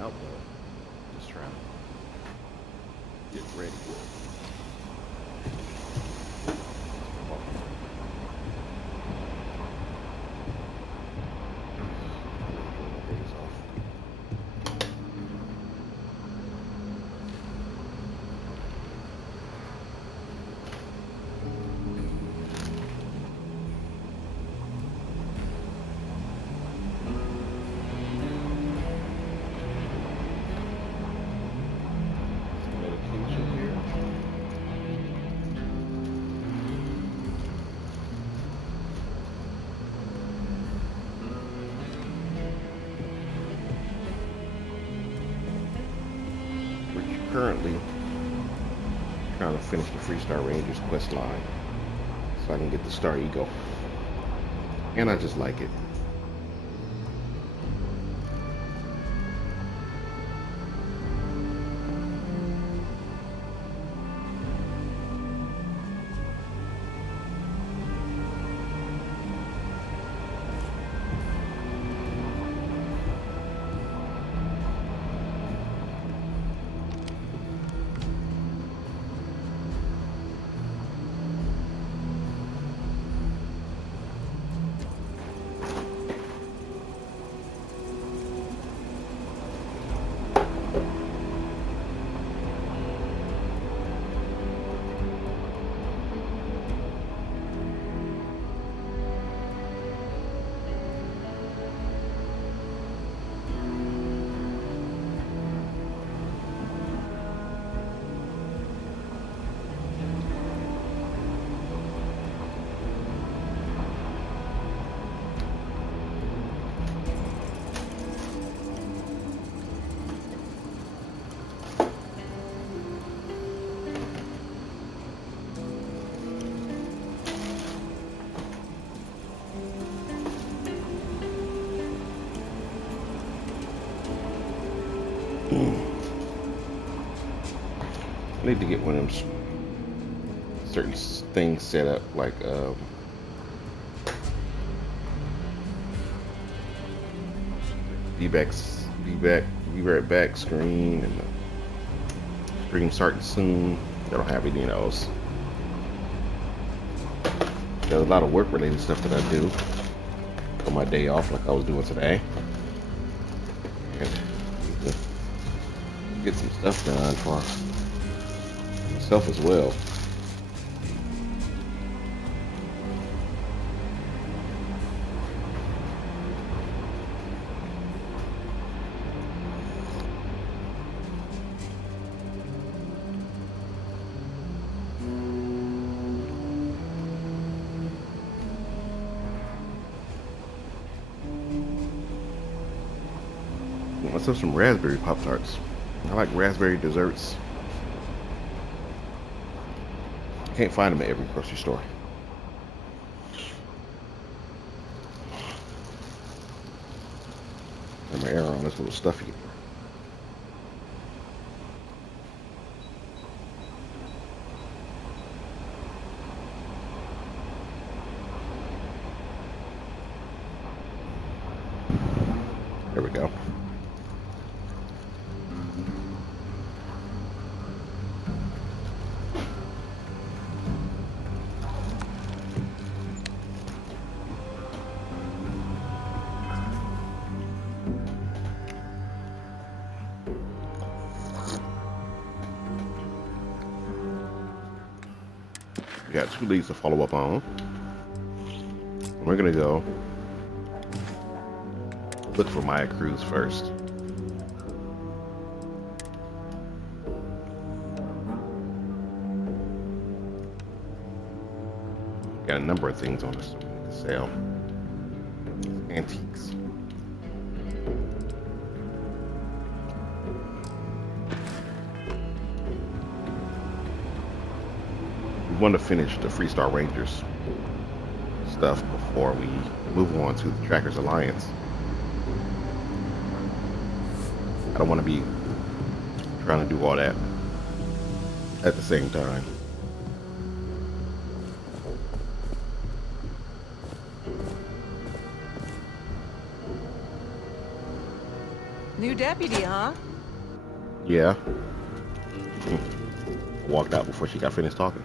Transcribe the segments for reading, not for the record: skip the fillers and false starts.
out, but just trying to get ready. Some medication here. We're currently trying to finish the Freestar Rangers quest line so I can get the Star Eagle. And I just like it. I need to get one of them certain things set up, like be right back screen, and the stream starting soon. I don't have any of those. There's a lot of work related stuff that I do on my day off, like I was doing today, and need to get some stuff done for myself as well. Get myself some raspberry Pop Tarts. I like raspberry desserts. Can't find them at every grocery store. And my arrow on this little stuffy. There we go. We got 2 leads to follow up on. We're gonna go look for Maya Cruz first. Got a number of things on this that we need to sell. Antiques. We want to finish the Freestar Rangers stuff before we move on to the Trackers Alliance. I don't want to be trying to do all that at the same time. New deputy, huh? Yeah. Walked out before she got finished talking.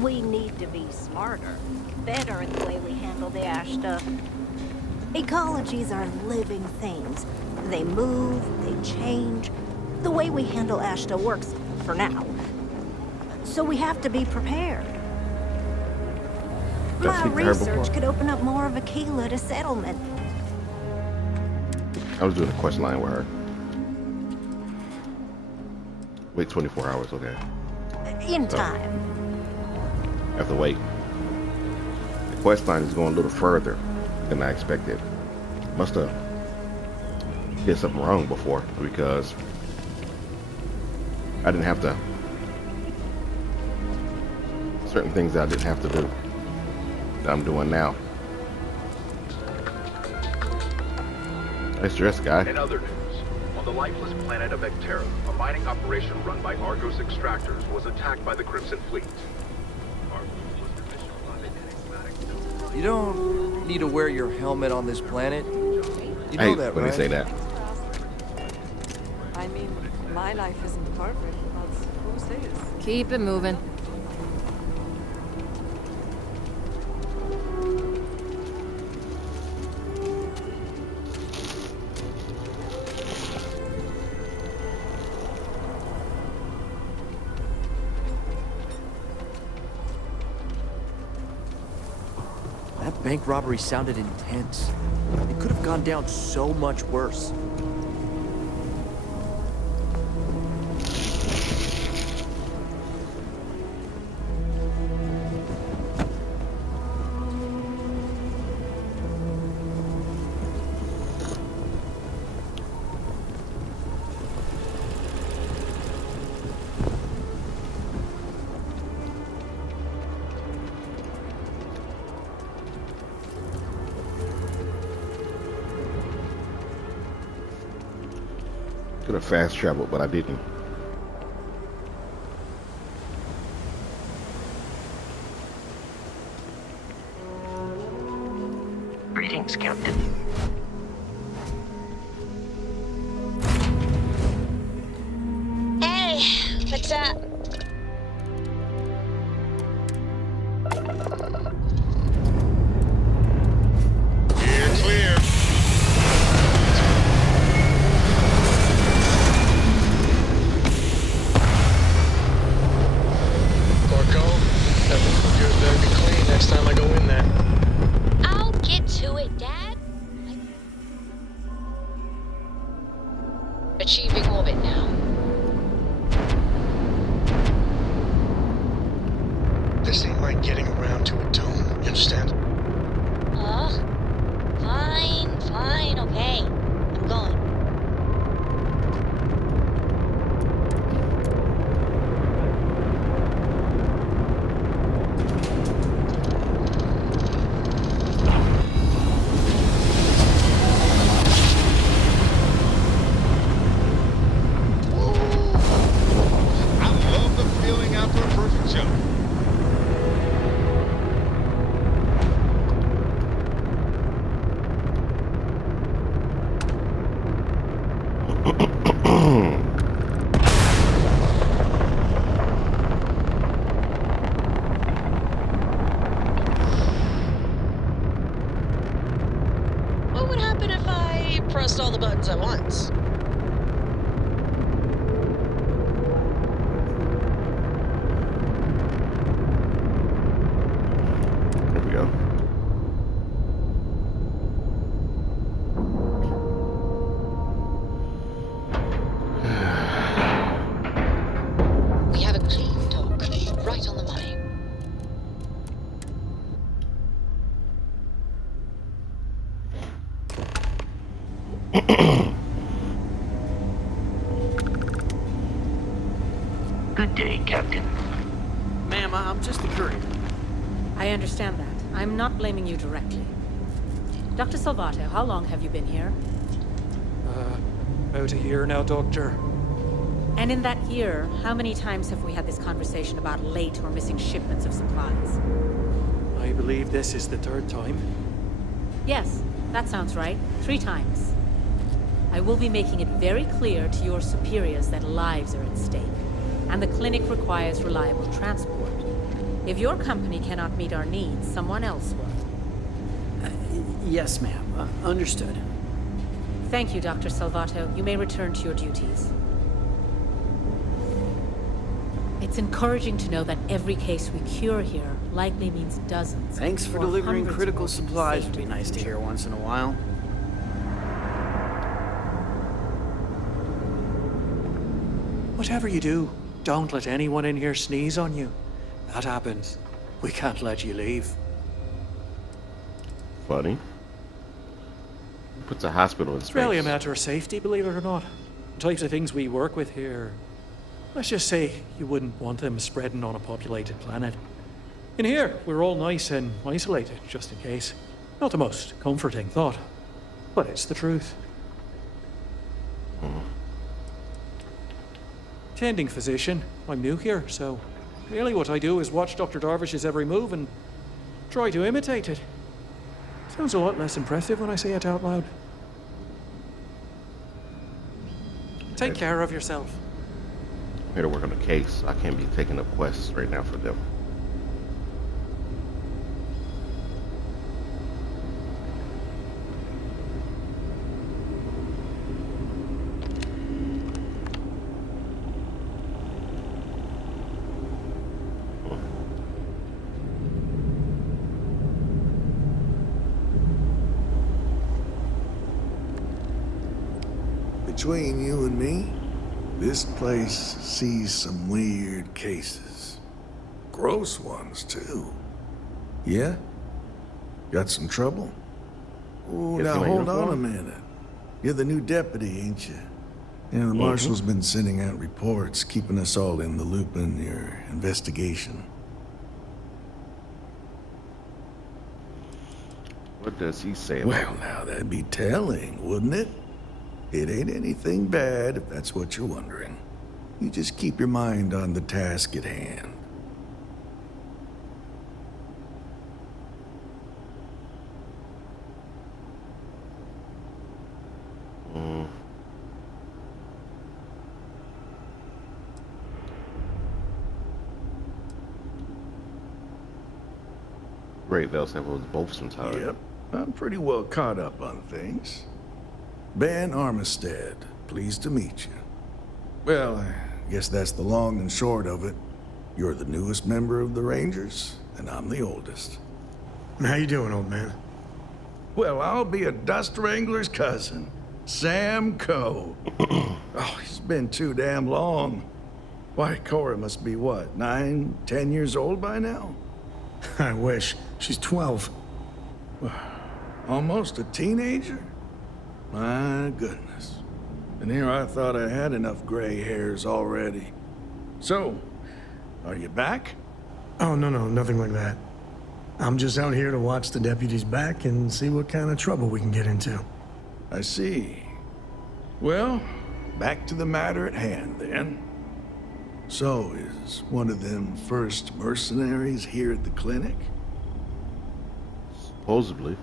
We need to be smarter, better in the way we handle the ash stuff. Ecologies are living things. They move, they change. The way we handle ash stuff works for now. So we have to be prepared. Did I My speak to her before? research could open up more of Aquila to settlement. I was doing a quest line with her. Wait 24 hours, okay. In time. I have to wait. The quest line is going a little further than I expected. Must have did something wrong before, because I didn't have to. Certain things that I didn't have to do that I'm doing now. Nice dress, guy. In other news, on the lifeless planet of Vectera, a mining operation run by Argos extractors was attacked by the Crimson Fleet. You don't need to wear your helmet on this planet. You know I hate that, when right? they say that. I mean, my life isn't perfect, but who says? Keep it moving. That bank robbery sounded intense. It could have gone down so much worse. Could have fast traveled, but I didn't. Greetings, Captain. Hey, what's up? You're clear. Marco, that good better be clean next time I go in there. I'll get to it, Dad. Achieving orbit now. This ain't like getting around to a dome, you understand? Fine, okay. I'm going. I love the feeling after a perfect jump. What would happen if I pressed all the buttons at once? There we go. We have a clean talk, right on the money. Good day, Captain. Ma'am, I'm just a courier. I understand that. I'm not blaming you directly. Dr. Salvato, how long have you been here? About a year now, Doctor. And in that year, how many times have we had this conversation about late or missing shipments of supplies? I believe this is the third time. Yes, that sounds right. 3 times. I will be making it very clear to your superiors that lives are at stake, and the clinic requires reliable transport. If your company cannot meet our needs, someone else will. Yes, ma'am. Understood. Thank you, Dr. Salvato. You may return to your duties. It's encouraging to know that every case we cure here likely means dozens. Thanks for or delivering hundreds critical more supplies. saved Would be in the nice to future. hear once in a while. Whatever you do, don't let anyone in here sneeze on you. That happens. We can't let you leave. Funny. Puts a hospital in It's space. really a matter of safety, believe it or not. The types of things we work with here. Let's just say you wouldn't want them spreading on a populated planet. In here, we're all nice and isolated, just in case. Not the most comforting thought, but it's the truth. Tending physician. I'm new here, so really what I do is watch Dr. Darvish's every move and try to imitate it. Sounds a lot less impressive when I say it out loud. Take care of yourself. I'm here to work on a case. I can't be taking up quests right now for them. Between you and me, this place sees some weird cases. Gross ones, too. Yeah? Got some trouble? Oh, Guess now you ain't hold on a uniform? minute. You're the new deputy, ain't you? Yeah, the marshal's been sending out reports, keeping us all in the loop in your investigation. What does he say? Well, now that'd be telling, wouldn't it? It ain't anything bad, if that's what you're wondering. You just keep your mind on the task at hand. Great, they'll say it was both sometimes. Yep, I'm pretty well caught up on things. Ben Armistead, pleased to meet you. Well, I guess that's the long and short of it. You're the newest member of the Rangers, and I'm the oldest. How you doing, old man? Well, I'll be a dust wrangler's cousin, Sam Coe. Oh, it's been too damn long. Why, Cora must be what, 9, 10 years old by now? I wish. She's 12. Almost a teenager? My goodness. And here I thought I had enough gray hairs already. So, are you back? Oh, no, nothing like that. I'm just out here to watch the deputy's back and see what kind of trouble we can get into. I see. Well, back to the matter at hand, then. So, is one of them first mercenaries here at the clinic? Supposedly.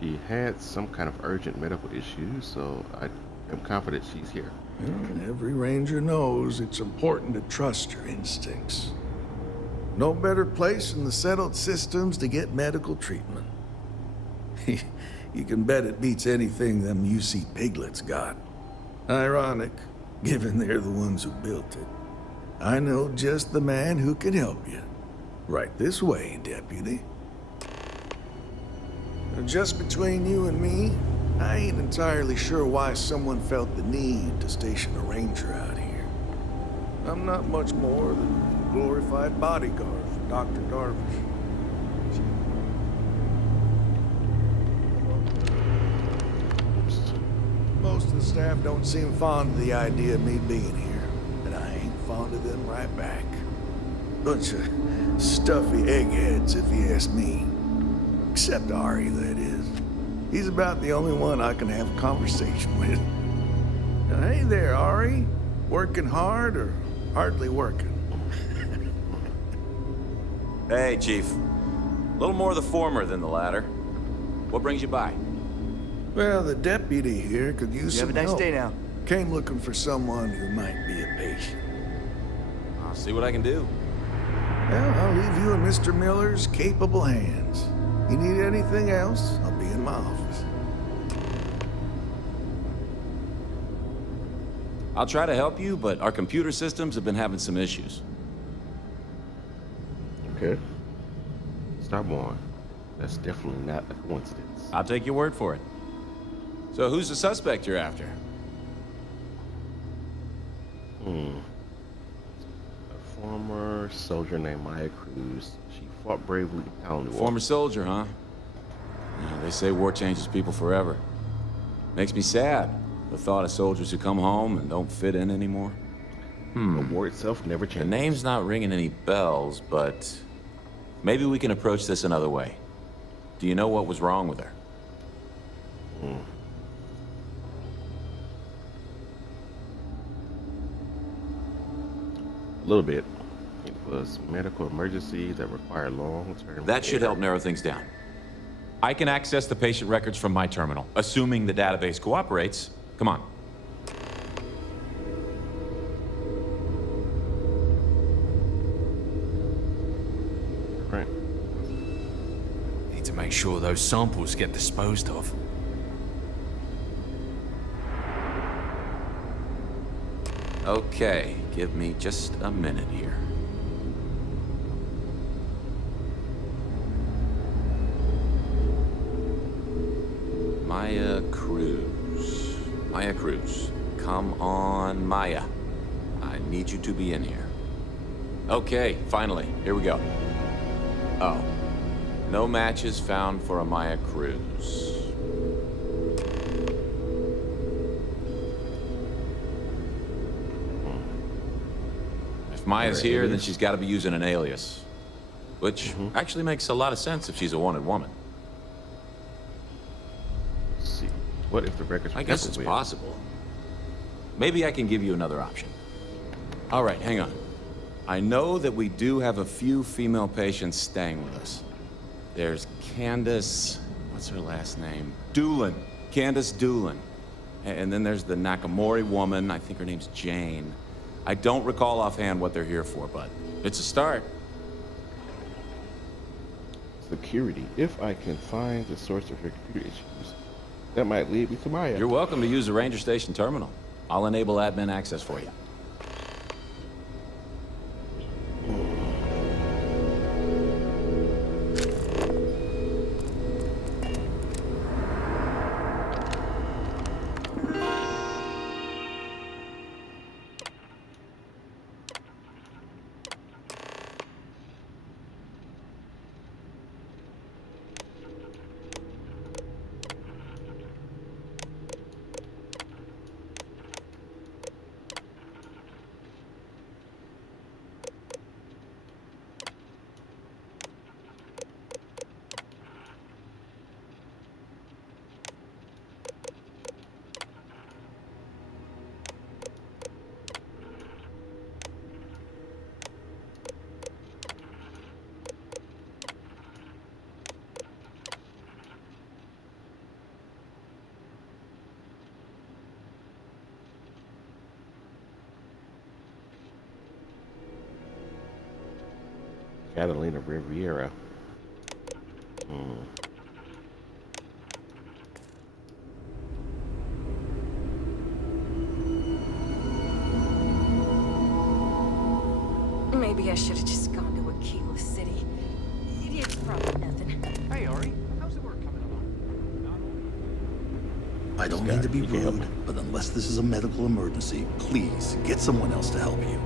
She had some kind of urgent medical issue, so I am confident she's here. Well, every ranger knows it's important to trust your instincts. No better place in the settled systems to get medical treatment. You can bet it beats anything them UC piglets got. Ironic, given they're the ones who built it. I know just the man who can help you. Right this way, deputy. Now, just between you and me, I ain't entirely sure why someone felt the need to station a ranger out here. I'm not much more than a glorified bodyguard for Dr. Darvish. Most of the staff don't seem fond of the idea of me being here, and I ain't fond of them right back. Bunch of stuffy eggheads, if you ask me. Except Ari, that is. He's about the only one I can have a conversation with. Now, hey there, Ari. Working hard or hardly working? Hey, Chief. A little more the former than the latter. What brings you by? Well, the deputy here could use some You have a nice help. day now. Came looking for someone who might be a patient. I'll see what I can do. Well, I'll leave you in Mr. Miller's capable hands. You need anything else, I'll be in my office. I'll try to help you, but our computer systems have been having some issues. Okay. Starborn. That's definitely not a coincidence. I'll take your word for it. So who's the suspect you're after? A former soldier named Maya Cruz. She fought bravely in the Colony War. Former soldier, huh? Yeah, they say war changes people forever. Makes me sad, the thought of soldiers who come home and don't fit in anymore. The war itself never The changed. name's not ringing any bells, but maybe we can approach this another way. Do you know what was wrong with her? A little bit. It was medical emergencies that required long-term That should care. help narrow things down. I can access the patient records from my terminal, assuming the database cooperates. Come on. Right. Need to make sure those samples get disposed of. Okay, give me just a minute here. Maya Cruz. Maya Cruz. Come on, Maya. I need you to be in here. Okay, finally. Here we go. Oh. No matches found for a Maya Cruz. If Maya's here, then she's got to be using an alias. Which actually makes a lot of sense if she's a wanted woman. Let's see. What if the records? I guess it's possible. Maybe I can give you another option. All right, hang on. I know that we do have a few female patients staying with us. There's Candace, what's her last name? Doolin. Candace Doolin. And then there's the Nakamori woman, I think her name's Jane. I don't recall offhand what they're here for, but it's a start. Security. If I can find the source of her computer issues, that might lead me to Maya. You're welcome to use the Ranger Station terminal. I'll enable admin access for you. Catalina Riviera. Maybe I should have just gone to Aquila City. It's probably nothing. Hey, Ari. How's the work coming along? I don't mean to be rude, but unless this is a medical emergency, please get someone else to help you.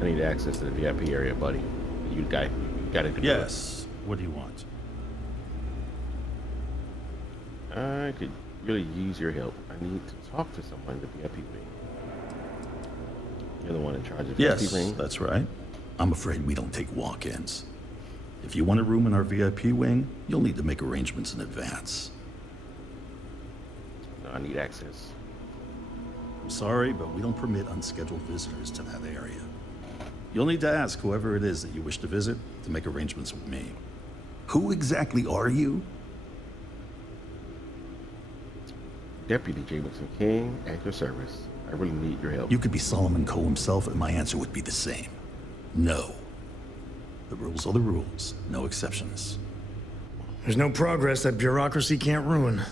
I need access to the VIP area, buddy. You got it. Yes. What do you want? I could really use your help. I need to talk to someone in the VIP wing. You're the one in charge of Yes, VIP ring. that's right. I'm afraid we don't take walk-ins. If you want a room in our VIP wing, you'll need to make arrangements in advance. No, I need access. I'm sorry, but we don't permit unscheduled visitors to that area. You'll need to ask whoever it is that you wish to visit to make arrangements with me. Who exactly are you? Deputy Jameson King, at your service. I really need your help. You could be Solomon Cole himself, and my answer would be the same. No. The rules are the rules, no exceptions. There's no progress that bureaucracy can't ruin.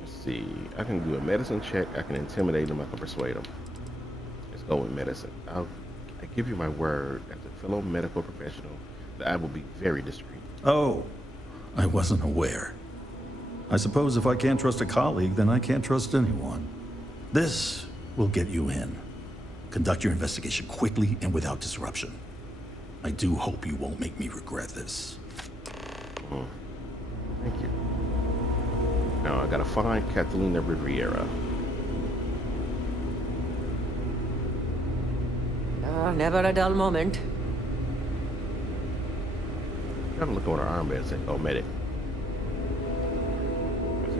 Let's see. I can do a medicine check. I can intimidate him. I can persuade him. Let's go with medicine. I give you my word as a fellow medical professional that I will be very discreet. Oh, I wasn't aware. I suppose if I can't trust a colleague, then I can't trust anyone. This will get you in. Conduct your investigation quickly and without disruption. I do hope you won't make me regret this. Thank you. Now I gotta find Catalina Riviera. Never a dull moment. Gotta look on her armband and say, "Oh, medic."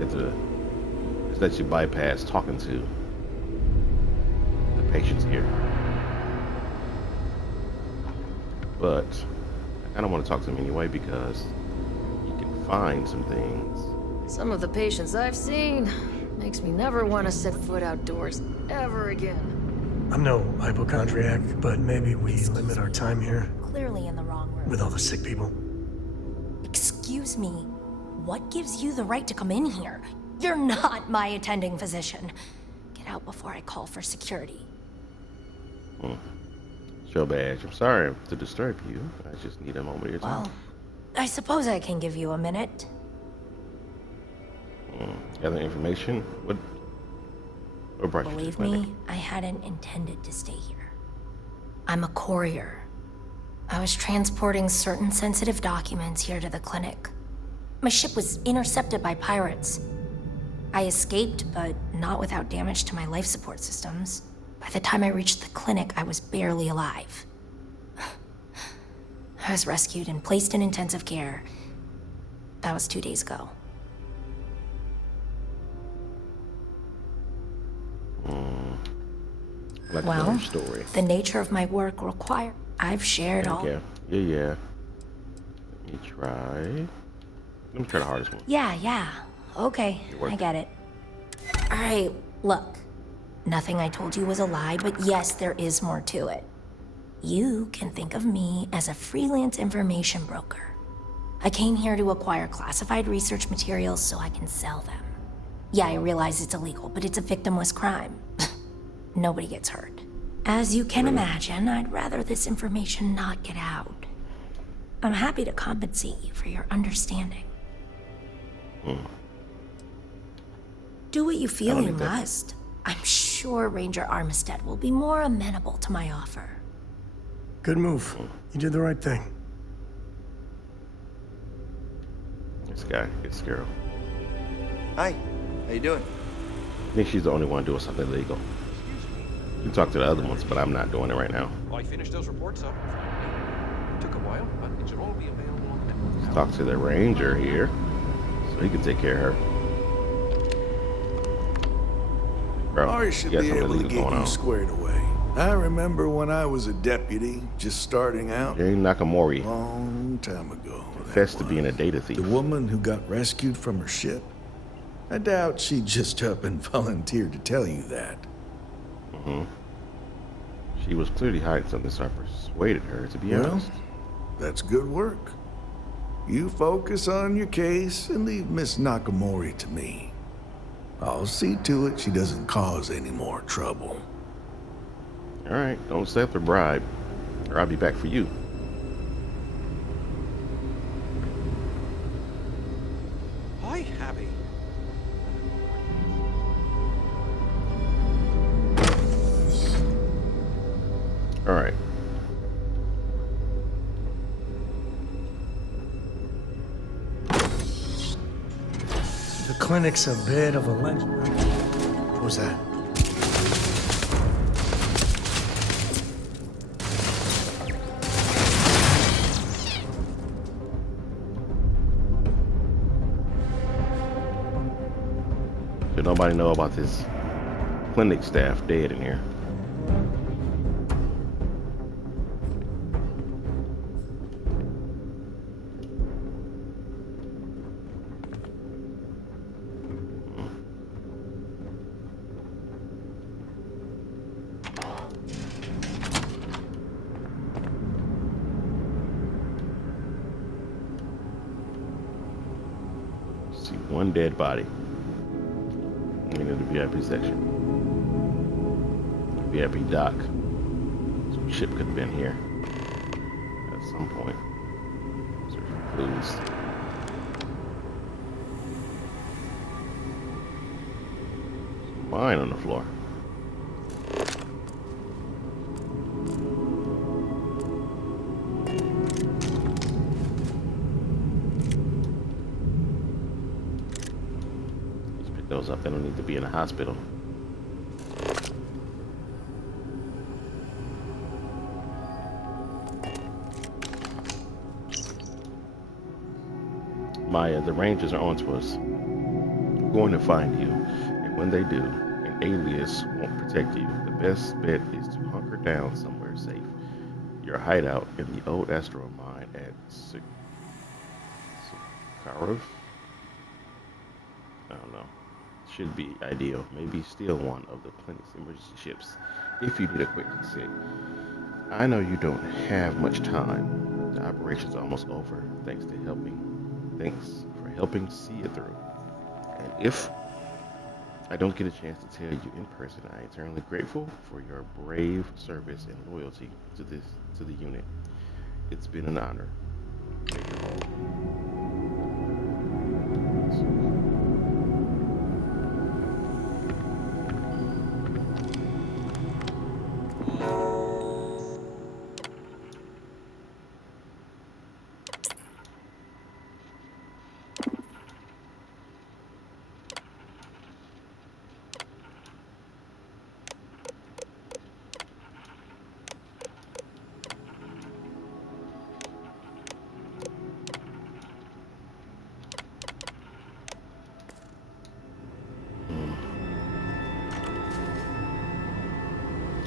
It's lets you bypass talking to the patients here. But I kind of want to talk to him anyway because you can find some things. Some of the patients I've seen makes me never want to set foot outdoors ever again. I'm no hypochondriac, but maybe we limit our time here Clearly in the wrong room. with all the sick people. Excuse me, what gives you the right to come in here? You're not my attending physician. Get out before I call for security. Show badge. I'm sorry to disturb you. I just need a moment of your time. Well, I suppose I can give you a minute. Gather information. What brought you to the Believe clinic? me, I hadn't intended to stay here. I'm a courier. I was transporting certain sensitive documents here to the clinic. My ship was intercepted by pirates. I escaped, but not without damage to my life support systems. By the time I reached the clinic, I was barely alive. I was rescued and placed in intensive care. That was 2 days ago. Like Well, another story. the nature of my work required. I've shared all. Yeah. Let me try the hardest one. Yeah. Okay, I get it. All right, look. Nothing I told you was a lie, but yes, there is more to it. You can think of me as a freelance information broker. I came here to acquire classified research materials so I can sell them. Yeah, I realize it's illegal, but it's a victimless crime. Nobody gets hurt. As you can imagine, I'd rather this information not get out. I'm happy to compensate you for your understanding. Do what you feel you must. I'm sure Ranger Armistead will be more amenable to my offer. Good move. You did the right thing. This guy, this girl. Hi, how you doing? I think she's the only one doing something illegal. You can talk to the other ones, but I'm not doing it right now. I finished those reports up. It took a while, but it should all be available on the network. Let's talk to the ranger here, so he can take care of her. Bro, Ari should you got be something able to illegal get going you on. squared away. I remember when I was a deputy, just starting out. Jane Nakamori. Long time ago. Confessed to being a data thief. The woman who got rescued from her ship. I doubt she just up and volunteered to tell you that. She was clearly hiding something, so I persuaded her to be Well, honest. that's good work. You focus on your case and leave Miss Nakamori to me. I'll see to it she doesn't cause any more trouble. All right, don't accept the bribe, or I'll be back for you. Hi, Abby. All right. The clinic's a bit of a legend. What was that? but nobody know about this clinic staff dead in here. See one dead body in the VIP section. VIP dock. Some ship could have been here at some point. Search for clues. Some mine on the floor. Let's pick those up. They don't need to be in a hospital. Maya, the Rangers are on to us. I'm going to find you, and when they do, an alias won't protect you. The best bet is to hunker down somewhere safe. Your hideout in the old asteroid mine at Sakharov? I don't know. Should be ideal. Maybe steal one of the plenty emergency ships if you need a quick escape. I know you don't have much time. The operation's almost over. Thanks for helping see it through. And if I don't get a chance to tell you in person, I am eternally grateful for your brave service and loyalty to the unit. It's been an honor. Take it home.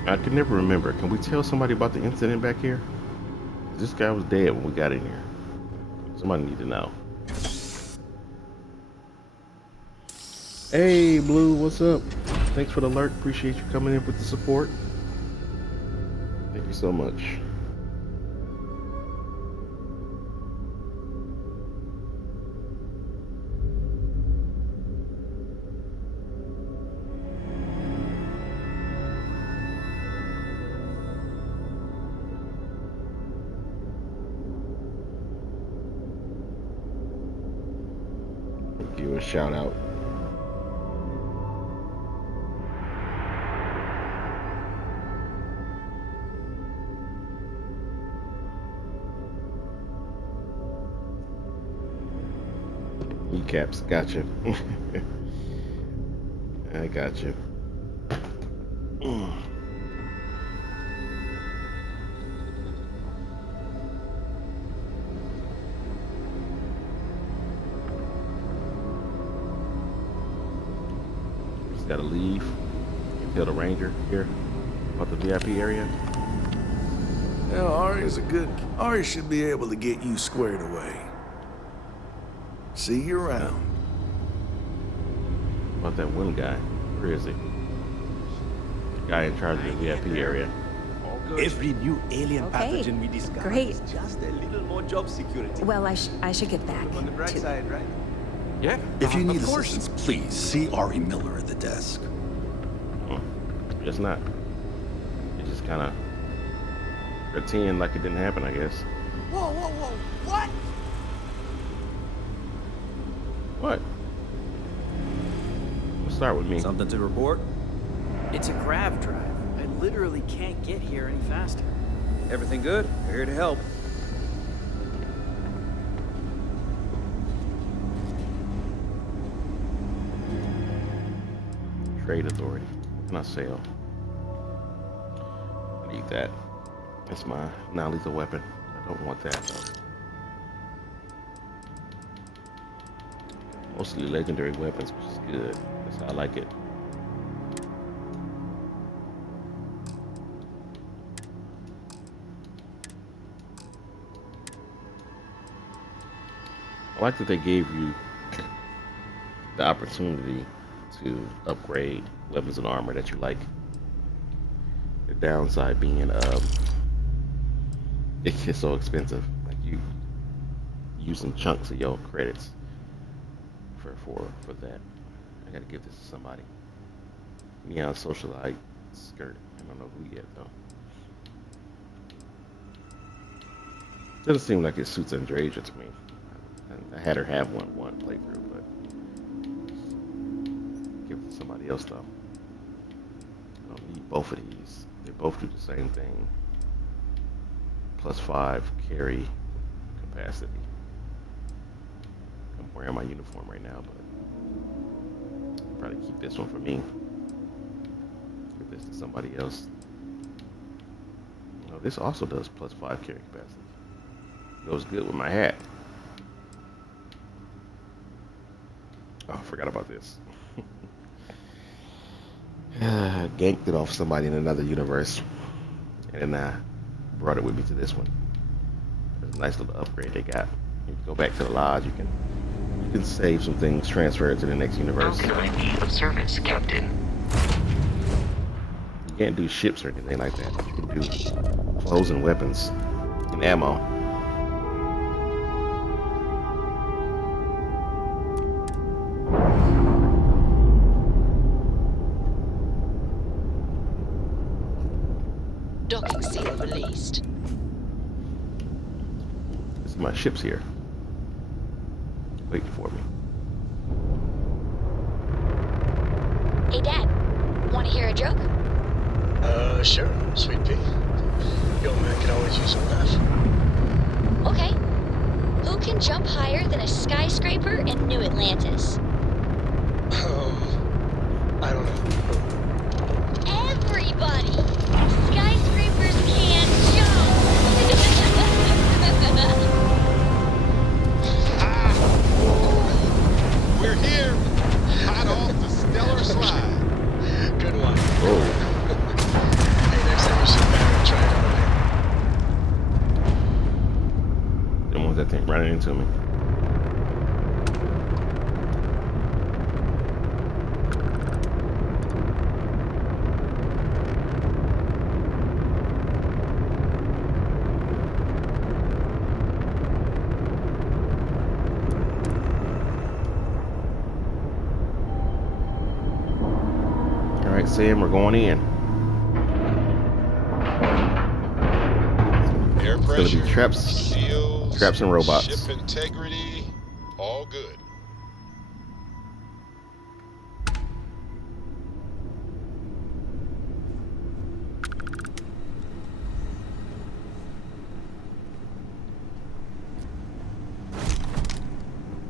I can never remember. Can we tell somebody about the incident back here? This guy was dead when we got in here. Somebody need to know. Hey, Blue, what's up? Thanks for the alert. Appreciate you coming in with the support. Thank you so much. Give a shout out. Kneecaps, gotcha. I gotcha. Gotta leave and tell the ranger here about the VIP area. Well, Ari should be able to get you squared away. See you around. About that one guy. Where is he? The guy in charge of the VIP area. Every new alien pathogen we discover is just a little more job security. Well, I should get back. On the bright side, right? Yeah. If you need assistance, please see Ari Miller at the desk. Guess not. It just kind of pretend like it didn't happen, I guess. Whoa, whoa, whoa! What? What? Let's start with me. Something to report? It's a grav drive. I literally can't get here any faster. Everything good? We're here to help. Trade authority. What can I sell? I need that. That's my non-lethal weapon. I don't want that though. Mostly legendary weapons, which is good. That's how I like it. I like that they gave you the opportunity to upgrade weapons and armor that you like. The downside being it gets so expensive. Like you using chunks of your credits for that. I gotta give this to somebody. Neon socialite skirt. I don't know who yet though. Doesn't seem like it suits Andrasia to me. I had her have one playthrough, but give it to somebody else though. I don't need both of these. They both do the same thing. +5 carry capacity. I'm wearing my uniform right now, but I'll probably keep this one for me. Give this to somebody else. No, this also does +5 carry capacity. Goes good with my hat. Oh, I forgot about this. Ganked it off somebody in another universe, and then I brought it with me to this one. It's a nice little upgrade they got. You go back to the lodge, you can save some things, transfer it to the next universe. How can I be of service, Captain? You can't do ships or anything like that. You can do clothes and weapons and ammo. Docking seal released. My ship's here, waiting for me. Hey, Dad. Want to hear a joke? Sure, sweet pea. Young man can always use a laugh. Okay. Who can jump higher than a skyscraper in New Atlantis? I don't know. Everybody! Skyscrapers can't jump! We're here, hot off the stellar slide. Good one. Oh. Hey, next time you sit back and try it out. Them ones that think running into me. Alright, Sam, we're going in. Air It's pressure, gonna be traps seals, and robots. ship integrity, all good.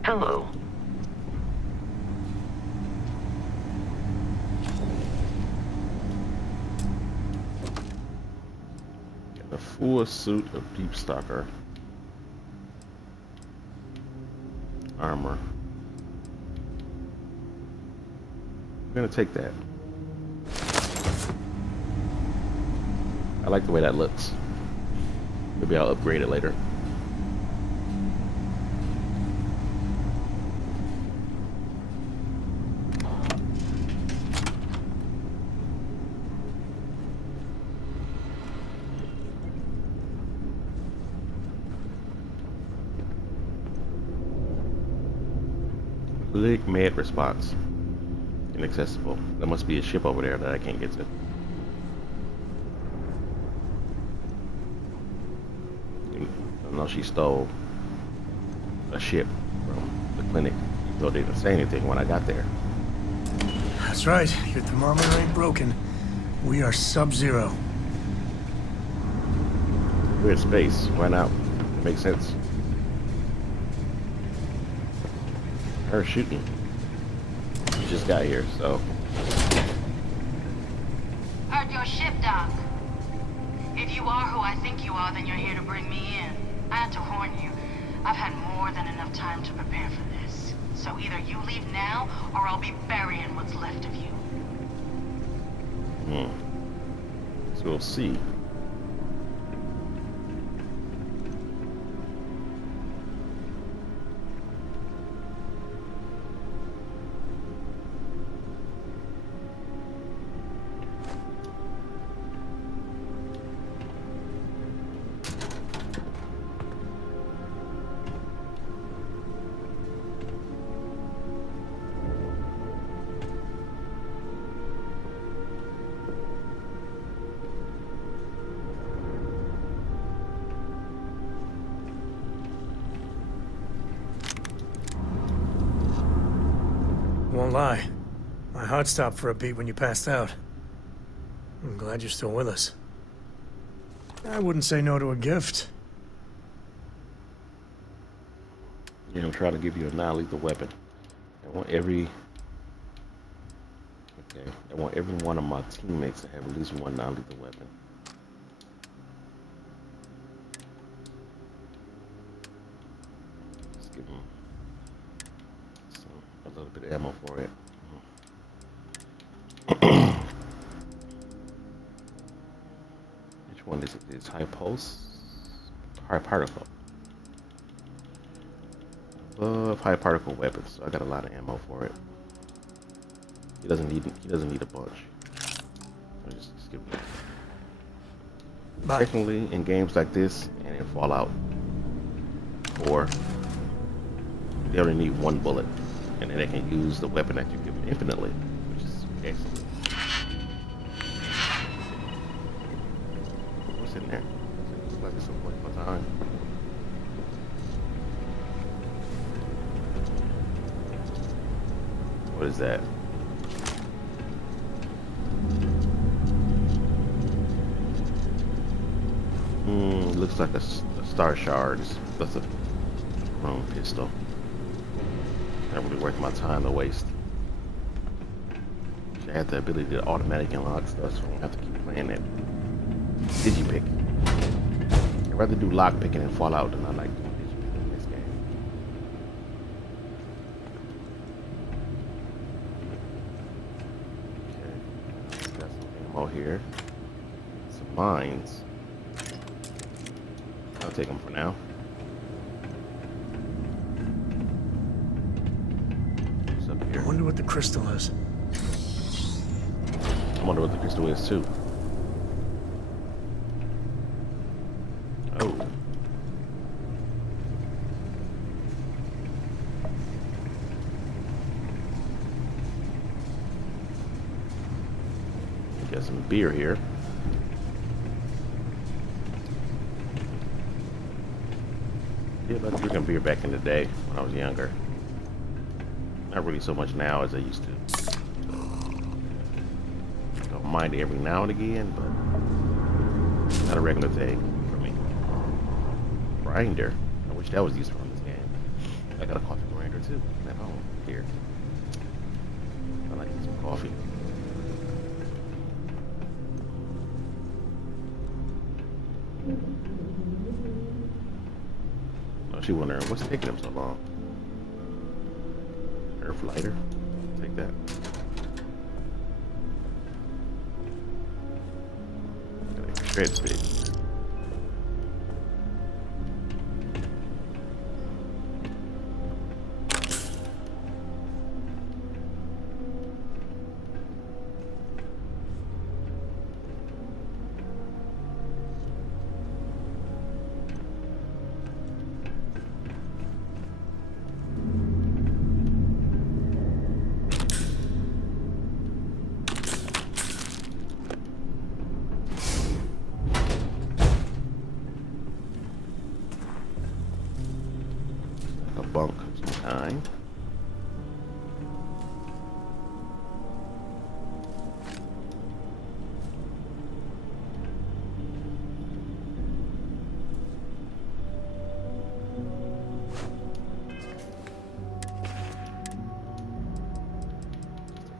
Hello. Got a full suit of deep stalker armor. I'm gonna take that. I like the way that looks. Maybe I'll upgrade it later. Lake Med response. Inaccessible. There must be a ship over there that I can't get to. I know she stole a ship from the clinic, even though they didn't say anything when I got there. That's right. Your thermometer ain't broken. We are sub-zero. We're in space. Why not? It makes sense. Her shooting. She just got here, so. Heard your ship, Doc. If you are who I think you are, then you're here to bring me in. I had to warn you. I've had more than enough time to prepare for this. So either you leave now, or I'll be burying what's left of you. So we'll see. Won't lie. My heart stopped for a beat when you passed out. I'm glad you're still with us. I wouldn't say no to a gift. You know, try to give you a non-lethal weapon. I want every one of my teammates to have at least one non-lethal weapon. Let's give them a little bit of ammo for it. Which one is it? It's high pulse, high particle. Above high particle weapons. So I got a lot of ammo for it. He doesn't need a bunch. I'll just skip it. Technically, in games like this and in Fallout 4, they only need one bullet, and then they can use the weapon that you give them infinitely, which is excellent. What's in there? It looks like it's some point in time. What is that? Looks like a star shard. That's a chrome pistol. Not really worth my time to waste. I had the ability to automatically unlock stuff, so I don't have to keep playing that digipick. I'd rather do lock picking in Fallout than I like doing digipick in this game. Okay, got some ammo here. Some mines. I'll take them for now. What's up here? I wonder what the crystal is. I wonder what the crystal is too. Oh. Got some beer here. Yeah, I was drinking beer back in the day when I was younger. Not really so much now as I used to. Don't mind it every now and again, but not a regular thing for me. Grinder. I wish that was useful in this game. I got a coffee grinder too at home here. I like some coffee. She wondering what's taking him so long. Earth lighter, take that. Got a tread stick. Bunk of some kind.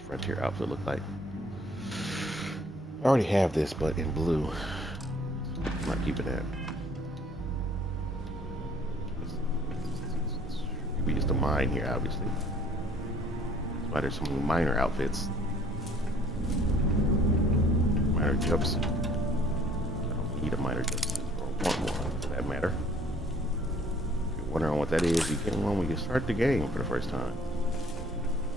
Frontier outfit look like. I already have this, but in blue. I might keep it at. We used to mine here, obviously. why there's so many minor outfits. Minor jumpsuit. I don't need a minor jumpsuit, or want one for that matter. If you're wondering what that is, you get one when you start the game for the first time.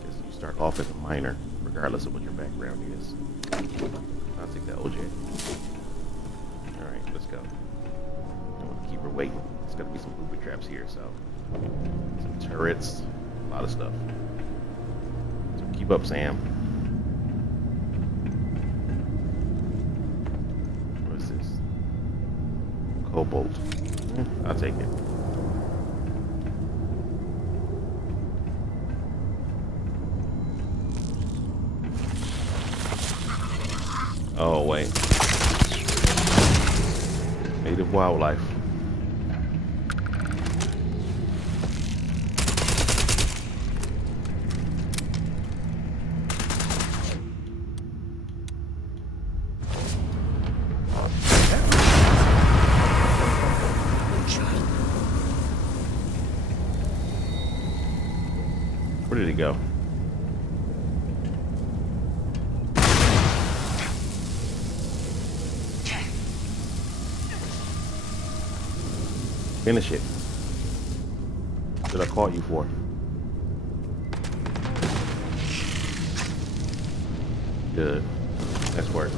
Because you start off as a minor, regardless of what your background is. I'll take that OJ. Alright, let's go. Don't want to keep her waiting. There's gonna be some booby traps here, so some turrets, a lot of stuff. So keep up, Sam. What is this? Cobalt. I'll take it. Oh wait. Native wildlife. Where did he go? Finish it. That's what I caught you for. Good. That's work.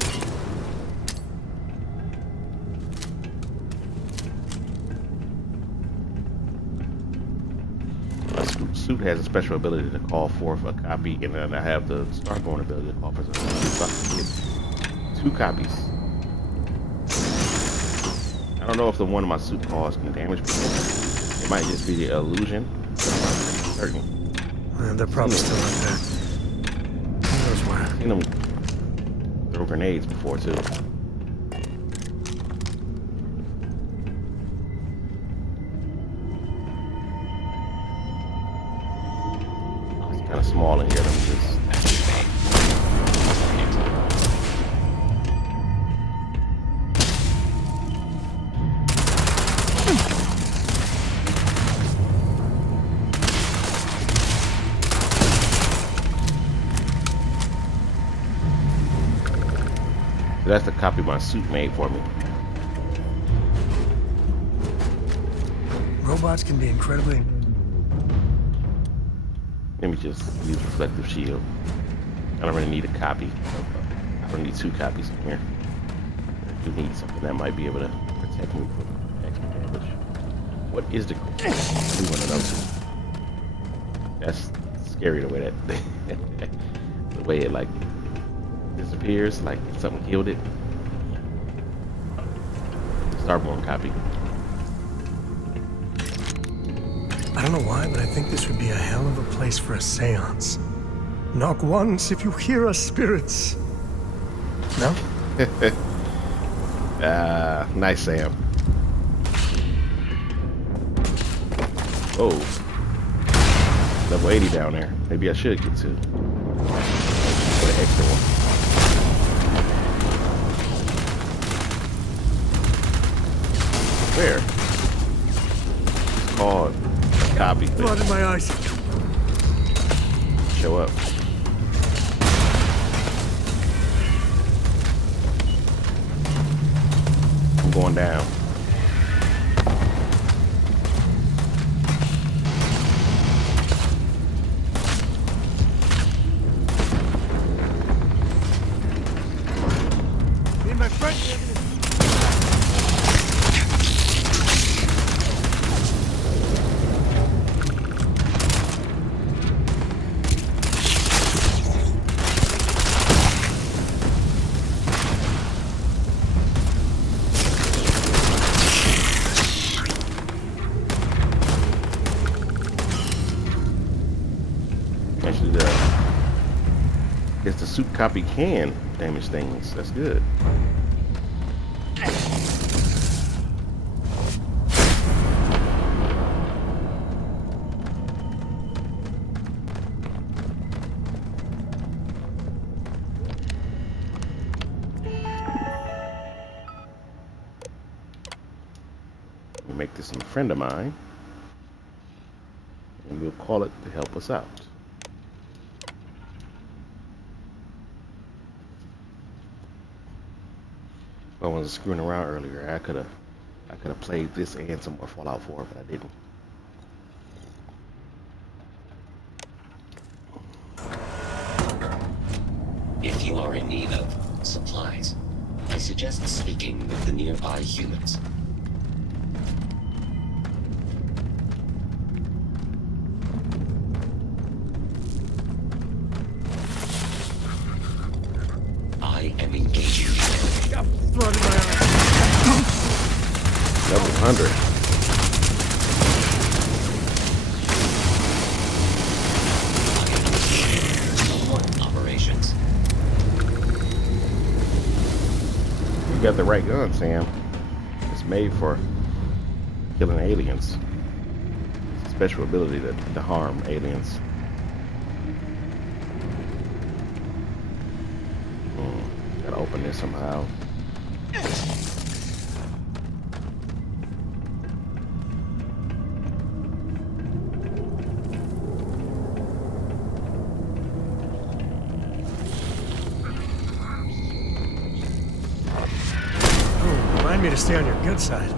My suit has a special ability to call forth a copy, and then I have the Starborn ability to call for a so I can get 2 copies. I don't know if the one in my suit calls can damage people. It might just be the illusion. I'm not certain. They're probably still out there. Who knows where? I've seen them throw grenades before too. It's kind of small in here. Let me just. That's the copy my suit made for me. Robots can be incredibly... Let me just use reflective shield. I don't really need a copy. I don't need 2 copies in here. I do need something that might be able to protect me from extra damage. What is the... I do want to know too. That's scary the way that... the way it like... disappears, like something killed it. Starborn copy. I don't know why, but I think this would be a hell of a place for a seance. Knock once if you hear us, spirits. No? Nice, Sam. Oh. Level 80 down there. Maybe I should get 2. Or an extra one. Where? It's called a copy. Blood in my eyes. Show up. I'm going down. Me and my friend. Actually, I guess the suit copy can damage things. That's good. We'll make this a friend of mine, and we'll call it to help us out. I wasn't screwing around earlier, I could have played this and some more Fallout 4, but I didn't. If you are in need of supplies, I suggest speaking with the nearby humans. I am engaging you. Blood in my eyes. Level 100. Operations. You got the right gun, Sam. It's made for killing aliens. It's a special ability to harm aliens. Gotta open this somehow. Remind me to stay on your good side.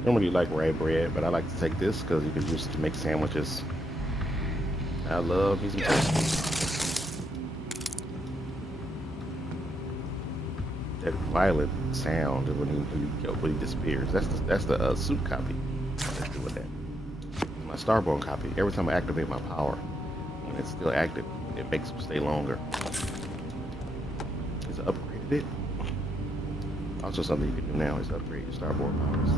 I don't really like rye bread, but I like to take this because you can use it to make sandwiches. I love these toast. That violet sound when he disappears. That's the suit copy. Let's do with that. My Starborn copy. Every time I activate my power, when it's still active, it makes them stay longer. It's upgraded it. Also, something you can do now is upgrade your Starborn powers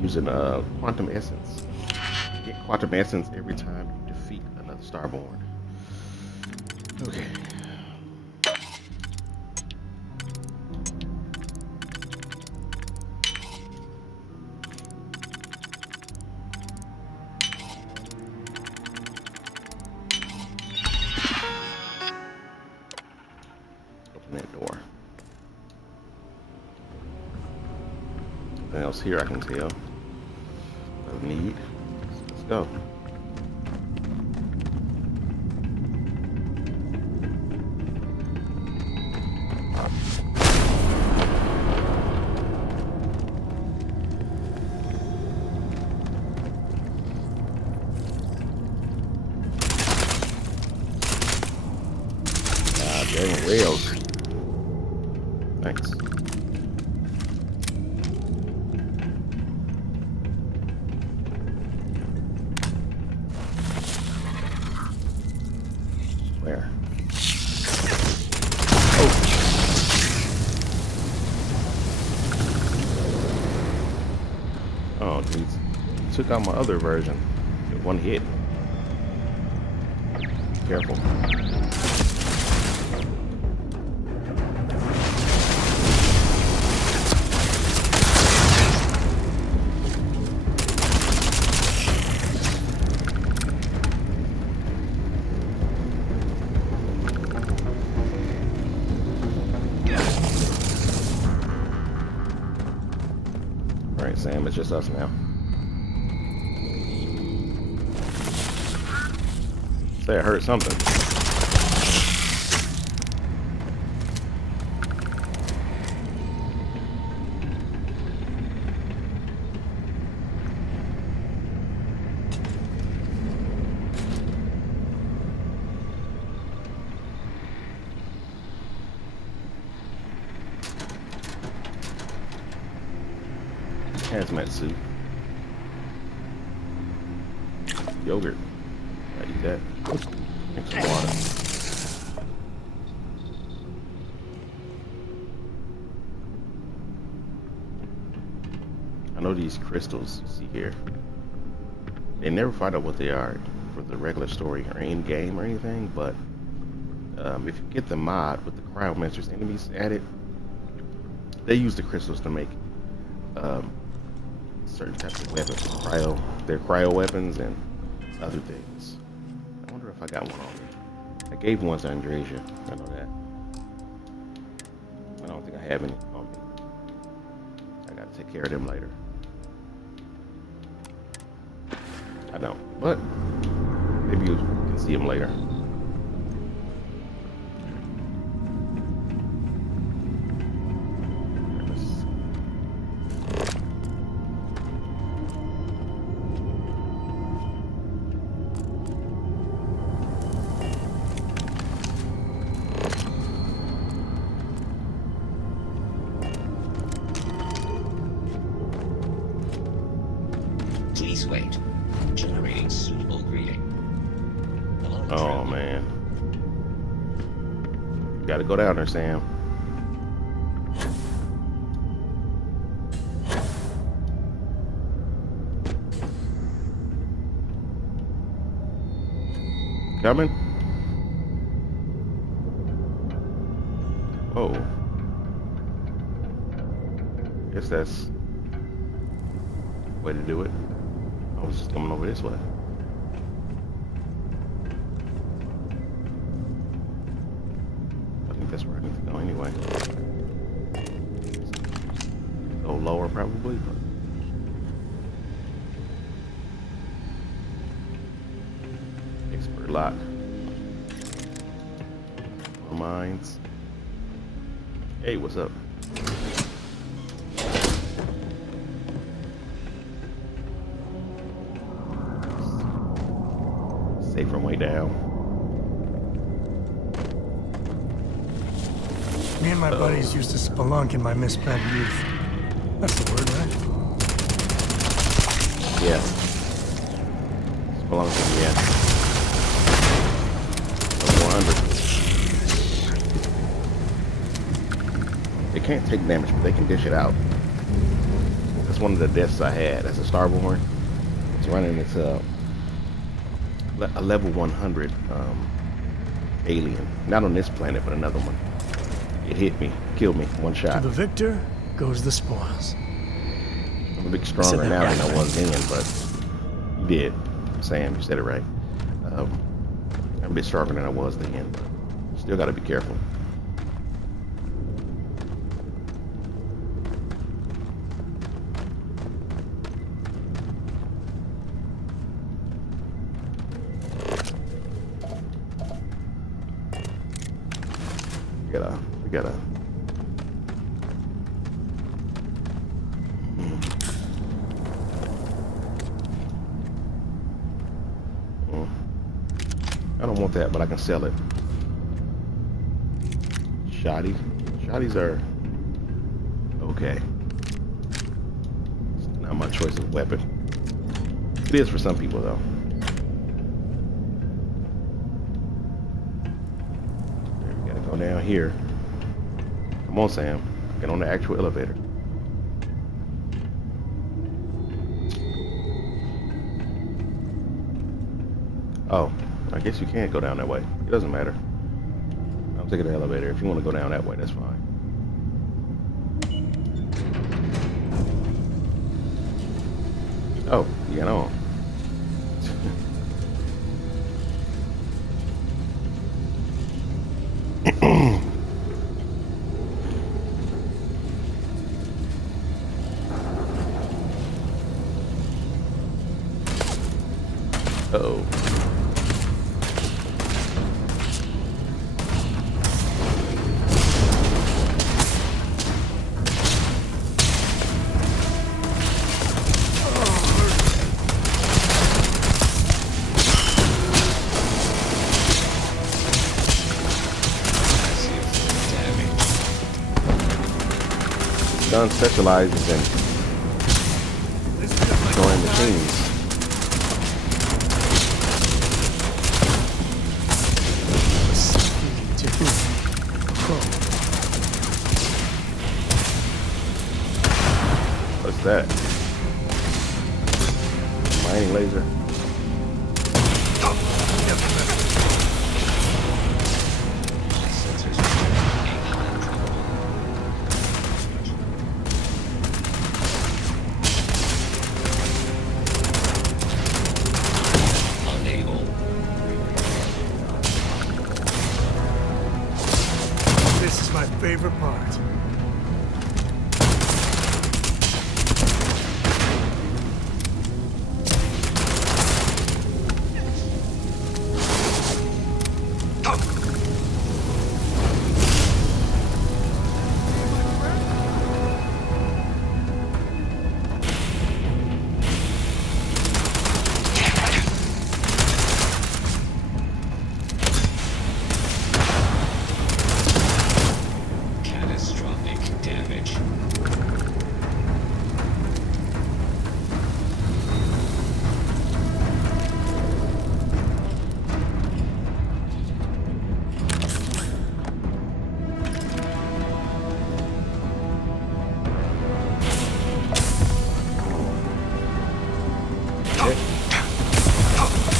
using quantum essence. You get quantum essence every time you defeat another Starborn. Okay. Open that door. Nothing else here I can tell. No need. Let's go. Dang rails. Thanks. Where? Oh, he took out my other version. One hit. Be careful. Alright, Sam, it's just us now. Say I heard something. Hazmat suit. Yogurt. I eat that. Drink some water. I know these crystals you see here. They never find out what they are for the regular story or in game or anything, but if you get the mod with the cryomancer's enemies added, They use the crystals to make certain types of weapons, their cryo weapons and other things. I wonder if I got one on me. I gave one to Andresia. I know that. I don't think I have any on me. I gotta take care of them later. I don't, but maybe you can see them later. Please wait. Generating suitable greeting. Oh man. You gotta go down there, Sam. Coming? Whoa. Guess that's the way to do it. I was just coming over this way. I think that's where I need to go anyway. Go lower probably, but expert lock. My minds. Hey, what's up? Safe from way down. Me and my buddies used to spelunk in my misspent youth. That's the word, right? Yeah. Spelunking, yeah. 100. They can't take damage, but they can dish it out. That's one of the deaths I had as a Starborn. It's running its a level 100 alien. Not on this planet, but another one. It hit me, killed me, one shot. To the victor goes the spoils. I'm a bit stronger now than I was then, but you did. Sam, you said it right. I'm a bit stronger than I was then, but still got to be careful. We gotta. I don't want that, but I can sell it. Shotties. Shotties are okay. It's not my choice of weapon. It is for some people, though. We gotta go down here. Come on, Sam. Get on the actual elevator. Oh, I guess you can't go down that way. It doesn't matter. I'm taking the elevator. If you want to go down that way, that's fine. Oh, you got on. Uh-oh. Gun specializes in destroying machines. What's that? Mining laser. my favorite part. Catastrophic damage.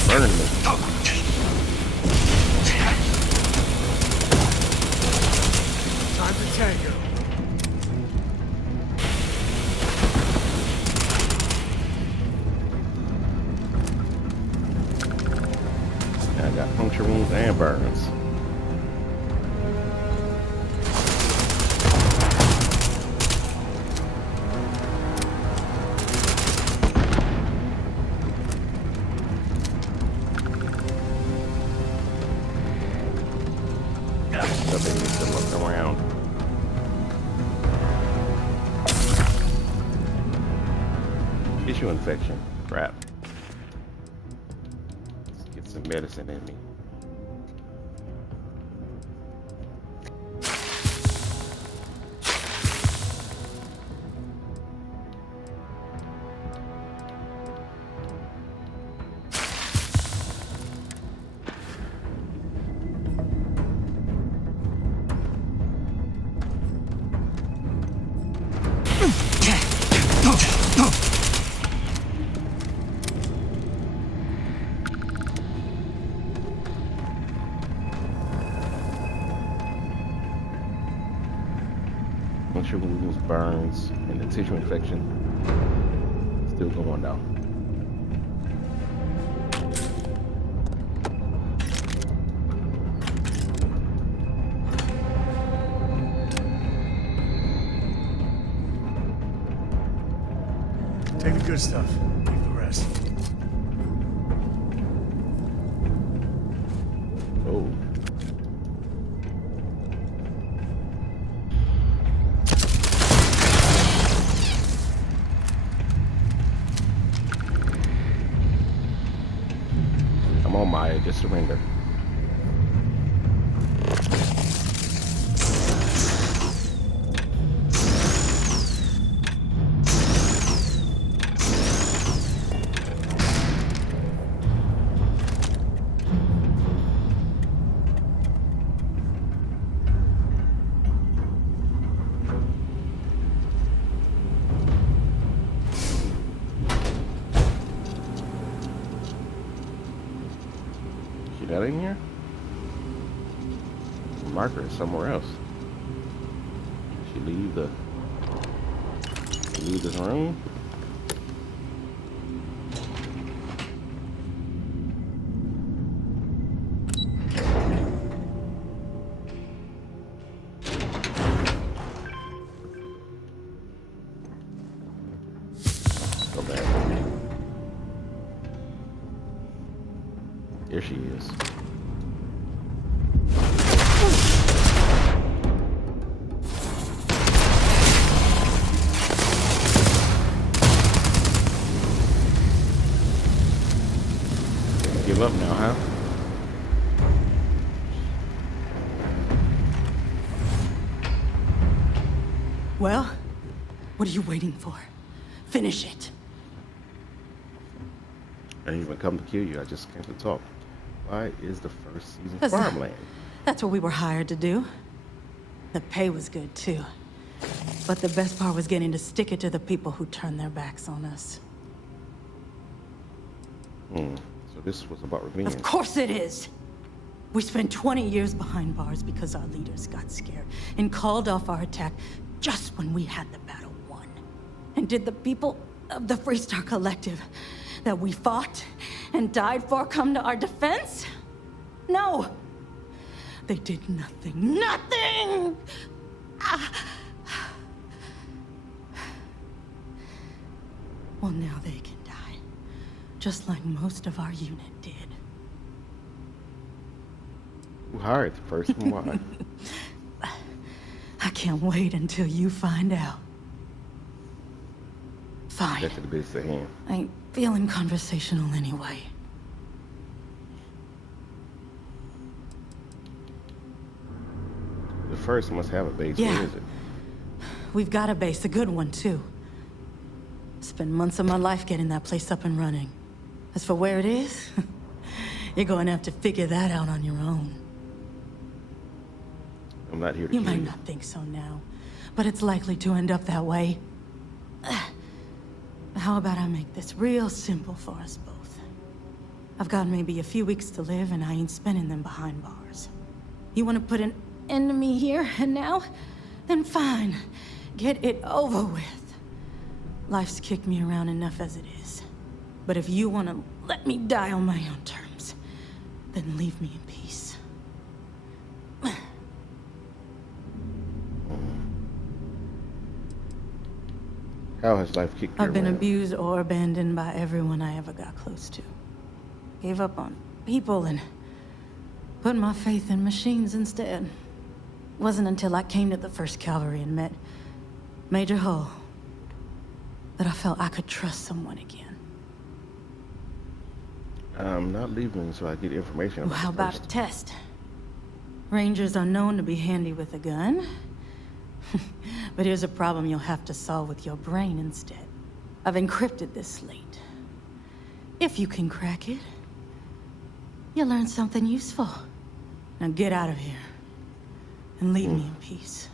Burn me. Time to tango. I got puncture wounds and burns. Something needs to look around. Tissue infection. Crap. Let's get some medicine in me. Puncture wounds, burns, and the tissue infection still going down. Take the good stuff. Leave the rest. Oh. Come on, Maya, just surrender. See that in here? The marker is somewhere else. She leave this room? Go back. Here she is. Give up now, huh? Well, what are you waiting for? Finish it. I didn't even come to kill you. I just came to talk. Why is the first season That's farmland? That's what we were hired to do. The pay was good, too. But the best part was getting to stick it to the people who turned their backs on us. So this was about revenge. Of course it is! We spent 20 years behind bars because our leaders got scared and called off our attack just when we had the battle won. And did the people of the Freestar Collective that we fought and died for come to our defense? No! They did nothing. Nothing! Well, now they can die. Just like most of our unit did. Who hired the person? Why? I can't wait until you find out. Fine. Get to the business at hand. I ain't feeling conversational anyway. The first must have a base. Yeah. Where is it? We've got a base, a good one, too. Spent months of my life getting that place up and running. As for where it is, you're going to have to figure that out on your own. I'm not here to You kill might not think so now, but it's likely to end up that way. How about I make this real simple for us both? I've got maybe a few weeks to live, and I ain't spending them behind bars. You want to put an end to me here and now? Then fine. Get it over with. Life's kicked me around enough as it is. But if you want to let me die on my own terms, then leave me in peace. How has life kicked you I've been around? abused or abandoned by everyone I ever got close to. Gave up on people and put my faith in machines instead. Wasn't until I came to the 1st Cavalry and met Major Hull that I felt I could trust someone again. I'm not leaving so I get information Well, about how the about a person. test? Rangers are known to be handy with a gun. But here's a problem you'll have to solve with your brain instead. I've encrypted this slate. If you can crack it, you'll learn something useful. Now get out of here and leave me in peace.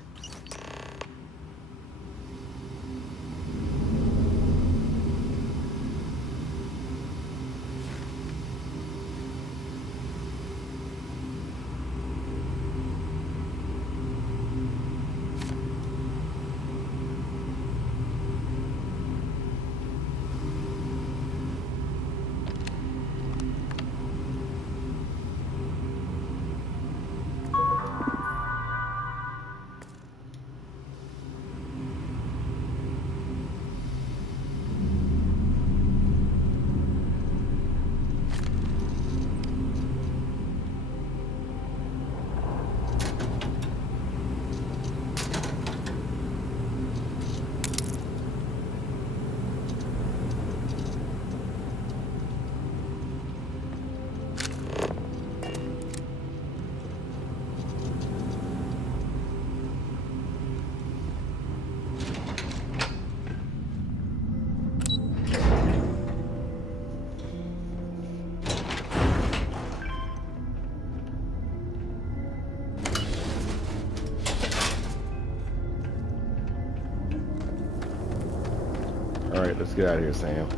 Alright, let's get out of here, Sam.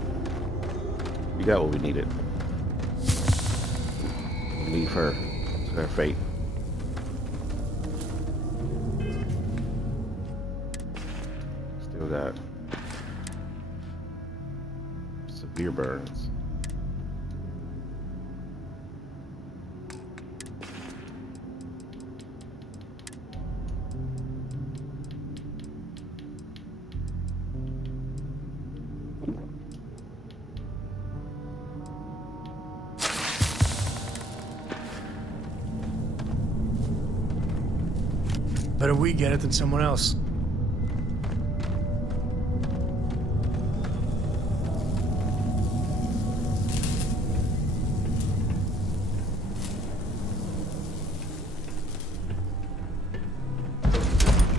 We got what we needed. Leave her to her fate. Still got severe burns. Better we get it than someone else.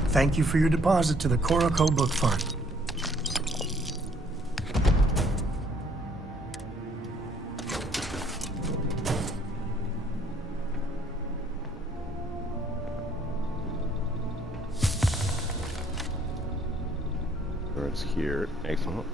Thank you for your deposit to the Koroko Book Fund. It's here. Excellent.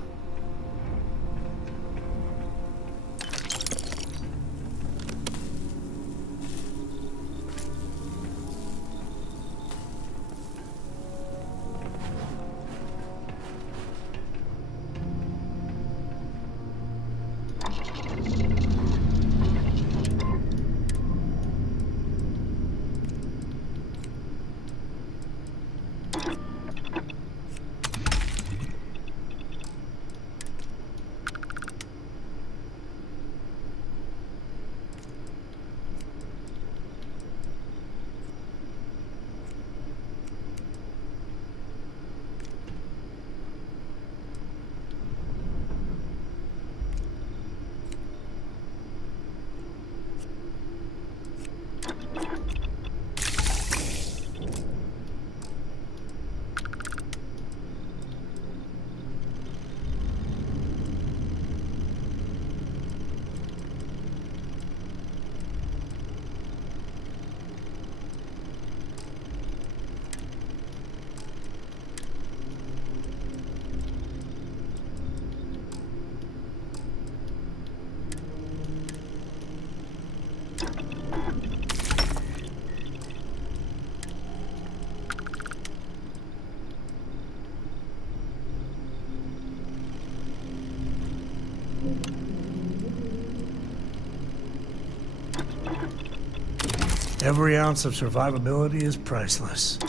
Every ounce of survivability is priceless.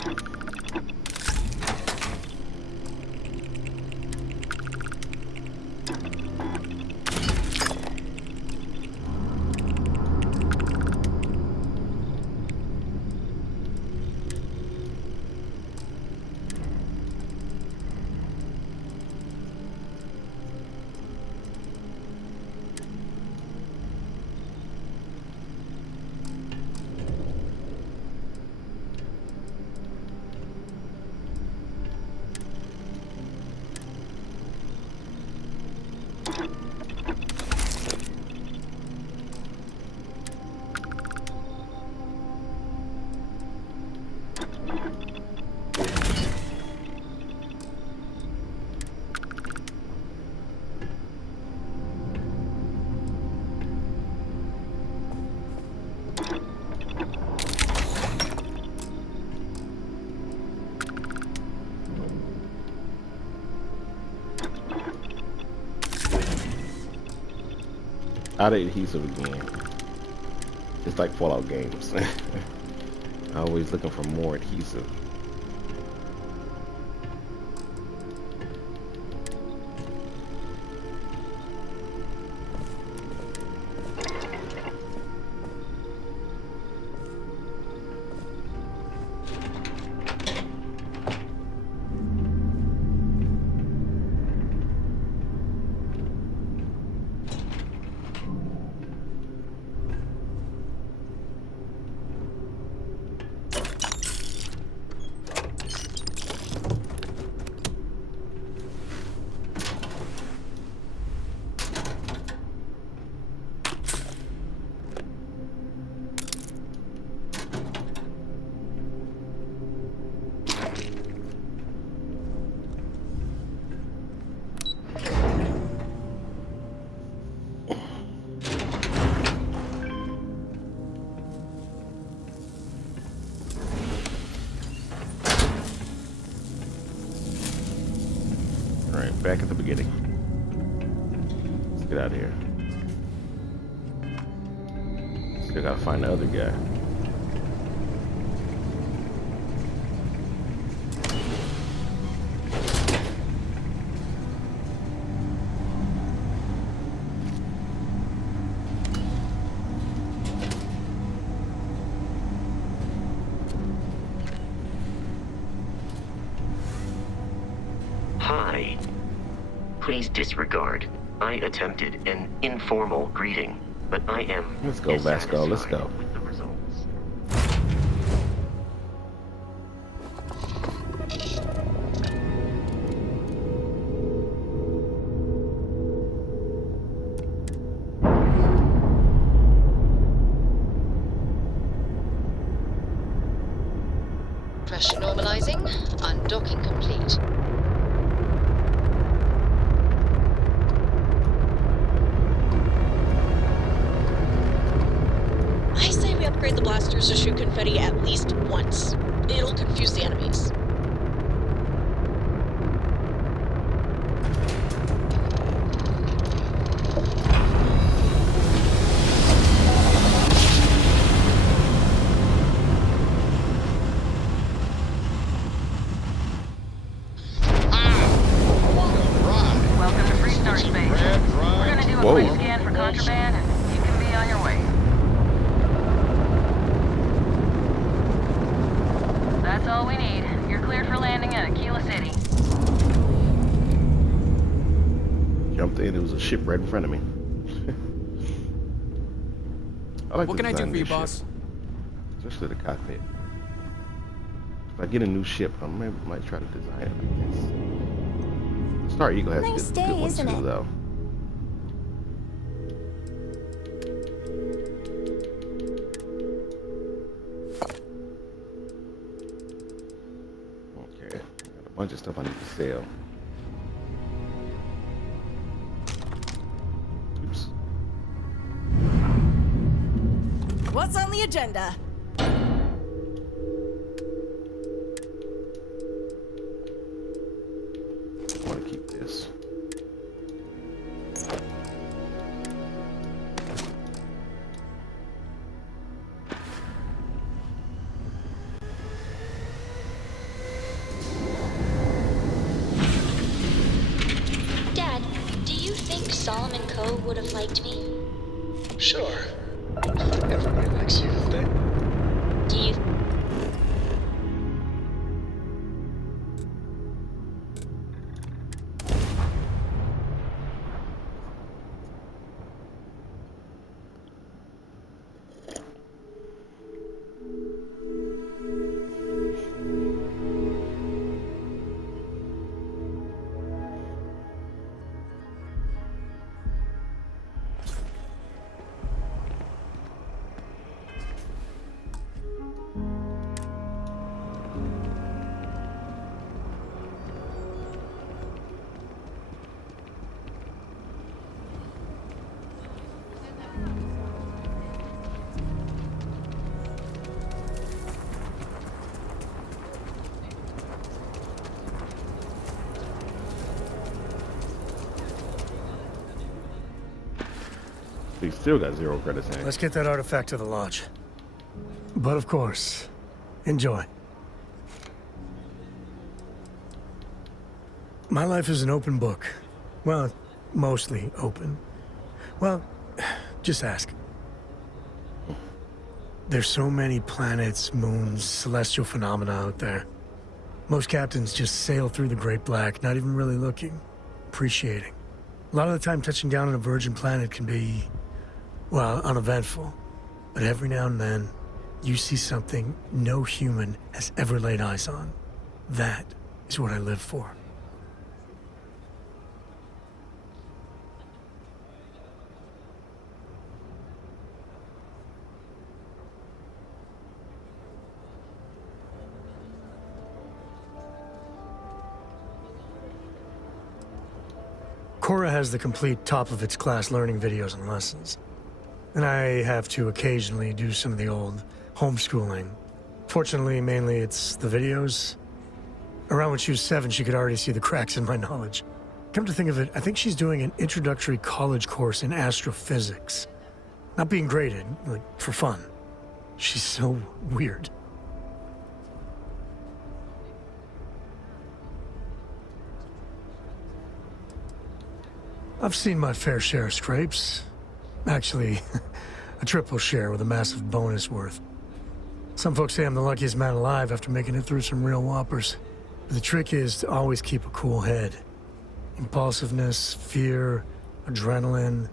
Out of adhesive again. It's like Fallout games. Always looking for more adhesive. Alright, back at the beginning. Let's get out of here. Still gotta find the other guy. Hi. Please disregard. I attempted an informal greeting, but I am. Let's go, Vasco. Let's go. With the results. Pressure normalizing. Undocking complete. I say we upgrade the blasters to shoot confetti at least once. It'll confuse the enemies. Welcome to Freestart Space. We're gonna do a quick scan for contraband, and you can be on your way. That's all we need. You're cleared for landing at Aquila City. Jumped in, there was a ship right in front of me. I like What the can I do design for you, of this boss? ship, especially the cockpit. If I get a new ship, I might try to design it like this. Star Eagle has Nice good day, ones isn't too, it? though. Okay, got a bunch of stuff I need to sell. Oops. What's on the agenda? I want to keep this. Joe would have liked me? Sure. Everybody likes you, don't they? Do you... He still got 0 credits. Hank. Let's get that artifact to the lodge. But of course, enjoy. My life is an open book. Well, mostly open. Well, just ask. There's so many planets, moons, celestial phenomena out there. Most captains just sail through the Great Black, not even really looking, appreciating. A lot of the time, touching down on a virgin planet can be, well, uneventful. But every now and then, you see something no human has ever laid eyes on. That is what I live for. Cora has the complete top-of-its-class learning videos and lessons. And I have to occasionally do some of the old homeschooling. Fortunately, mainly it's the videos. Around when she was 7, she could already see the cracks in my knowledge. Come to think of it, I think she's doing an introductory college course in astrophysics. Not being graded, like, for fun. She's so weird. I've seen my fair share of scrapes. Actually, a triple share with a massive bonus worth. Some folks say I'm the luckiest man alive after making it through some real whoppers. But the trick is to always keep a cool head. Impulsiveness, fear, adrenaline,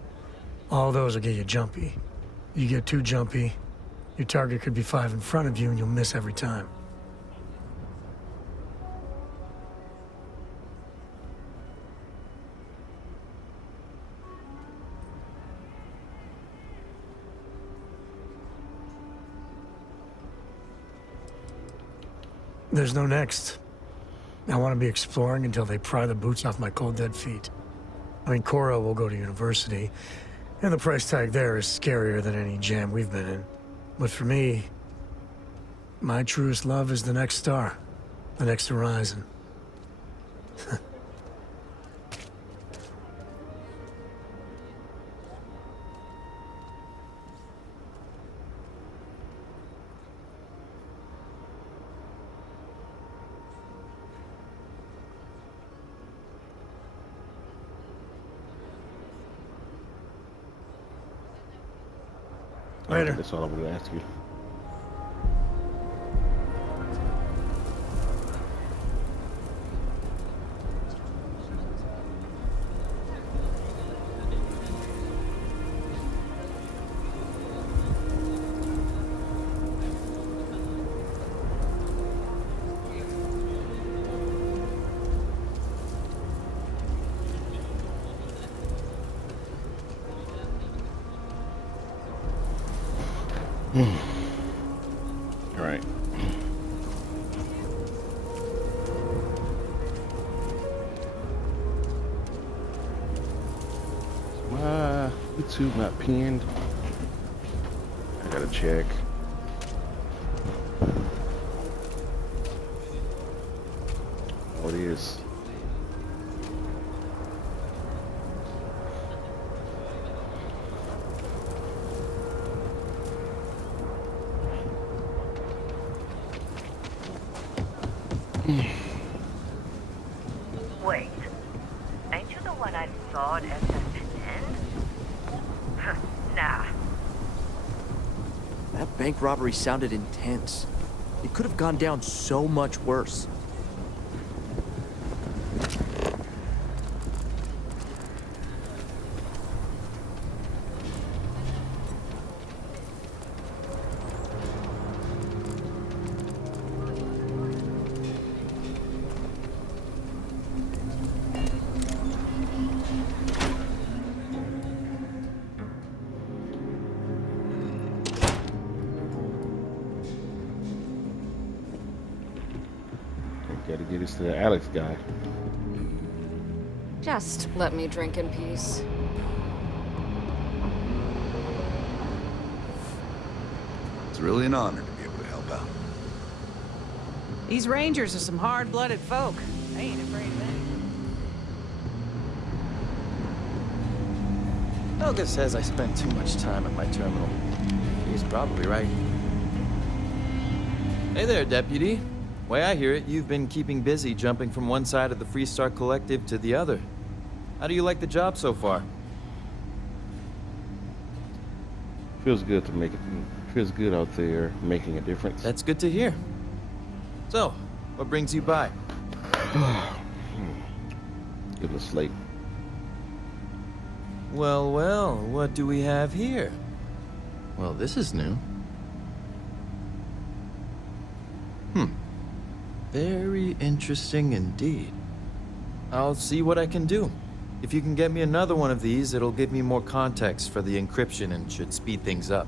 all those will get you jumpy. You get too jumpy, your target could be 5 in front of you and you'll miss every time. There's no next. I want to be exploring until they pry the boots off my cold, dead feet. I mean, Cora will go to university, and the price tag there is scarier than any jam we've been in. But for me, my truest love is the next star, the next horizon. Later. That's all I'm going to ask you. All right. My YouTube not pinned. I gotta check. Oh, it is. Wait, ain't you the one I saw at SS10? bank robbery sounded intense. It could have gone down so much worse. Gotta get us to the Alex guy. Just let me drink in peace. It's really an honor to be able to help out. These Rangers are some hard-blooded folk. They ain't afraid of anything. Helga says I spend too much time at my terminal. She's probably right. Hey there, Deputy. Way I hear it, you've been keeping busy jumping from one side of the Freestar Collective to the other. How do you like the job so far? Feels good to make it. Feels good out there making a difference. That's good to hear. So, what brings you by? Getting asleep. Well, well, what do we have here? Well, this is new. Very interesting indeed. I'll see what I can do. If you can get me another one of these, it'll give me more context for the encryption and should speed things up.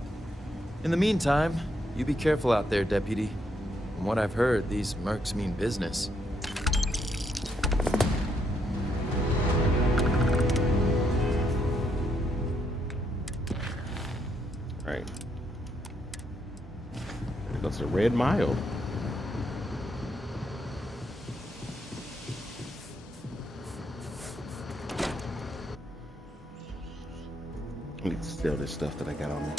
In the meantime, you be careful out there, Deputy. From what I've heard, these mercs mean business. Right. There goes the Red Mile. I need to sell this stuff that I got on me.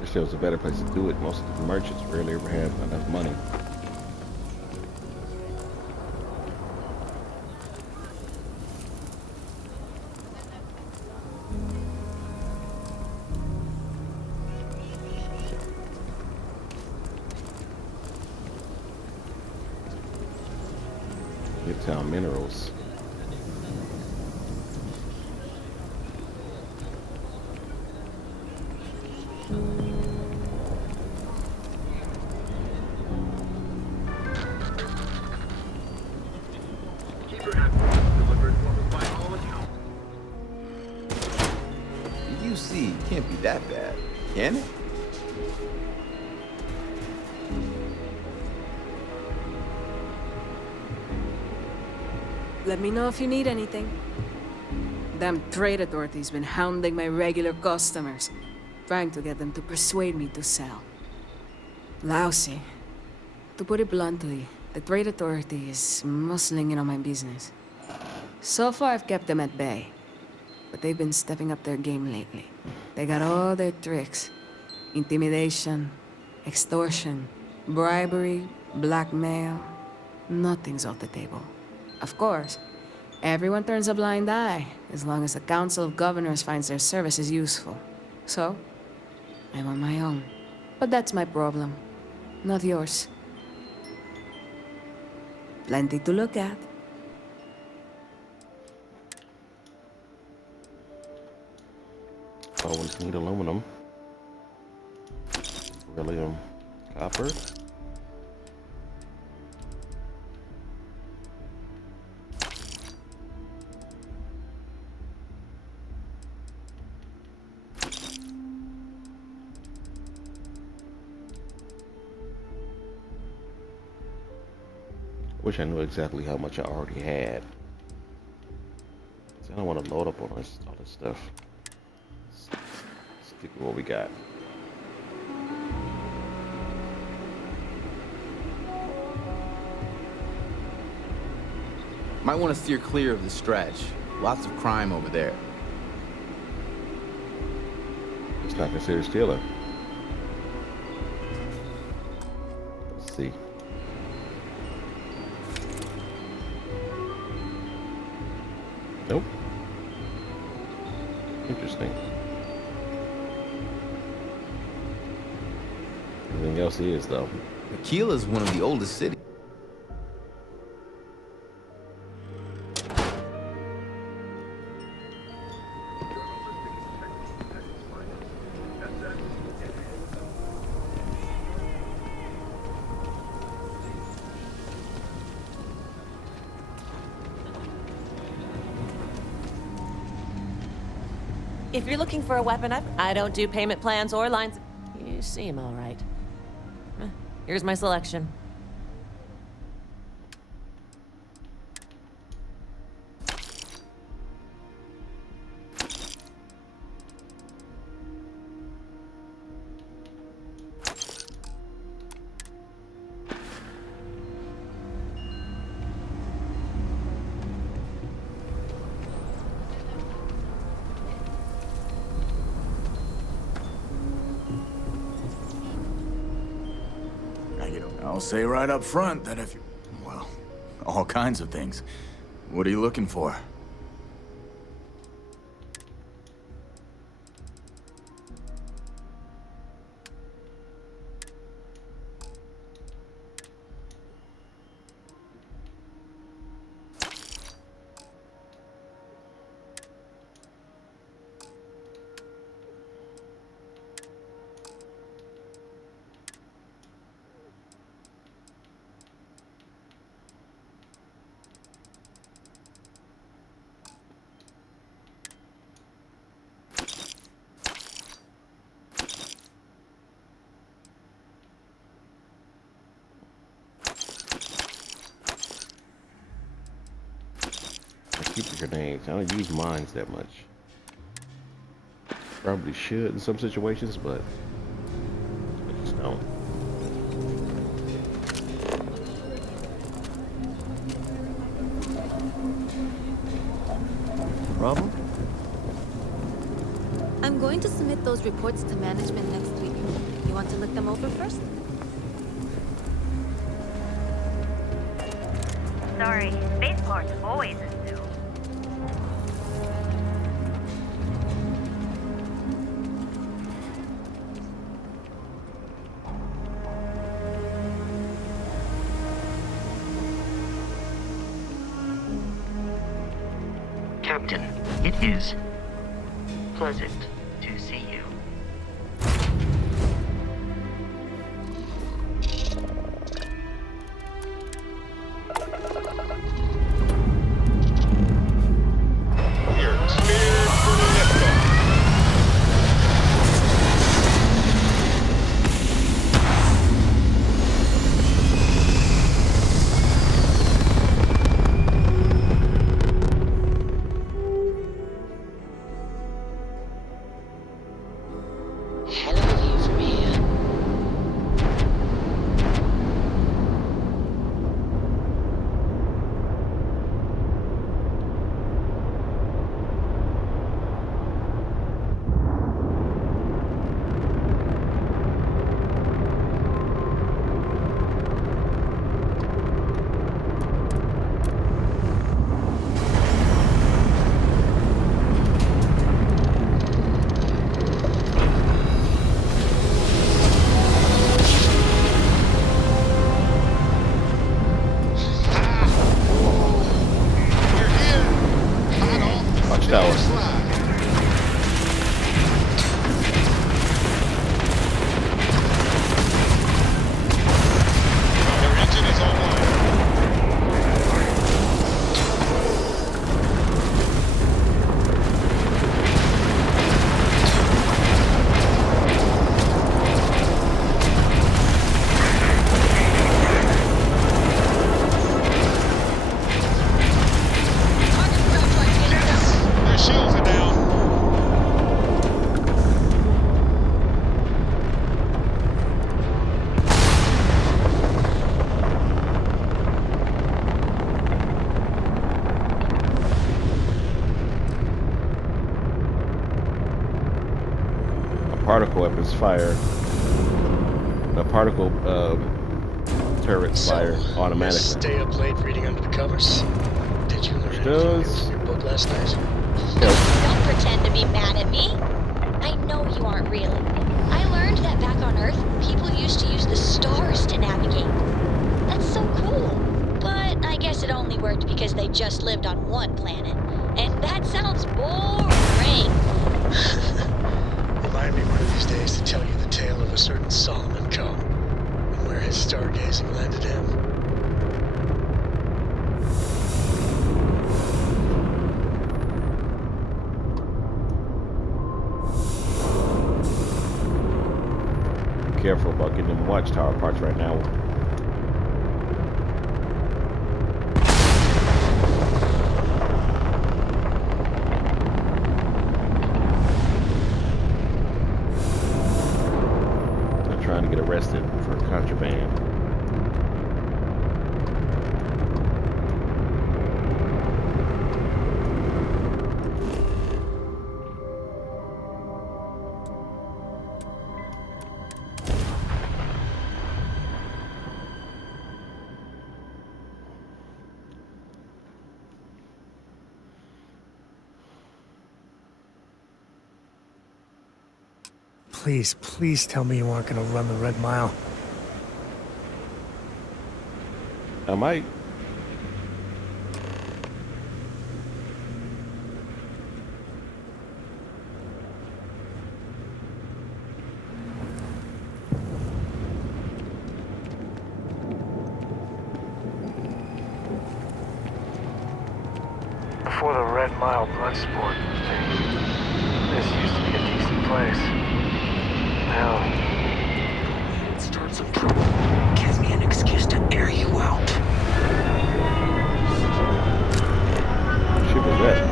Wish there was a better place to do it. Most of the merchants rarely ever have enough money. Midtown Minerals. The UC can't be that bad, can it? Let me know if you need anything. Damn trade authority's been hounding my regular customers, trying to get them to persuade me to sell. Lousy. To put it bluntly, the trade authority is muscling in on my business. So far, I've kept them at bay, but they've been stepping up their game lately. They got all their tricks. Intimidation, extortion, bribery, blackmail. Nothing's off the table. Of course, everyone turns a blind eye as long as the Council of Governors finds their services useful. So, I'm on my own. But that's my problem, not yours. Plenty to look at. Always need aluminum. Beryllium, copper. Wish I knew exactly how much I already had. I don't want to load up on all this stuff. Stick with what we got. Might want to steer clear of the stretch. Lots of crime over there. It's not considered stealing. Let's see. Nope. Interesting. Everything else is, though. Aquila is one of the oldest cities. If you're looking for a weapon, I don't do payment plans or lines. You seem all right. Here's my selection. I'll say right up front that if you... well, all kinds of things. What are you looking for? Keep the grenades. I don't use mines that much. Probably should in some situations, but I just don't. Problem? I'm going to submit those reports to management next week. You want to look them over first? Sorry, Spaceport's always assumed. Captain, it is pleasant to see you. Particle weapons fire. The particle turrets fire automatically. Stay up late reading under the covers. Did you learn anything new with your book? book last night? Don't pretend to be mad at me. I know you aren't really. I learned that back on Earth, people used to use the stars to navigate. That's so cool. But I guess it only worked because they just lived on one planet. And that sounds boring. Remind me one of these days to tell you the tale of a certain Solomon Cum and where his stargazing landed him. Be careful about getting them watchtower parts right now. Trying to get arrested for contraband. Please, please tell me you aren't gonna run the Red Mile. I might. Before the Red Mile Bloodsport thing, this used to be a decent place. Now, start some trouble. Gives me an excuse to air you out. Shit was that?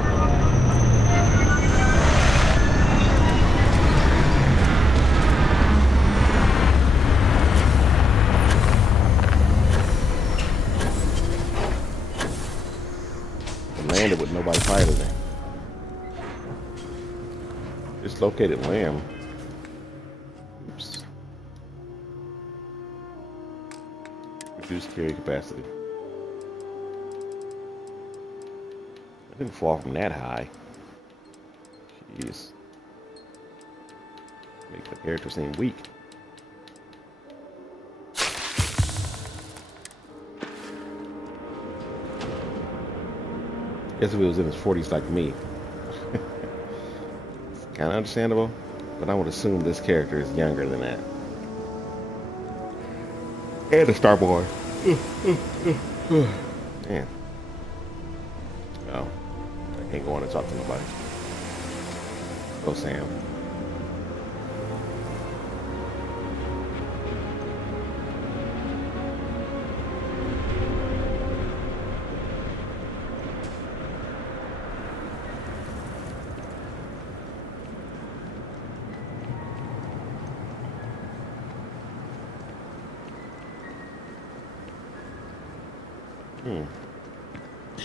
It landed with nobody piloting it. Dislocated lamb. Oops. Reduced carry capacity. I didn't fall from that high. Jeez. Make the character seem weak. Guess if he was in his 40s like me. It's kind of understandable, but I would assume this character is younger than that. And a Starborn. Man. Oh. I can't go on and talk to nobody. Go Sam.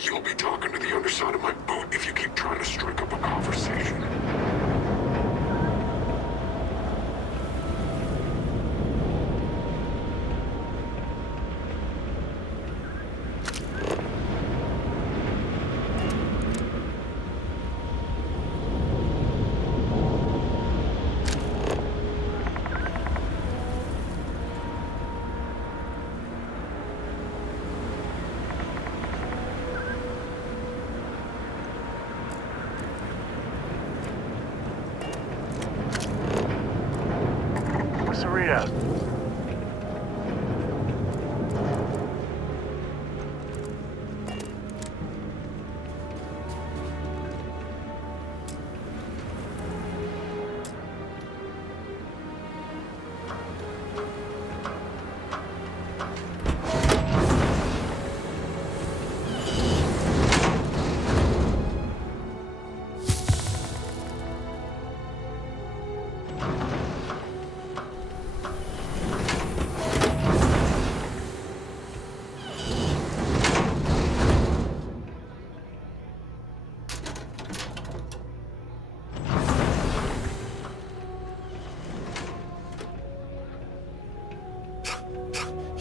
You'll be talking to the underside of my boat if you keep trying to strike up a conversation. Sarita.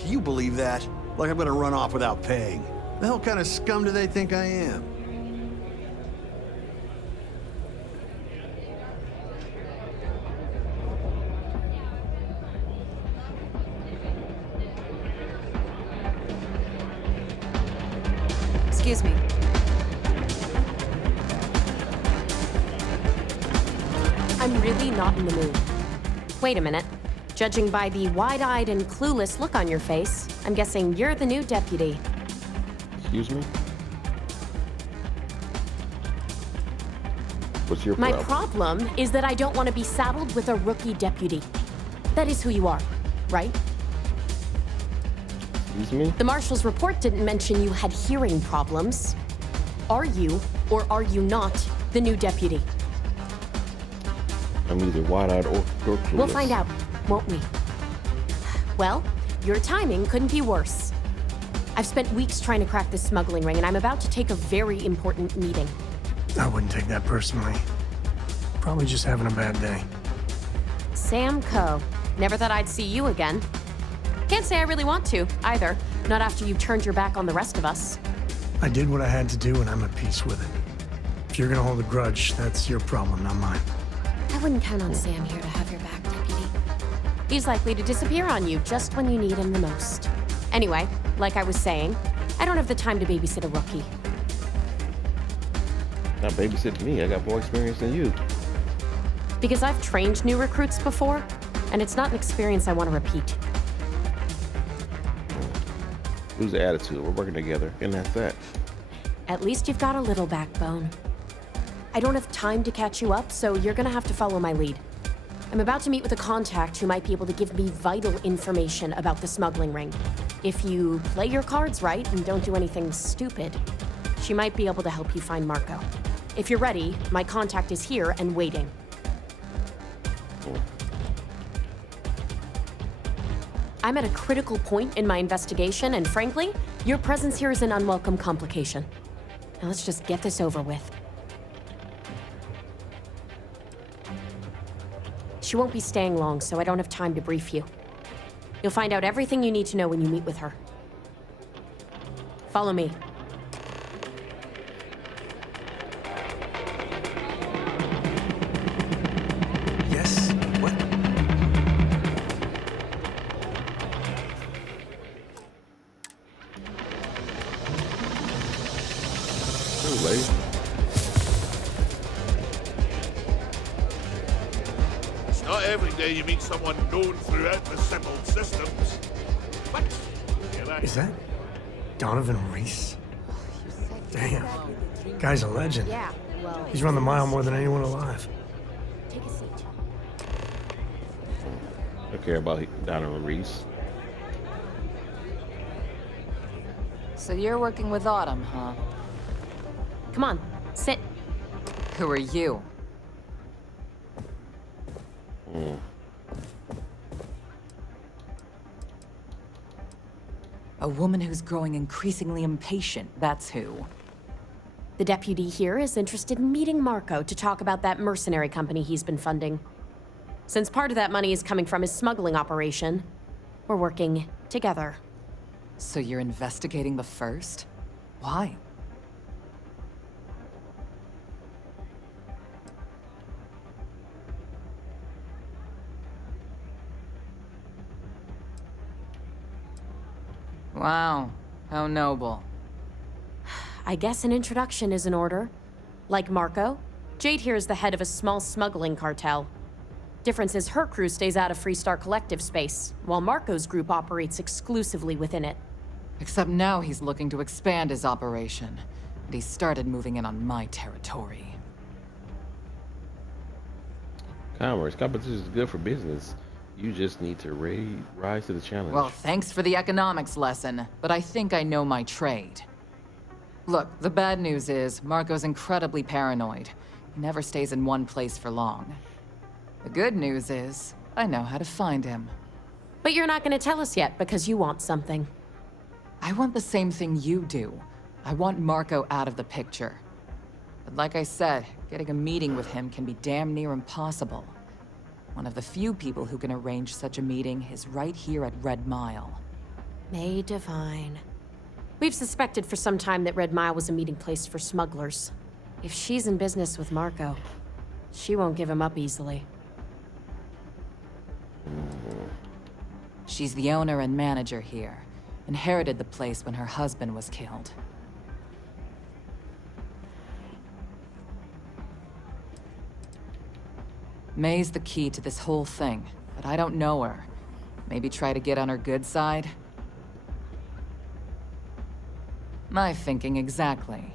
You believe that? Like I'm gonna run off without paying. The hell kind of scum do they think I am? Excuse me. I'm really not in the mood. Wait a minute. Judging by the wide-eyed and clueless look on your face, I'm guessing you're the new deputy. Excuse me? What's your problem? My problem is that I don't want to be saddled with a rookie deputy. That is who you are, right? Excuse me? The marshal's report didn't mention you had hearing problems. Are you, or are you not, the new deputy? I'm either wide-eyed or clueless. We'll find out, won't we? Well, your timing couldn't be worse. I've spent weeks trying to crack this smuggling ring, and I'm about to take a very important meeting. I wouldn't take that personally. Probably just having a bad day. Sam Coe. Never thought I'd see you again. Can't say I really want to, either. Not after you turned your back on the rest of us. I did what I had to do, and I'm at peace with it. If you're gonna hold a grudge, that's your problem, not mine. I wouldn't count on Sam here to have your back, deputy. He's likely to disappear on you just when you need him the most. Anyway, like I was saying, I don't have the time to babysit a rookie. Not babysitting me. I got more experience than you. Because I've trained new recruits before, and it's not an experience I want to repeat. Lose the attitude. We're working together, and that's that. At least you've got a little backbone. I don't have time to catch you up, so you're gonna have to follow my lead. I'm about to meet with a contact who might be able to give me vital information about the smuggling ring. If you play your cards right and don't do anything stupid, she might be able to help you find Marco. If you're ready, my contact is here and waiting. I'm at a critical point in my investigation, and frankly, your presence here is an unwelcome complication. Now let's just get this over with. She won't be staying long, so I don't have time to brief you. You'll find out everything you need to know when you meet with her. Follow me. Yes? What? Hey, lady. Not every day you meet someone known throughout the settled systems. But Is that Donovan Reese? Damn. Guy's a legend. Yeah, well... He's run the mile more than anyone alive. Take a seat. I don't care about Donovan Reese. So you're working with Autumn, huh? Come on, sit. Who are you? A woman who's growing increasingly impatient, that's who. The deputy here is interested in meeting Marco to talk about that mercenary company he's been funding. Since part of that money is coming from his smuggling operation, we're working together. So you're investigating the first? Why? Wow, how noble. I guess an introduction is in order. Like Marco, Jade here is the head of a small smuggling cartel. Difference is her crew stays out of Freestar Collective space, while Marco's group operates exclusively within it. Except now he's looking to expand his operation, and he started moving in on my territory. Commerce. Competition is good for business. You just need to rise to the challenge. Well, thanks for the economics lesson, but I think I know my trade. Look, the bad news is, Marco's incredibly paranoid. He never stays in one place for long. The good news is, I know how to find him. But you're not going to tell us yet because you want something. I want the same thing you do. I want Marco out of the picture. But like I said, getting a meeting with him can be damn near impossible. One of the few people who can arrange such a meeting is right here at Red Mile. May divine. We've suspected for some time that Red Mile was a meeting place for smugglers. If she's in business with Marco, she won't give him up easily. She's the owner and manager here. Inherited the place when her husband was killed. May's the key to this whole thing, but I don't know her. Maybe try to get on her good side? My thinking exactly.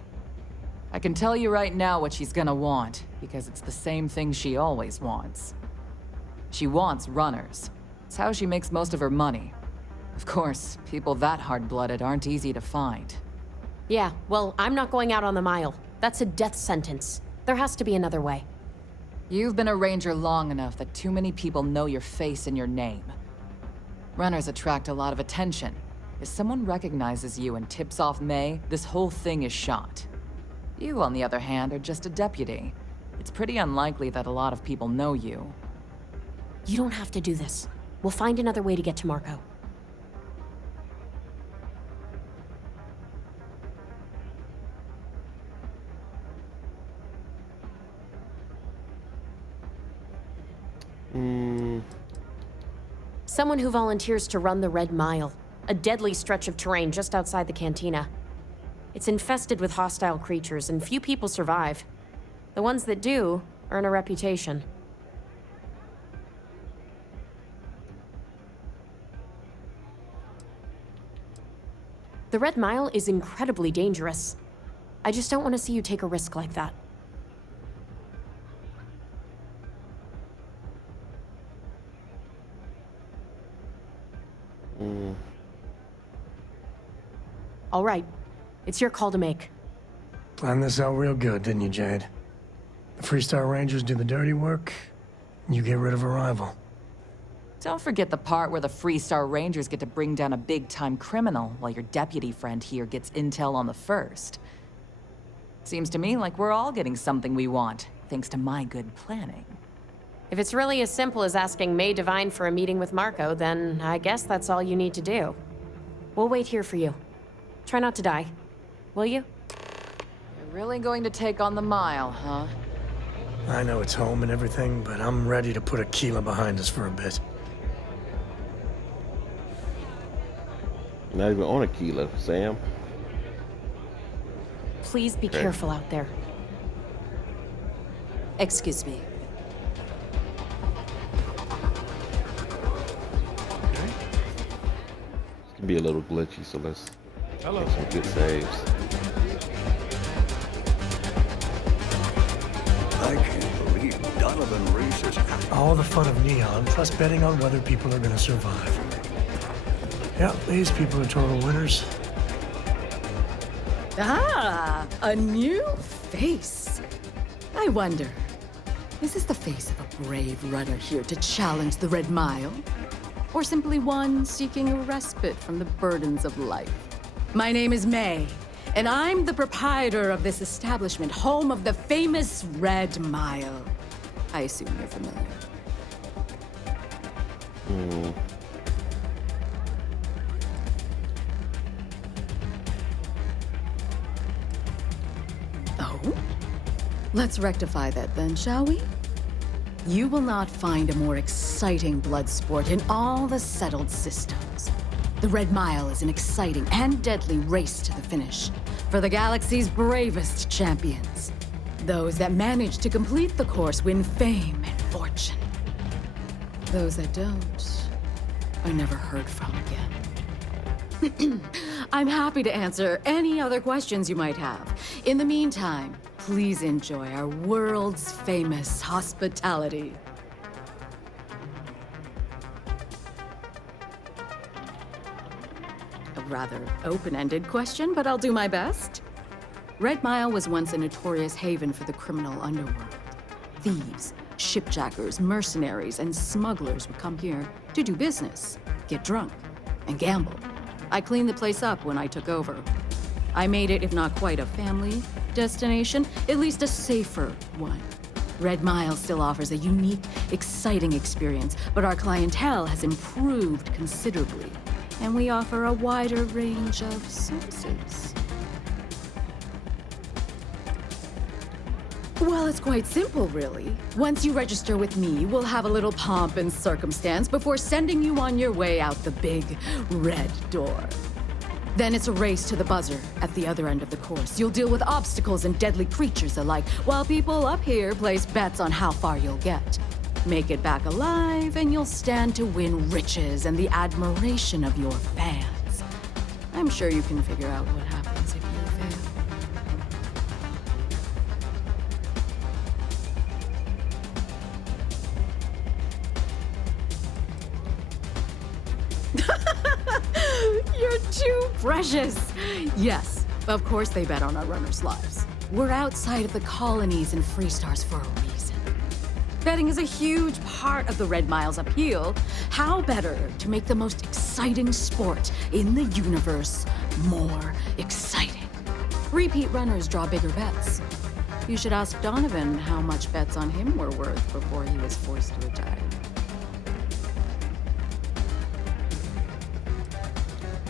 I can tell you right now what she's gonna want, because it's the same thing she always wants. She wants runners. It's how she makes most of her money. Of course, people that hard-blooded aren't easy to find. Yeah, well, I'm not going out on the mile. That's a death sentence. There has to be another way. You've been a ranger long enough that too many people know your face and your name. Runners attract a lot of attention. If someone recognizes you and tips off May, this whole thing is shot. You, on the other hand, are just a deputy. It's pretty unlikely that a lot of people know you. You don't have to do this. We'll find another way to get to Marco. Someone who volunteers to run the Red Mile, a deadly stretch of terrain just outside the cantina. It's infested with hostile creatures, and few people survive. The ones that do earn a reputation. The Red Mile is incredibly dangerous. I just don't want to see you take a risk like that. All right. It's your call to make. Planned this out real good, didn't you, Jade? The Freestar Rangers do the dirty work, and you get rid of a rival. Don't forget the part where the Freestar Rangers get to bring down a big-time criminal, while your deputy friend here gets intel on the first. Seems to me like we're all getting something we want, thanks to my good planning. If it's really as simple as asking May Divine for a meeting with Marco, then I guess that's all you need to do. We'll wait here for you. Try not to die. Will you? You're really going to take on the mile, huh? I know it's home and everything, but I'm ready to put Aquila behind us for a bit. Not even on Aquila, Sam. Please be careful out there. Excuse me. This can be a little glitchy, so let's make some good saves. I can't believe Donovan races. All the fun of Neon, plus betting on whether people are gonna survive. Yep, these people are total winners. Ah, a new face. I wonder, is this the face of a brave runner here to challenge the Red Mile? Or simply one seeking a respite from the burdens of life? My name is May, and I'm the proprietor of this establishment, home of the famous Red Mile. I assume you're familiar. Oh? Let's rectify that then, shall we? You will not find a more exciting blood sport in all the settled systems. The Red Mile is an exciting and deadly race to the finish for the galaxy's bravest champions. Those that manage to complete the course win fame and fortune. Those that don't are never heard from again. I'm happy to answer any other questions you might have. In the meantime, please enjoy our world's famous hospitality. A rather open-ended question, but I'll do my best. Red Mile was once a notorious haven for the criminal underworld. Thieves, shipjackers, mercenaries, and smugglers would come here to do business, get drunk, and gamble. I cleaned the place up when I took over. I made it, if not quite a family destination, at least a safer one. Red Mile still offers a unique, exciting experience, but our clientele has improved considerably, and we offer a wider range of services. Well, it's quite simple, really. Once you register with me, we'll have a little pomp and circumstance before sending you on your way out the big red door. Then it's a race to the buzzer at the other end of the course. You'll deal with obstacles and deadly creatures alike, while people up here place bets on how far you'll get. make it back alive, and you'll stand to win riches and the admiration of your fans. I'm sure you can figure out what happens if you fail. You're too precious! Yes, of course they bet on our runners' lives. We're outside of the colonies and Freestars for a reason. Betting is a huge part of the Red Mile's appeal. How better to make the most exciting sport in the universe more exciting? Repeat runners draw bigger bets. You should ask Donovan how much bets on him were worth before he was forced to retire.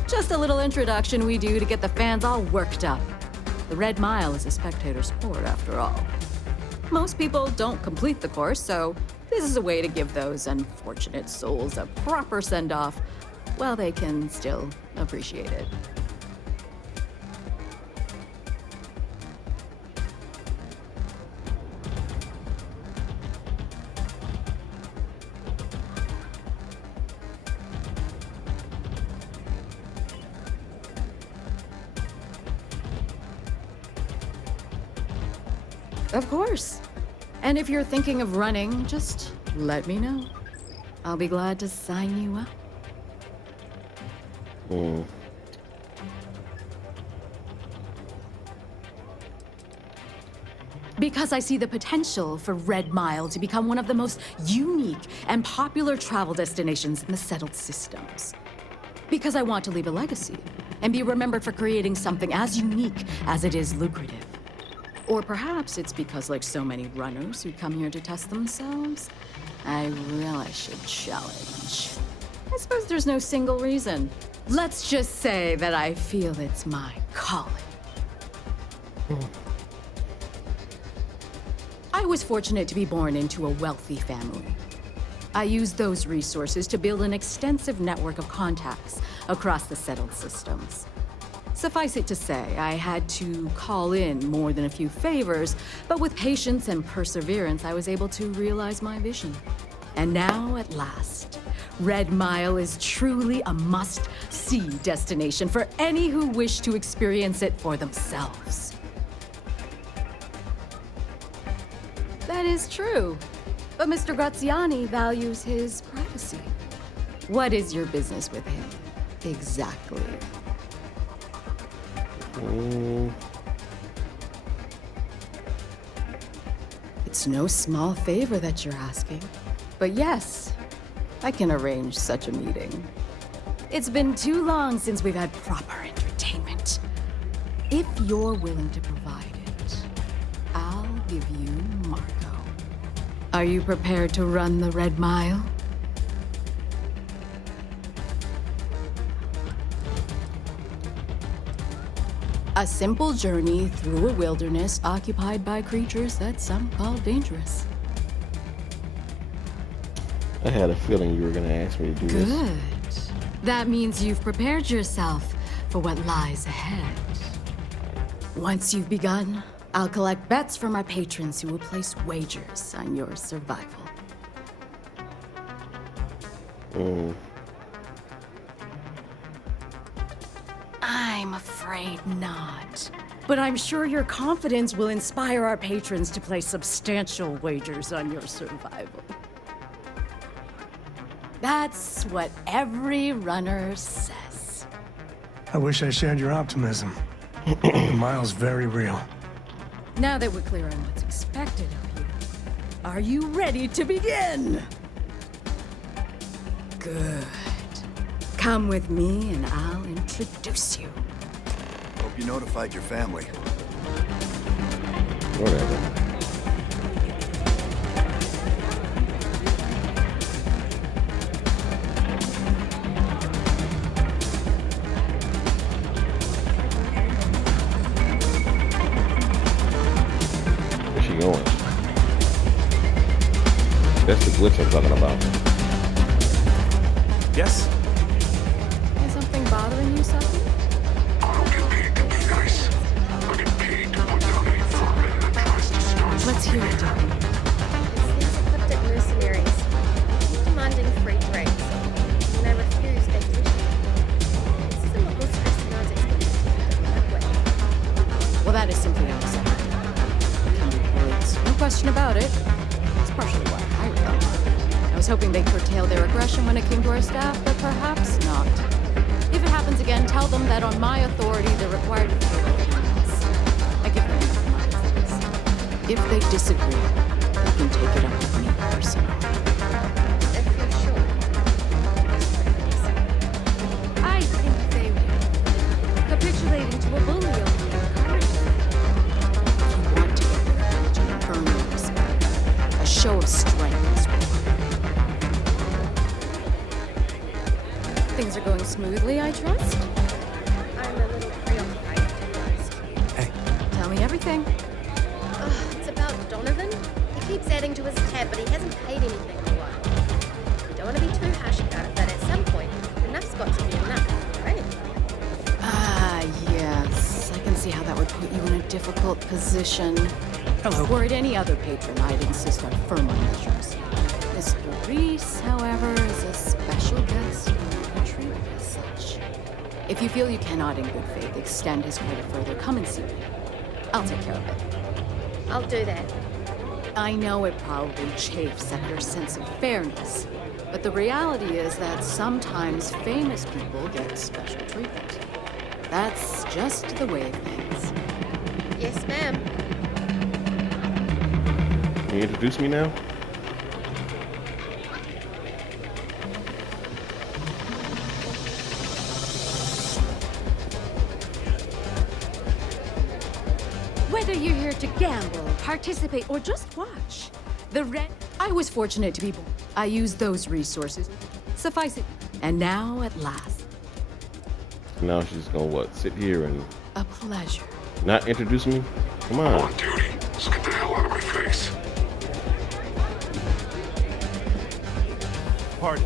Just a little introduction we do to get the fans all worked up. The Red Mile is a spectator sport, after all. Most people don't complete the course, so this is a way to give those unfortunate souls a proper send-off while they can still appreciate it. Of course. And if you're thinking of running, just let me know. I'll be glad to sign you up. Because I see the potential for Red Mile to become one of the most unique and popular travel destinations in the settled systems. Because I want to leave a legacy and be remembered for creating something as unique as it is lucrative. Or perhaps it's because, like so many runners who come here to test themselves, I really should challenge. I suppose there's no single reason. Let's just say that I feel it's my calling. I was fortunate to be born into a wealthy family. I used those resources to build an extensive network of contacts across the settled systems. Suffice it to say, I had to call in more than a few favors, but with patience and perseverance, I was able to realize my vision. And now, at last, Red Mile is truly a must-see destination for any who wish to experience it for themselves. That is true, but Mr. Graziani values his privacy. What is your business with him, exactly? It's no small favor that you're asking. But yes, I can arrange such a meeting. It's been too long since we've had proper entertainment. If you're willing to provide it, I'll give you Marco. Are you prepared to run the Red Mile? A simple journey through a wilderness occupied by creatures that some call dangerous. I had a feeling you were going to ask me to do this. Good. That means you've prepared yourself for what lies ahead. Once you've begun, I'll collect bets from our patrons who will place wagers on your survival. I'm afraid not. But I'm sure your confidence will inspire our patrons to place substantial wagers on your survival. That's what every runner says. I wish I shared your optimism. The mile's very real. Now that we're clear on what's expected of you, are you ready to begin? Good. Come with me and I'll introduce you. Hope you notified your family. Whatever. Where's she going? That's the glitch I'm talking about. Yes? Is something bothering you, Saki? I don't get paid to be nice. I get paid to put down any vermin that tries to start Let's hear it, Doc. It's these cryptic mercenaries was hoping they'd curtail their aggression when it came to our staff, but perhaps not. If it happens again, tell them that on my authority, they're required to pay their payments. I give them enough money for this. If they disagree, they can take it up with me personally. If you're sure. I think they will. Capitulating to a bully only encourages them. If you want to get their attention, earn their respect. A show of strength is required. Things are going smoothly, I trust? I'm a little preoccupied, to be honest. Hey. Tell me everything. It's about Donovan. He keeps adding to his tab, but he hasn't paid anything in a while. You don't want to be too harsh about it, but at some point, enough's got to be enough, right? Ah, yes. I can see how that would put you in a difficult position. Hello. Were it any other patron, I'd insist on firmer measures. Mr. Reese, however, is a special guest and will be treated as such. If you feel you cannot in good faith extend his credit further, come and see me. I'll take care of it. I'll do that. I know it probably chafes at your sense of fairness, but the reality is that sometimes famous people get special treatment. That's just the way of things. Yes, ma'am. Can you introduce me now? Whether you're here to gamble, participate, or just watch, I was fortunate to be born. I used those resources. Suffice it. And now, at last. Now she's gonna what? Sit here and A pleasure. not introduce me? Come on. On duty. Let's get the hell out of my face. Pardon.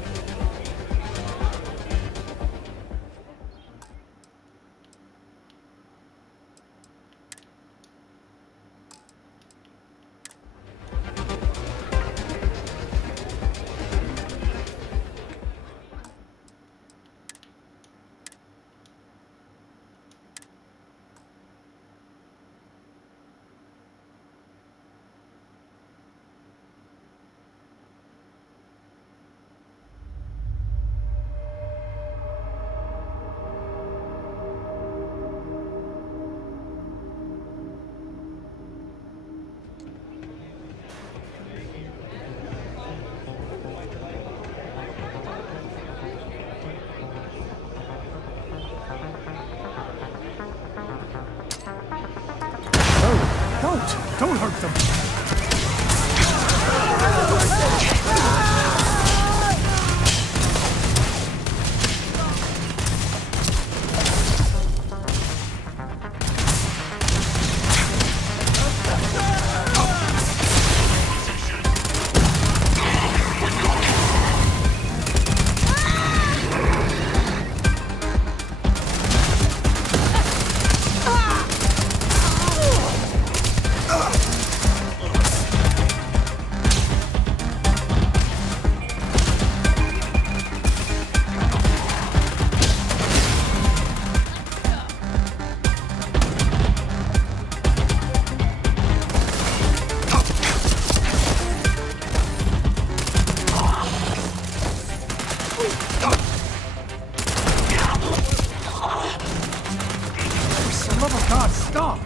Don't hurt them. God, stop!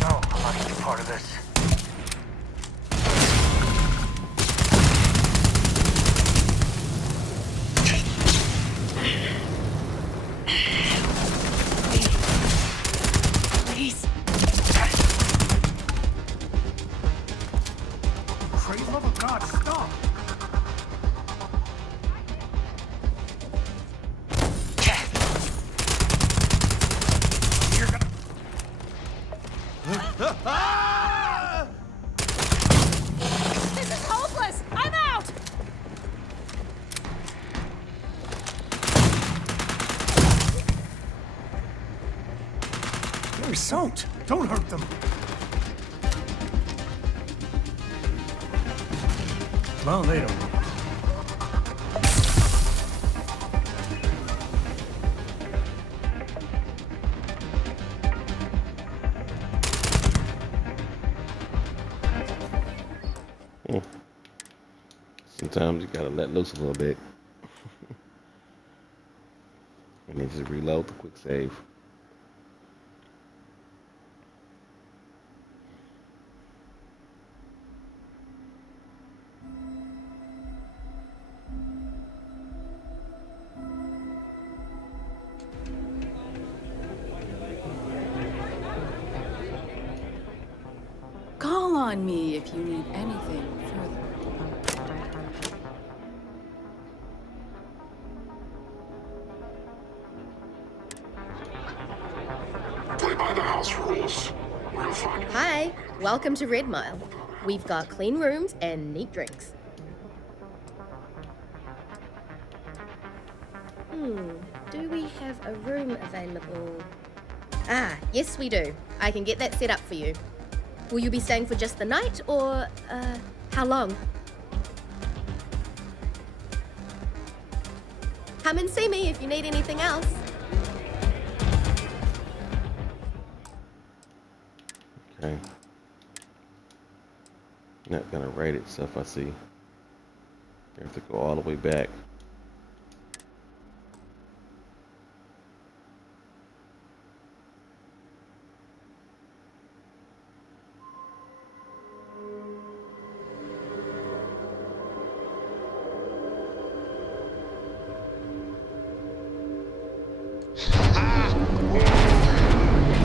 No, I'm not gonna be part of this. Please. For the love of God, stop! You're gonna... This is hopeless! I'm out! They're soaked. Don't hurt them. Well, they don't. Sometimes you gotta let loose a little bit. And then just reload the quick save. Call on me if you need anything further. Play by the house rules. We'll find Hi, welcome to Red Mile. We've got clean rooms and neat drinks. Do we have a room available? Ah, yes we do. I can get that set up for you. Will you be staying for just the night, or, how long? Come and see me if you need anything else. Okay. Not gonna write itself, I see. You have to go all the way back.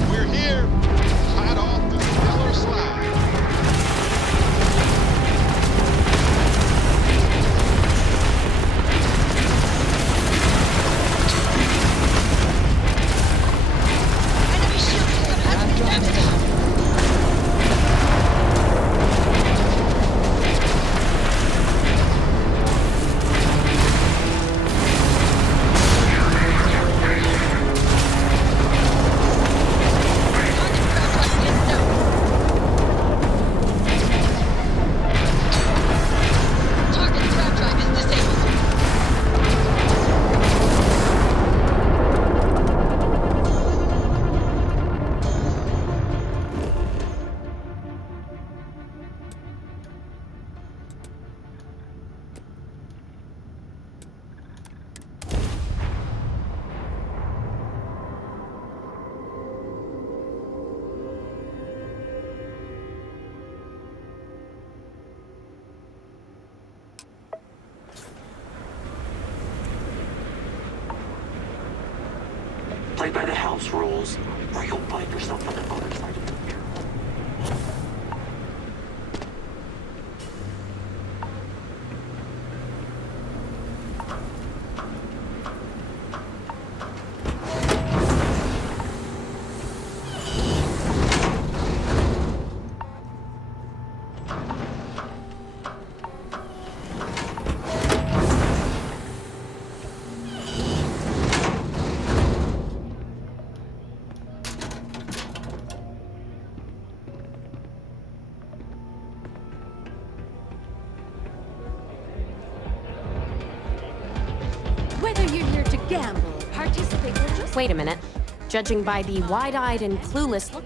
We're here. Hot off the stellar slide. Play by the house rules, or you'll find yourself on the other side of the mirror. Whether you're here to gamble, participate, or just... Wait a minute. Judging by the wide-eyed and clueless look...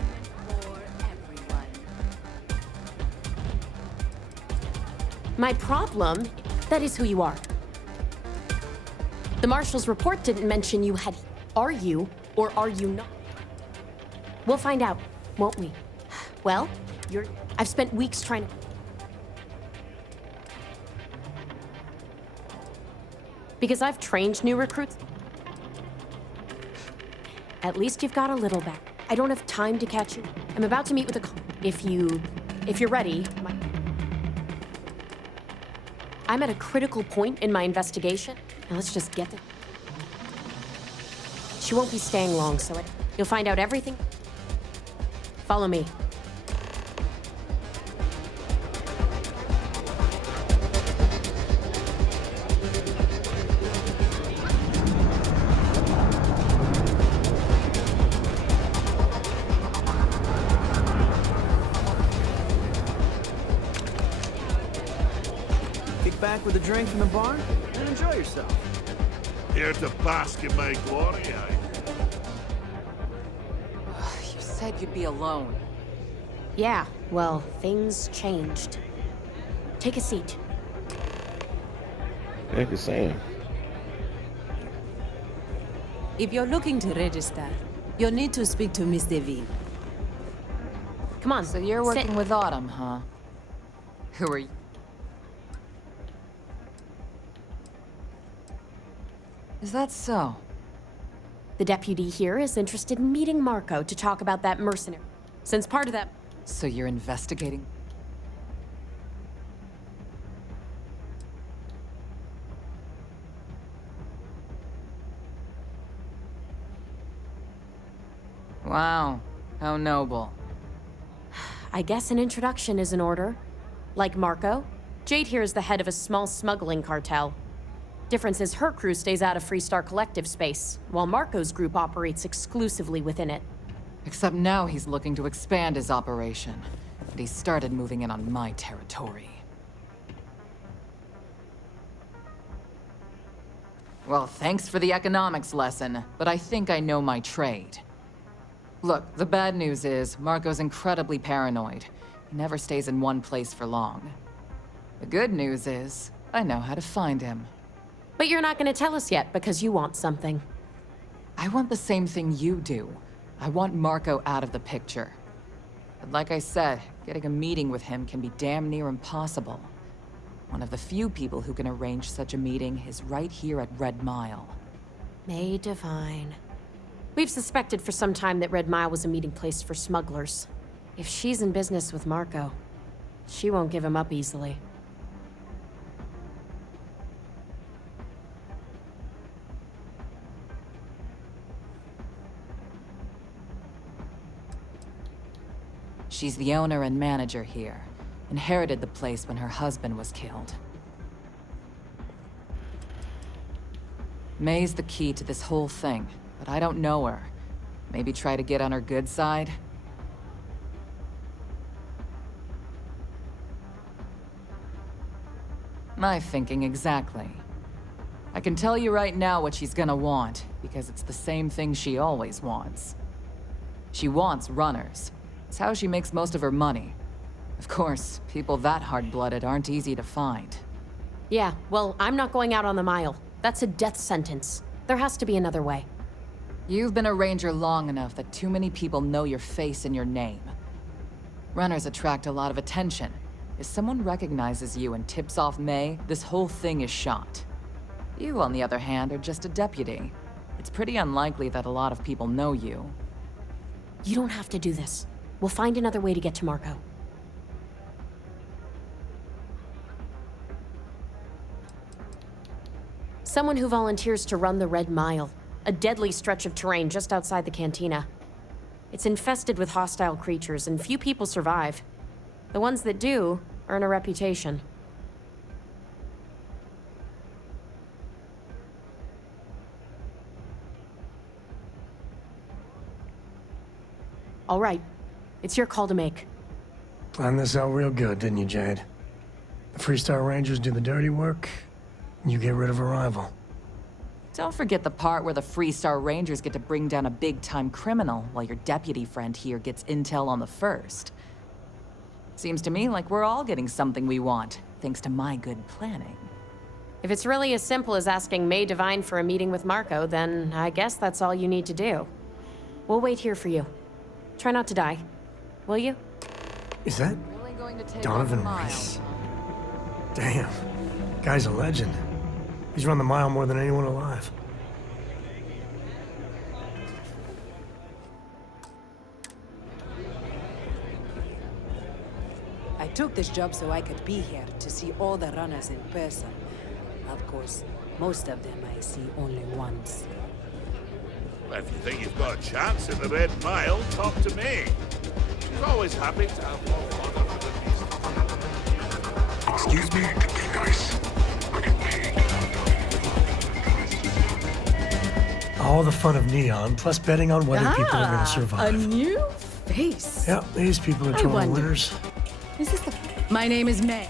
My problem, that is who you are. The Marshal's report didn't mention you had... Are you, or are you not? We'll find out, won't we? Well, I've spent weeks trying to... Because I've trained new recruits. At least you've got a little back. I don't have time to catch you. I'm about to meet with a... If you're ready... I'm at a critical point in my investigation. Now let's just get it. She won't be staying long, so you'll find out everything. Follow me. back with a drink from the bar and enjoy yourself. Here to bask in my glory, aye. You said you'd be alone. Yeah, well, things changed. Take a seat. Thank you, Sam. If you're looking to register, you'll need to speak to Miss Devine. Come on. So you're working with Autumn, huh? Who are you? Is that so? The deputy here is interested in meeting Marco to talk about that mercenary. Since part of that... So you're investigating? Wow, how noble. I guess an introduction is in order. Like Marco, Jade here is the head of a small smuggling cartel. Difference is her crew stays out of Freestar Collective space, while Marco's group operates exclusively within it. Except now he's looking to expand his operation, and he started moving in on my territory. Well, thanks for the economics lesson, but I think I know my trade. Look, the bad news is, Marco's incredibly paranoid. He never stays in one place for long. The good news is, I know how to find him. But you're not gonna tell us yet, because you want something. I want the same thing you do. I want Marco out of the picture. But like I said, getting a meeting with him can be damn near impossible. One of the few people who can arrange such a meeting is right here at Red Mile. May Divine. We've suspected for some time that Red Mile was a meeting place for smugglers. If she's in business with Marco, she won't give him up easily. She's the owner and manager here. Inherited the place when her husband was killed. May's the key to this whole thing, but I don't know her. Maybe try to get on her good side? My thinking exactly. I can tell you right now what she's gonna want, because it's the same thing she always wants. She wants runners. It's how she makes most of her money. Of course, people that hard-blooded aren't easy to find. Yeah, well, I'm not going out on the mile. That's a death sentence. There has to be another way. You've been a ranger long enough that too many people know your face and your name. Runners attract a lot of attention. If someone recognizes you and tips off May, this whole thing is shot. You, on the other hand, are just a deputy. It's pretty unlikely that a lot of people know you. You don't have to do this. We'll find another way to get to Marco. Someone who volunteers to run the Red Mile, a deadly stretch of terrain just outside the cantina. It's infested with hostile creatures, and few people survive. The ones that do earn a reputation. All right, it's your call to make. Planned this out real good, didn't you, Jade? The Freestar Rangers do the dirty work, and you get rid of a rival. Don't forget the part where the Freestar Rangers get to bring down a big-time criminal, while your deputy friend here gets intel on the first. Seems to me like we're all getting something we want, thanks to my good planning. If it's really as simple as asking May Divine for a meeting with Marco, then I guess that's all you need to do. We'll wait here for you. Try not to die, will you? Is that Donovan Reese? Damn, guy's a legend. He's run the mile more than anyone alive. I took this job so I could be here to see all the runners in person. Of course, most of them I see only once. Well, if you think you've got a chance in the Red Mile, talk to me. She's always happy to have more fun under the beast. Excuse me? All the fun of Neon, plus betting on whether people are going to survive. A new face. Yep, these people are total winners. Is this the... My name is May.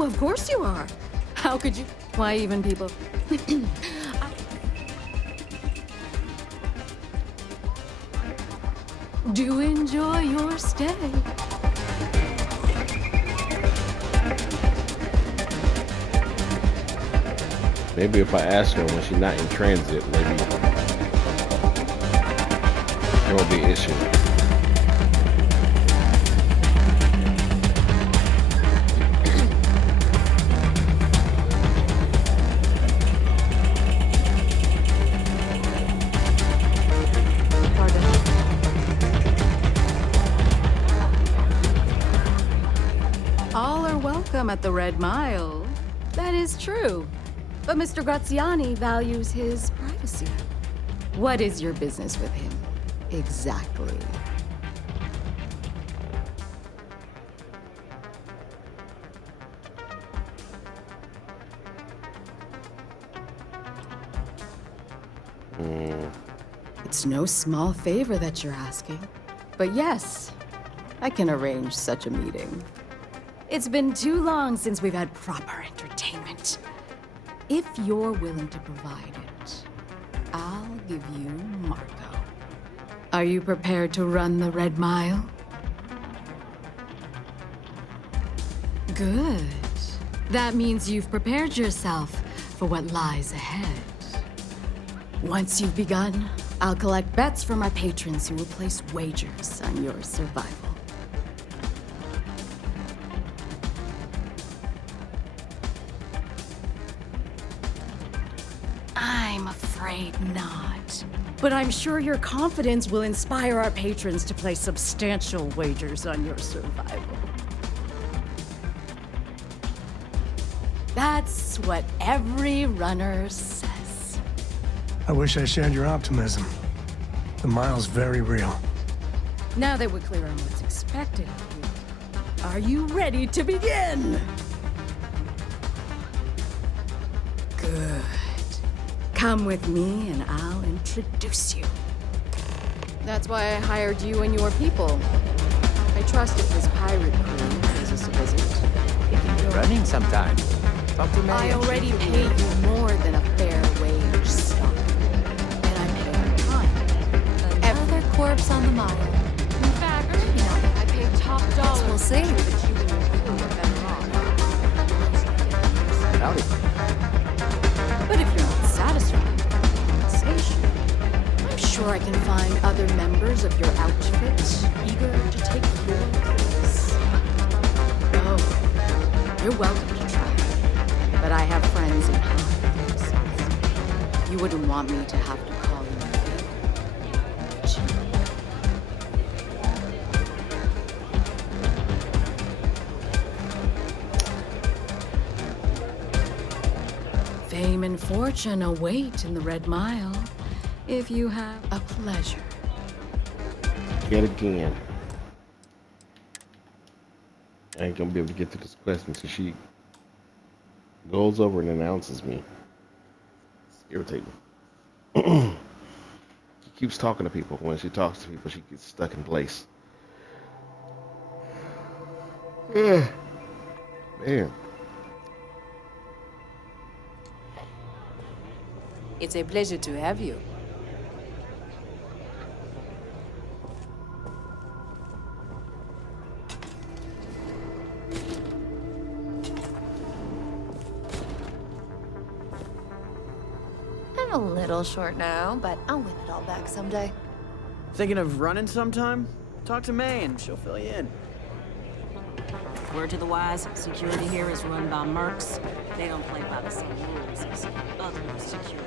Well, of course you are. How could you? Why even people? Do enjoy your stay. Maybe if I ask her when she's not in transit, maybe there won't be an issue. All are welcome at the Red Mile. That is true. But Mr. Graziani values his privacy. What is your business with him? Exactly. It's no small favor that you're asking. But yes, I can arrange such a meeting. It's been too long since we've had proper entertainment. If you're willing to provide it, I'll give you Marco. Are you prepared to run the Red Mile? Good. That means you've prepared yourself for what lies ahead. Once you've begun, I'll collect bets from my patrons who will place wagers on your survival. I'm afraid not. But I'm sure your confidence will inspire our patrons to place substantial wagers on your survival. That's what every runner says. I wish I shared your optimism. The mile's very real. Now that we're clear on what's expected of you, are you ready to begin? Good. Come with me and I'll introduce you. That's why I hired you and your people. I trusted this pirate crew as a visit. You're running sometime. Talk to me. I already pay you more than a fair wage, Stock. And I pay on time. Another corpse on the mile. In fact, I paid top dollar. We'll see. Howdy. But if you're not satisfied with the compensation, I'm sure I can find other members of your outfit eager to take your place. Oh, you're welcome to try. But I have friends in high places. You wouldn't want me to have to call you a favor, would you? Fame and fortune await in the Red Mile, if you have a pleasure. Yet again. I ain't gonna be able to get to this question until she goes over and announces me. It's irritating. She keeps talking to people. When she talks to people, she gets stuck in place. Yeah. Man. It's a pleasure to have you. I'm a little short now, but I'll win it all back someday. Thinking of running sometime? Talk to May and she'll fill you in. Word to the wise, security here is run by mercs. They don't play by the same rules as other security.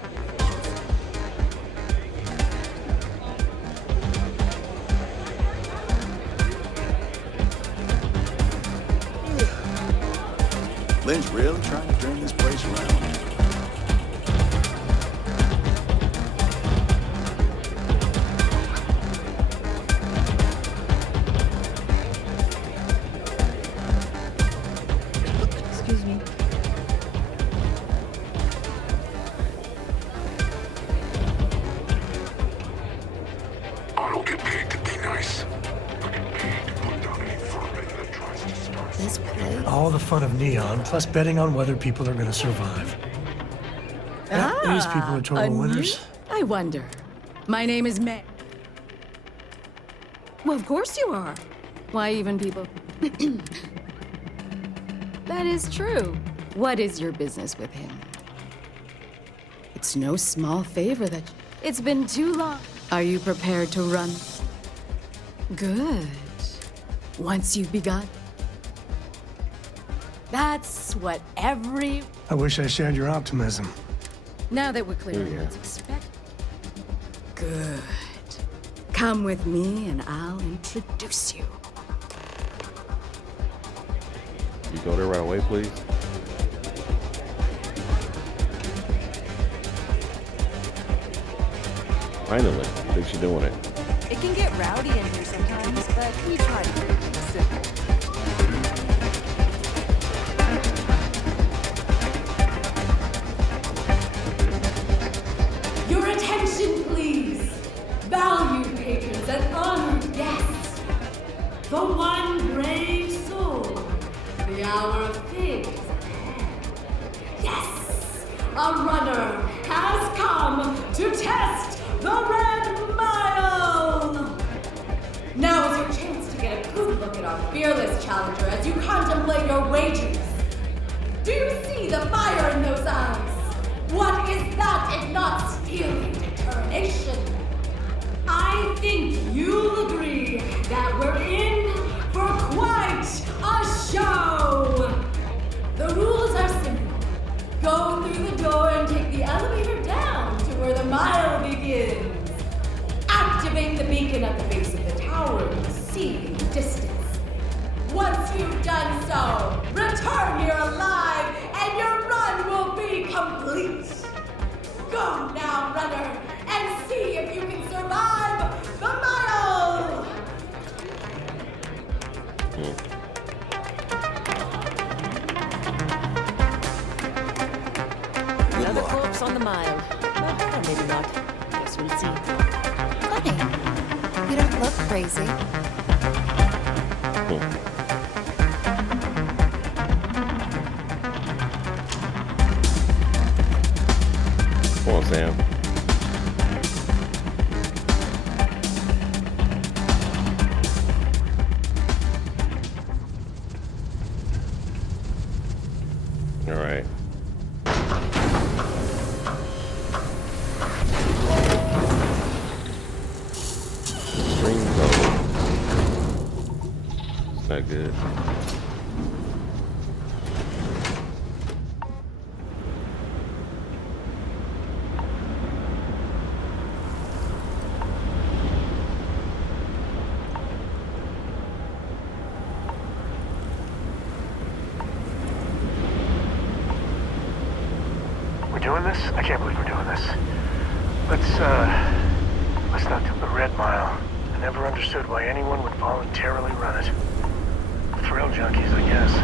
Lynn's really trying to turn this place around. Excuse me. I don't get paid to be nice. I get paid to put down any vermin that tries to start. This place All the fun of Neon, plus betting on whether people are gonna survive. Yep, these people are total winners. I wonder. My name is May. Well, of course you are. Why even people? That is true. What is your business with him? It's no small favor that... It's been too long. Are you prepared to run? Good. Once you've begun. That's what every... I wish I shared your optimism. Now that we're clear on what's expected. Good. Come with me and I'll introduce you. You go there right away, please. Finally, I think she's doing it. It can get rowdy in here sometimes, but we try to keep things simple. Your attention, please. Valued patrons and honored guests. The one brave soul. The hour of pigs at hand. Yes! A runner has come to test the Red Mile! Now is your chance to get a good look at our fearless challenger as you contemplate your wagers. Do you see the fire in those eyes? What is that if not steely determination? I think you'll agree that we're in for quite a show! The rules are simple. Go through the door and take the elevator down to where the mile begins. Activate the beacon at the base of the tower and see in the distance. Once you've done so, return here alive and your run will be complete. Go now, runner, and see if you can survive the mile! Another corpse on the mile. Or maybe not. Guess we'll see. Funny. You don't look crazy. Come on, Sam. All right. Stream code. It's not good. Doing this? I can't believe we're doing this. Let's not do the Red Mile. I never understood why anyone would voluntarily run it. Thrill junkies, I guess.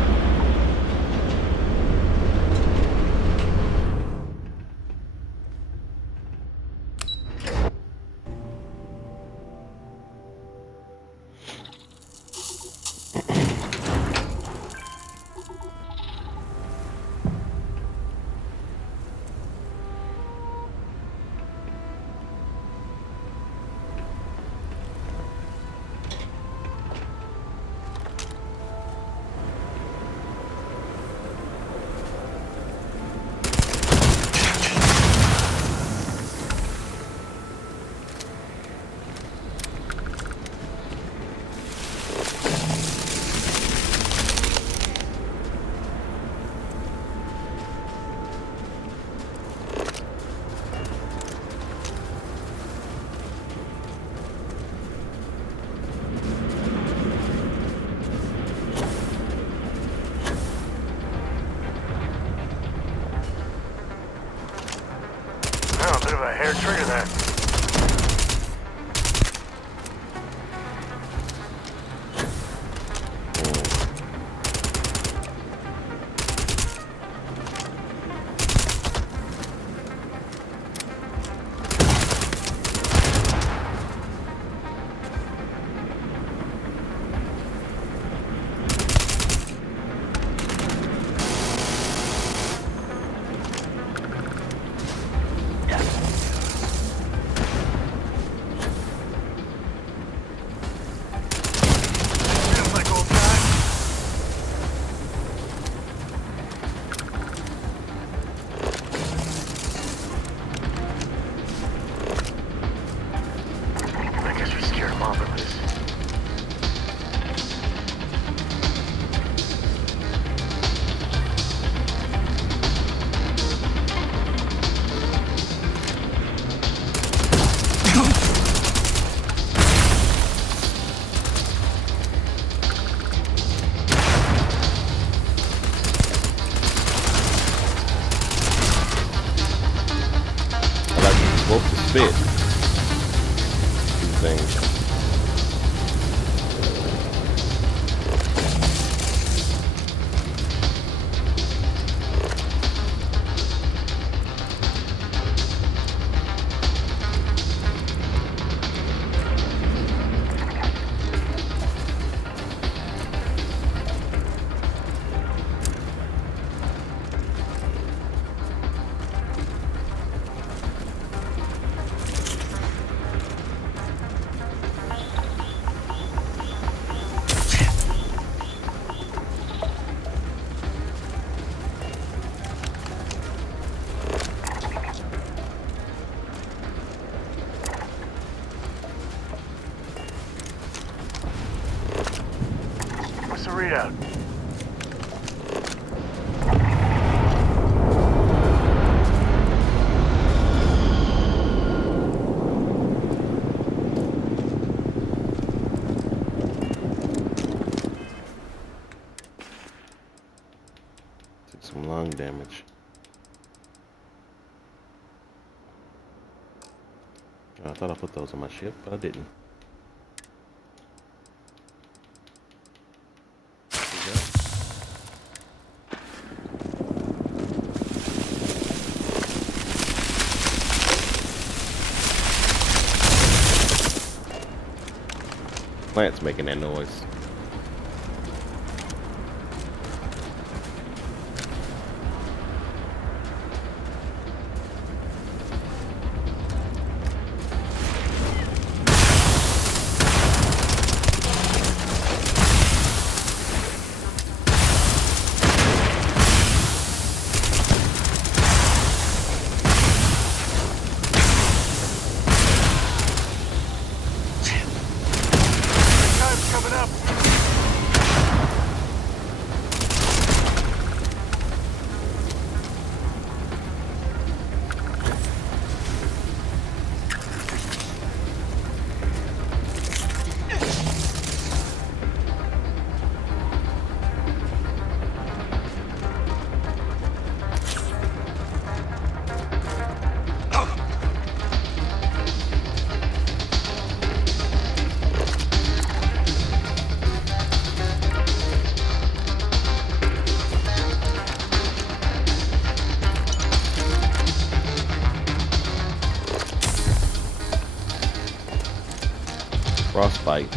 Oh, a bit of a hair trigger there. supposed to spit. Two things. What's the readout? Took some lung damage. I thought I put those on my ship, but I didn't. Plant's making that noise. Frostbite.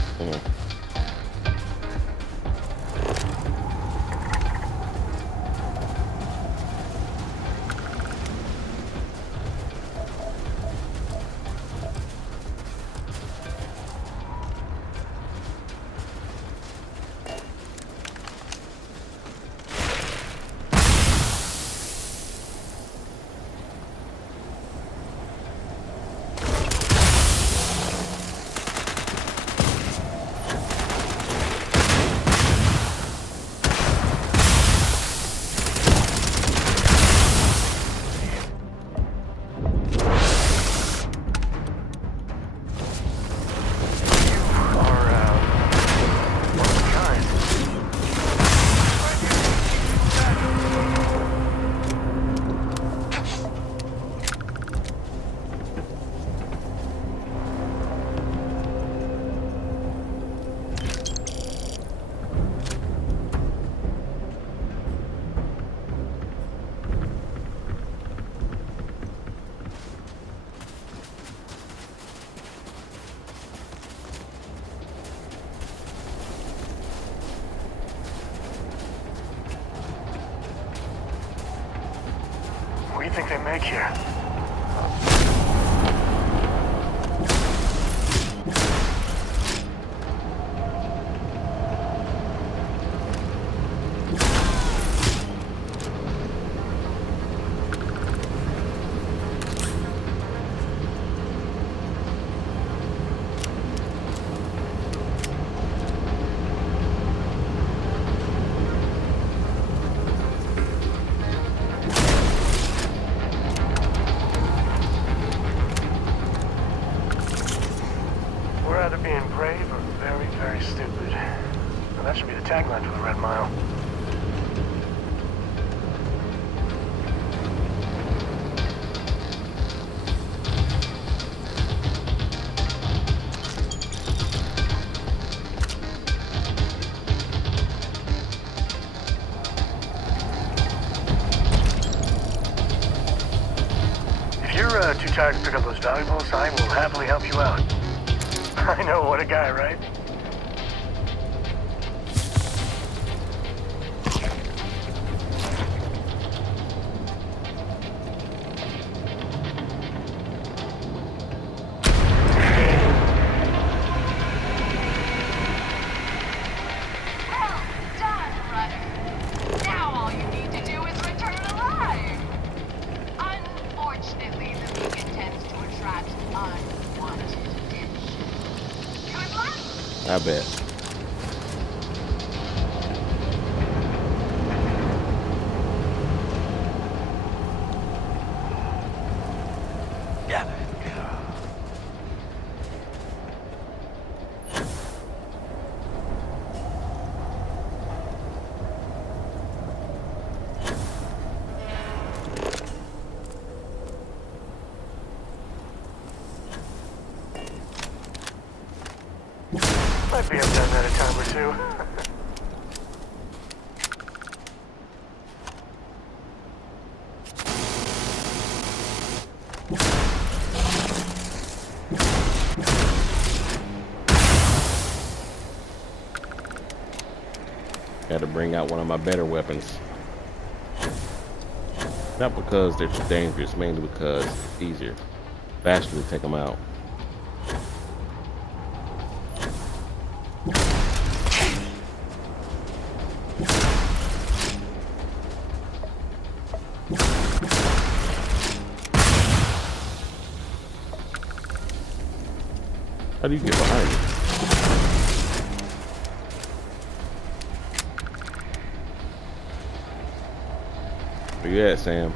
What do you think they make here? We're either being brave or very, very stupid. Now, that should be the tagline for the Red Mile. tired to pick up those valuables, I will happily help you out. I know, what a guy, right? I bet. Yeah. Might be have done that a time or two. Had to bring out one of my better weapons. Not because they're too dangerous, mainly because it's easier, faster to take them out. How do you get behind me? Where you at, Sam?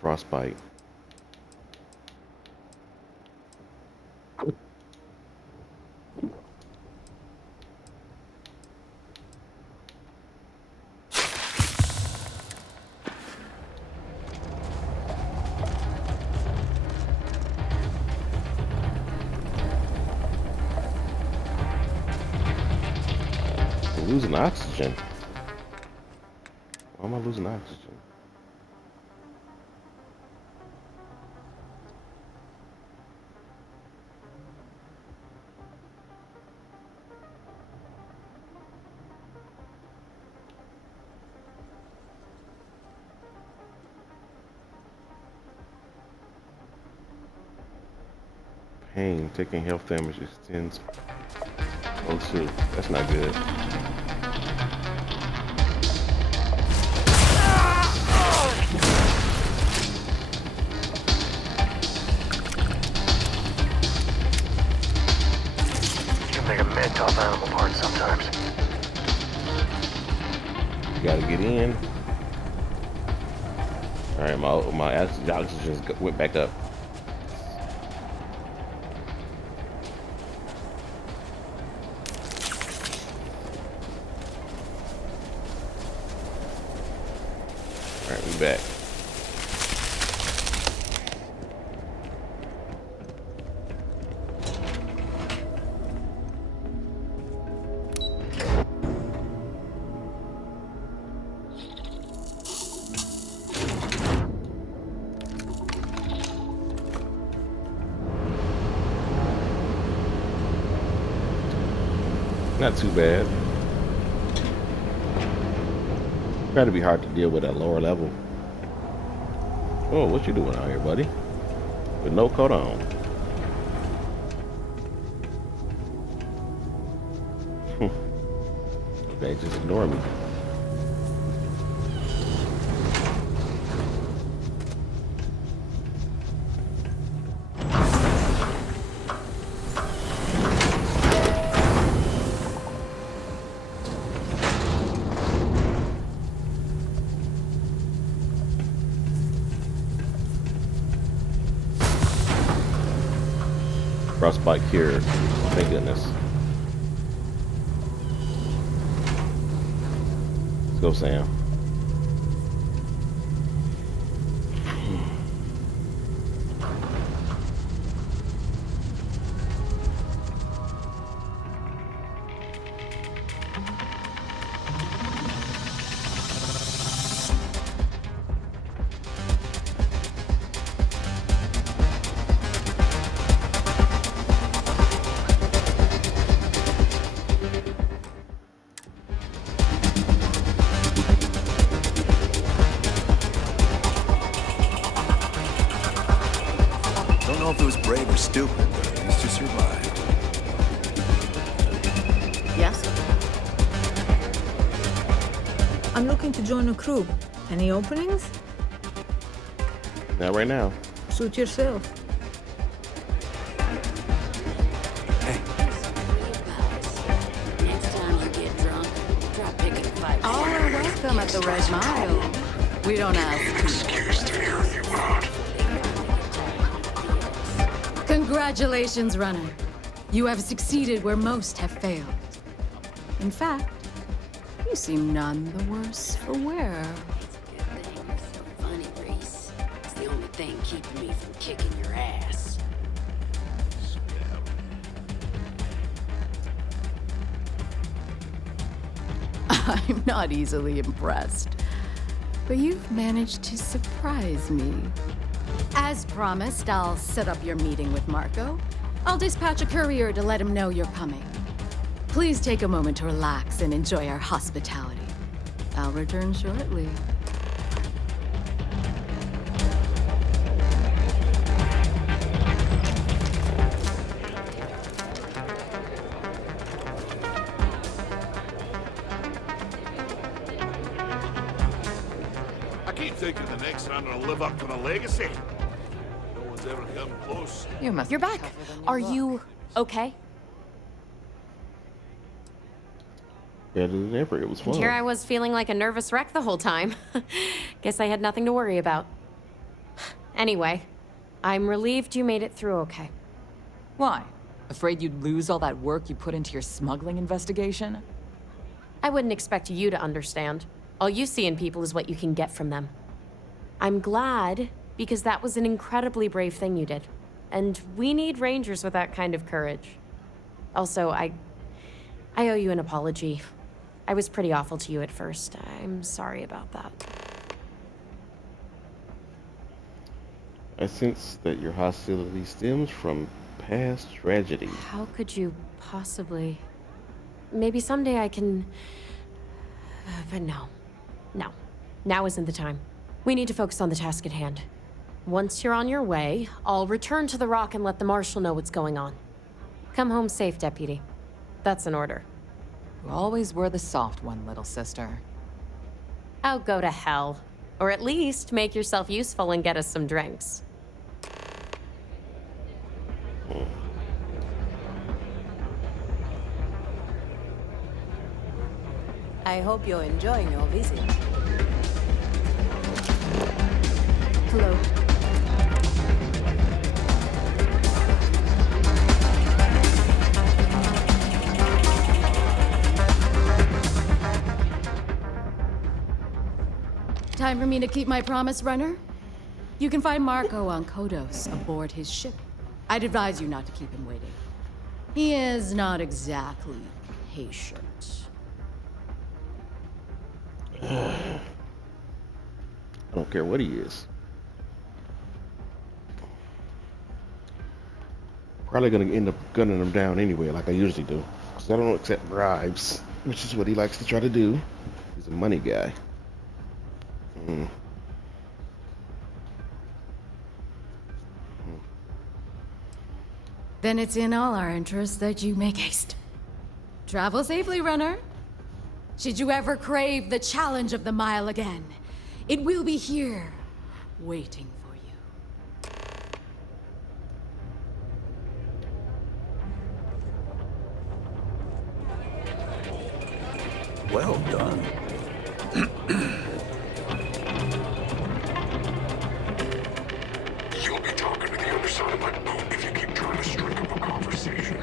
Frostbite. I'm losing oxygen. Why am I losing oxygen? Pain, taking health damage extends. Oh, too. That's not good. You can make a mint off animal parts sometimes. You gotta get in. Alright, my oxygen just went back up. Alright, we back. Not too bad. Gotta be hard to deal with at lower level. Oh, what you doing out here, buddy? With no coat on. Okay, just ignore me. Frostbite cured. Thank goodness. Let's go, Sam. Don't know if it was brave or stupid, but at least you survived. Yes? I'm looking to join a crew. Any openings? Not right now. Suit yourself. Next time you get drunk, try picking fights. All are welcome at the Red Mile. We don't ask. Excuse to hear you out. Congratulations, runner. You have succeeded where most have failed. In fact, you seem none the worse for wear. Funny, Reese. It's the only thing keeping me from kicking your ass. I'm not easily impressed, but you've managed to surprise me. As promised, I'll set up your meeting with Marco. I'll dispatch a courier to let him know you're coming. Please take a moment to relax and enjoy our hospitality. I'll return shortly. I keep thinking the next round will live up to the legacy. No one's ever come close. You're back. Are you okay? Better than ever. It was fun. Here I was feeling like a nervous wreck the whole time. Guess I had nothing to worry about. Anyway, I'm relieved you made it through okay. Why? Afraid you'd lose all that work you put into your smuggling investigation? I wouldn't expect you to understand. All you see in people is what you can get from them. I'm glad, because that was an incredibly brave thing you did. And we need rangers with that kind of courage. Also, I owe you an apology. I was pretty awful to you at first. I'm sorry about that. I sense that your hostility stems from past tragedy. How could you possibly? Maybe someday I can... But no. No. Now isn't the time. We need to focus on the task at hand. Once you're on your way, I'll return to the Rock and let the Marshal know what's going on. Come home safe, Deputy. That's an order. You always were the soft one, little sister. Oh, go to hell. Or at least make yourself useful and get us some drinks. I hope you're enjoying your visit. Hello. Time for me to keep my promise, runner? You can find Marco on Kodos aboard his ship. I'd advise you not to keep him waiting. He is not exactly patient. I don't care what he is. Probably gonna end up gunning him down anyway, like I usually do. Because I don't accept bribes, which is what he likes to try to do. He's a money guy. Then it's in all our interests that you make haste. Travel safely, runner. Should you ever crave the challenge of the mile again, it will be here, waiting for you. Well done. You'll be talking to the other side of my boat if you keep trying to strike up a conversation.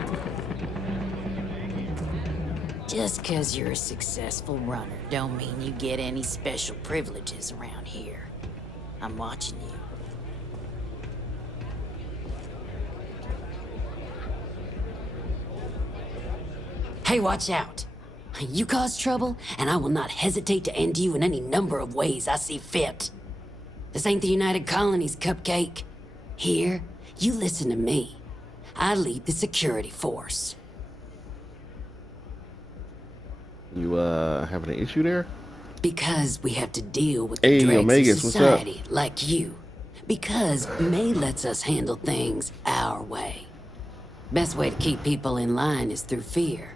Just 'cause you're a successful runner don't mean you get any special privileges around here. I'm watching you. Hey, watch out. You cause trouble, and I will not hesitate to end you in any number of ways I see fit. This ain't the United Colonies, Cupcake. Here, you listen to me. I lead the security force. You having an issue there? Because we have to deal with the Hey, dregs Omegas, of what's society like you. Because May lets us handle things our way. Best way to keep people in line is through fear.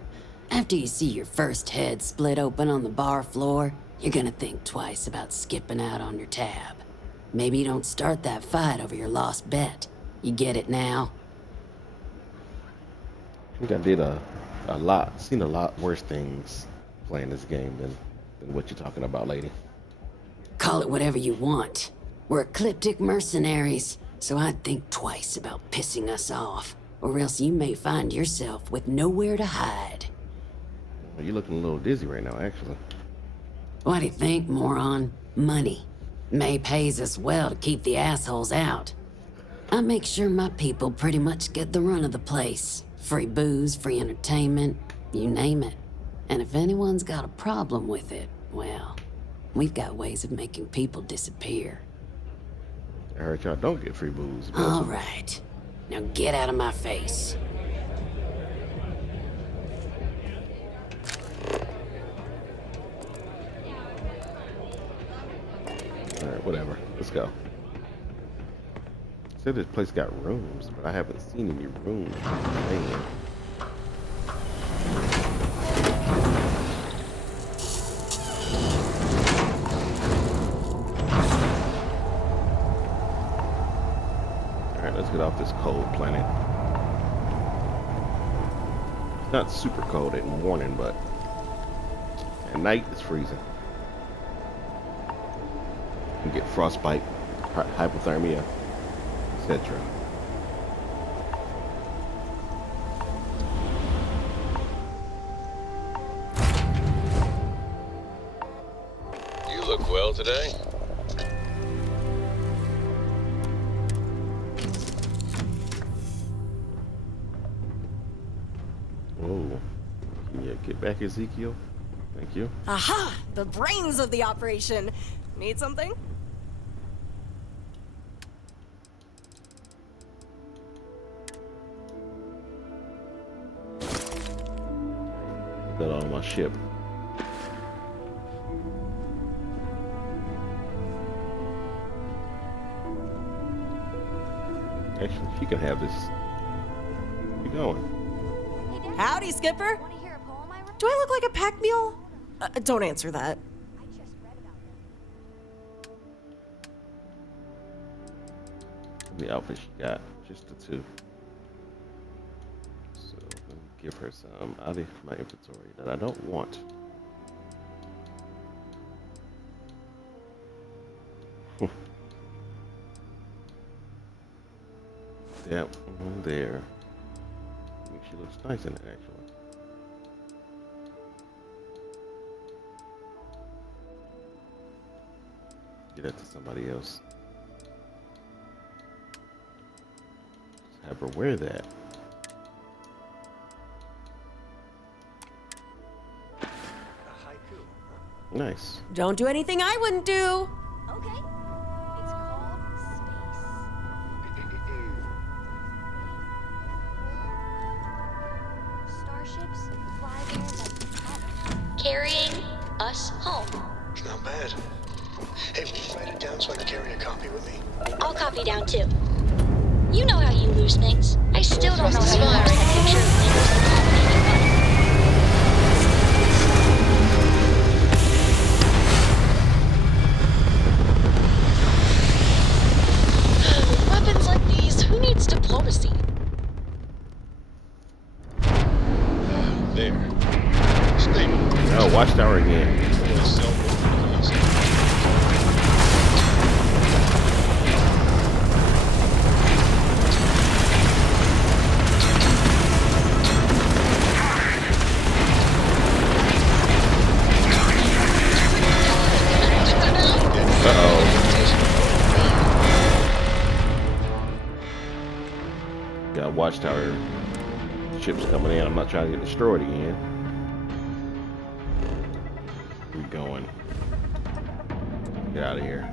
After you see your first head split open on the bar floor, you're gonna think twice about skipping out on your tab. Maybe you don't start that fight over your lost bet. You get it now? I think I did seen a lot worse things playing this game than what you're talking about, lady. Call it whatever you want. We're ecliptic mercenaries, so I'd think twice about pissing us off, or else you may find yourself with nowhere to hide. You're looking a little dizzy right now, actually. What do you think, moron? Money. May pays us well to keep the assholes out. I make sure my people pretty much get the run of the place. Free booze, free entertainment, you name it. And if anyone's got a problem with it, well, we've got ways of making people disappear. I heard y'all don't get free booze. But... All right. Now get out of my face. Alright, whatever. Let's go. Said this place got rooms, but I haven't seen any rooms. Man. Alright, let's get off this cold planet. It's not super cold at morning, but at night it's freezing. You can get frostbite, hypothermia, etc. You look well today. Whoa. Can you get back, Ezekiel? Thank you. Aha! The brains of the operation. Need something? Got on my ship. Actually, she can have this. Where you going? Howdy, Skipper. Do I look like a pack mule? Don't answer that. The outfit she got, just the two. So let me give her some out of my inventory that I don't want. That one there. I think she looks nice in it, actually. Get that to somebody else. Just have her wear that. Nice. Don't do anything I wouldn't do. Okay. It's called space. Starships fly there like carrying us home. Not bad. Hey, will you write it down so I can carry a copy with me? I'll copy down too. You know how you lose things. I still don't know how you are in a picture of things and copy anyone. With weapons like these, who needs diplomacy? There. Stay. Oh, Watchtower again. Watchtower ships coming in. I'm not trying to get destroyed again. Where we going? Get out of here.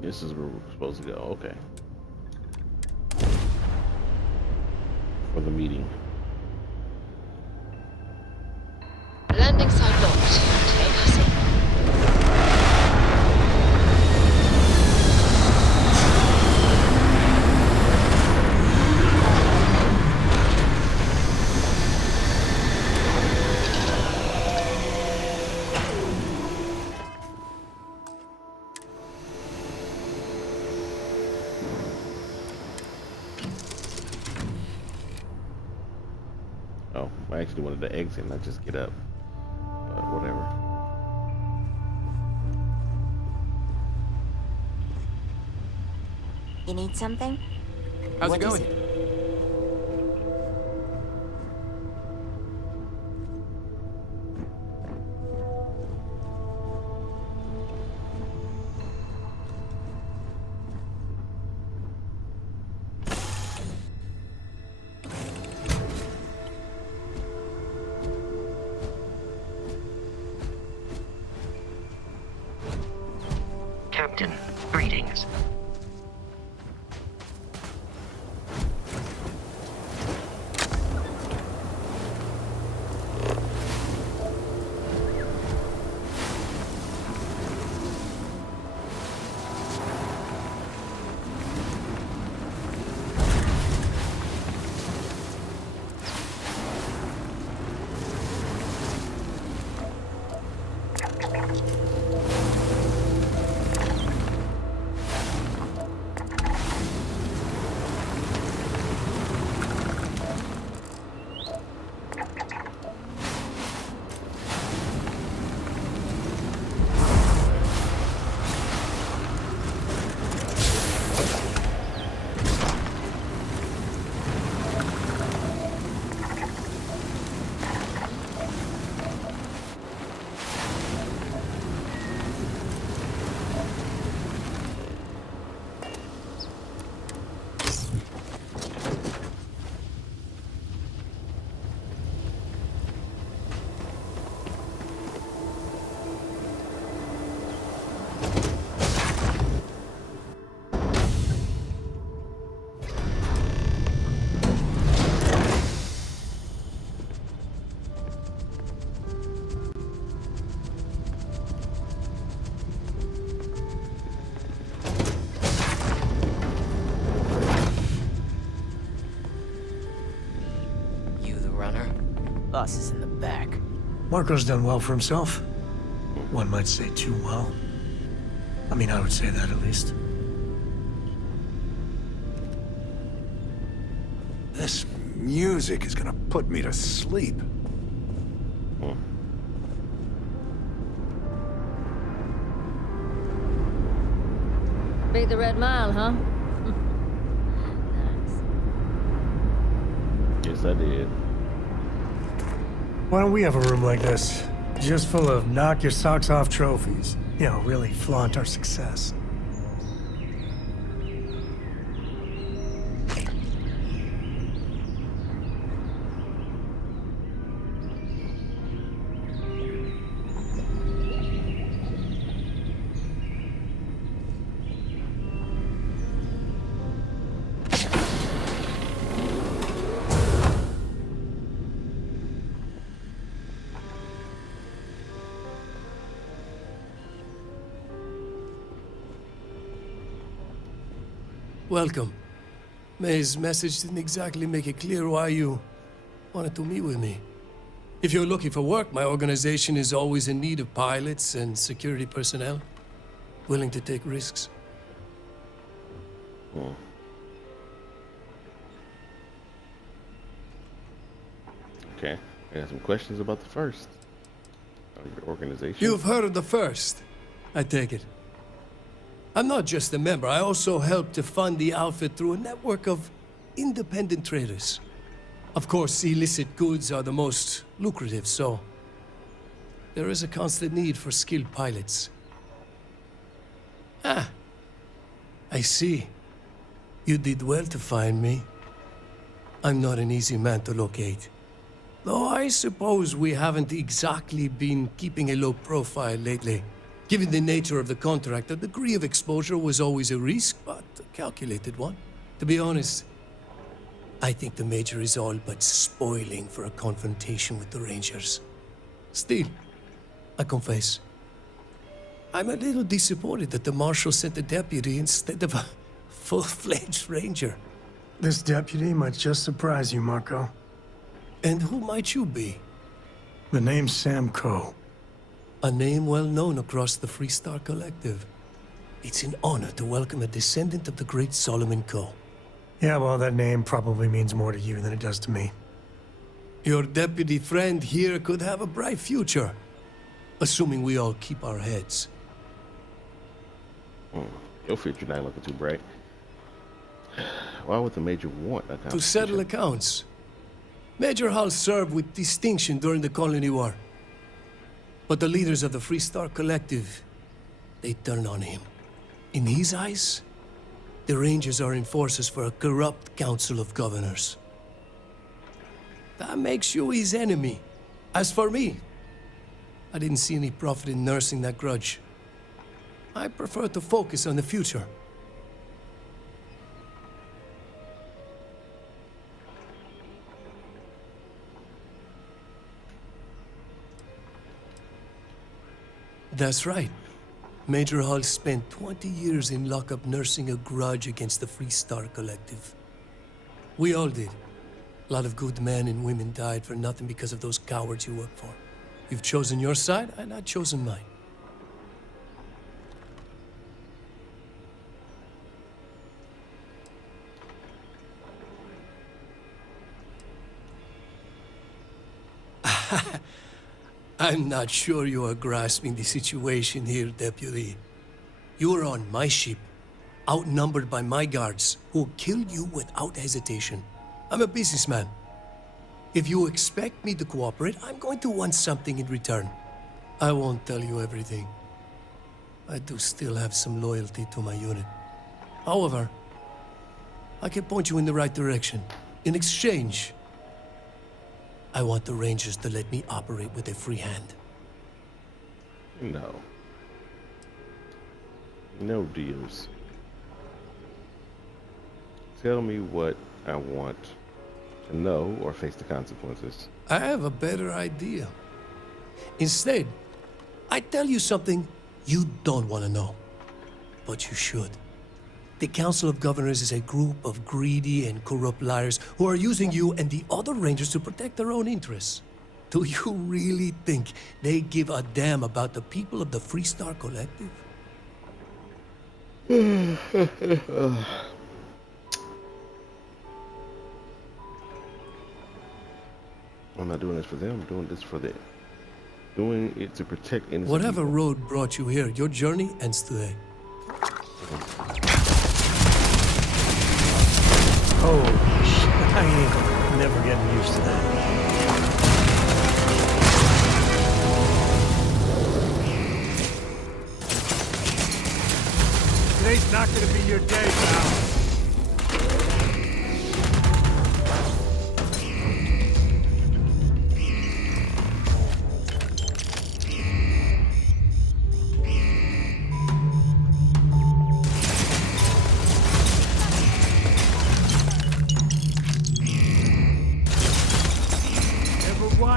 This is where we're supposed to go. Okay. For the meeting. Landing site locked. Take us in. Oh, I actually wanted to exit and not just get up. But whatever. You need something? How's it going? Captain, greetings. runner. Boss is in the back. Marco's done well for himself. One might say too well. I mean, I would say that at least. This music is gonna put me to sleep. Beat the Red Mile, huh? Yes, I did. Why don't we have a room like this? Just full of knock your socks off trophies. You know, really flaunt our success. Welcome. May's message didn't exactly make it clear why you wanted to meet with me. If you're looking for work, my organization is always in need of pilots and security personnel, willing to take risks. Okay, I got some questions about the first. Your organization. You've heard of the First, I take it. I'm not just a member, I also help to fund the outfit through a network of independent traders. Of course, illicit goods are the most lucrative, so there is a constant need for skilled pilots. Ah, I see. You did well to find me. I'm not an easy man to locate. Though I suppose we haven't exactly been keeping a low profile lately. Given the nature of the contract, a degree of exposure was always a risk, but a calculated one. To be honest, I think the Major is all but spoiling for a confrontation with the Rangers. Still, I confess, I'm a little disappointed that the Marshal sent a deputy instead of a full-fledged Ranger. This deputy might just surprise you, Marco. And who might you be? The name's Sam Coe. A name well known across the Freestar Collective. It's an honor to welcome a descendant of the great Solomon Coe. Yeah, well, that name probably means more to you than it does to me. Your deputy friend here could have a bright future, assuming we all keep our heads. Your future not looking too bright. Why would the Major want a To settle accounts. Major Hall served with distinction during the Colony War. But the leaders of the Freestar Collective, they turn on him. In his eyes, the Rangers are enforcers for a corrupt Council of Governors. That makes you his enemy. As for me, I didn't see any profit in nursing that grudge. I prefer to focus on the future. That's right. Major Hall spent 20 years in lockup nursing a grudge against the Freestar Collective. We all did. A lot of good men and women died for nothing because of those cowards you work for. You've chosen your side, and I've chosen mine. I'm not sure you are grasping the situation here, Deputy. You are on my ship, outnumbered by my guards, who will kill you without hesitation. I'm a businessman. If you expect me to cooperate, I'm going to want something in return. I won't tell you everything. I do still have some loyalty to my unit. However, I can point you in the right direction. In exchange, I want the Rangers to let me operate with a free hand. No. No deals. Tell me what I want to know or face the consequences. I have a better idea. Instead, I tell you something you don't want to know. But you should. The Council of Governors is a group of greedy and corrupt liars who are using you and the other Rangers to protect their own interests. Do you really think they give a damn about the people of the Freestar Collective? I'm not doing this for them. I'm doing this for them. Doing it to protect innocent Whatever people. road brought you here, your journey ends today. Oh, shit. I ain't never getting used to that. Today's not gonna be your day, pal.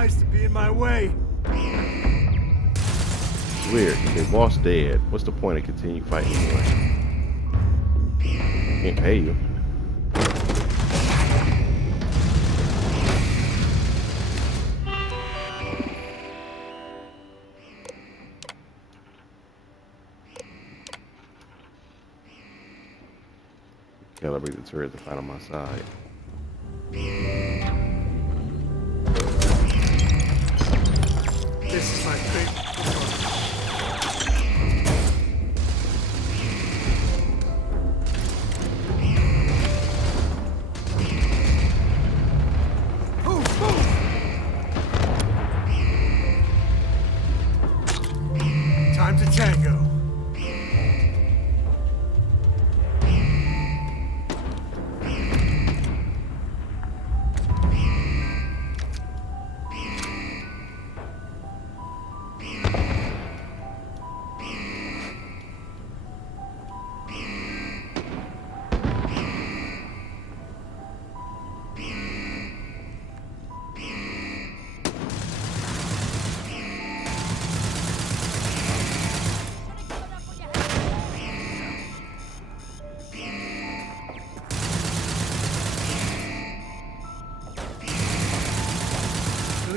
To be in my way. It's weird. If they boss dead, what's the point of continue fighting anyway? Can't pay you. Calibrate the turret to fight on my side. This is my favorite. Time to tango.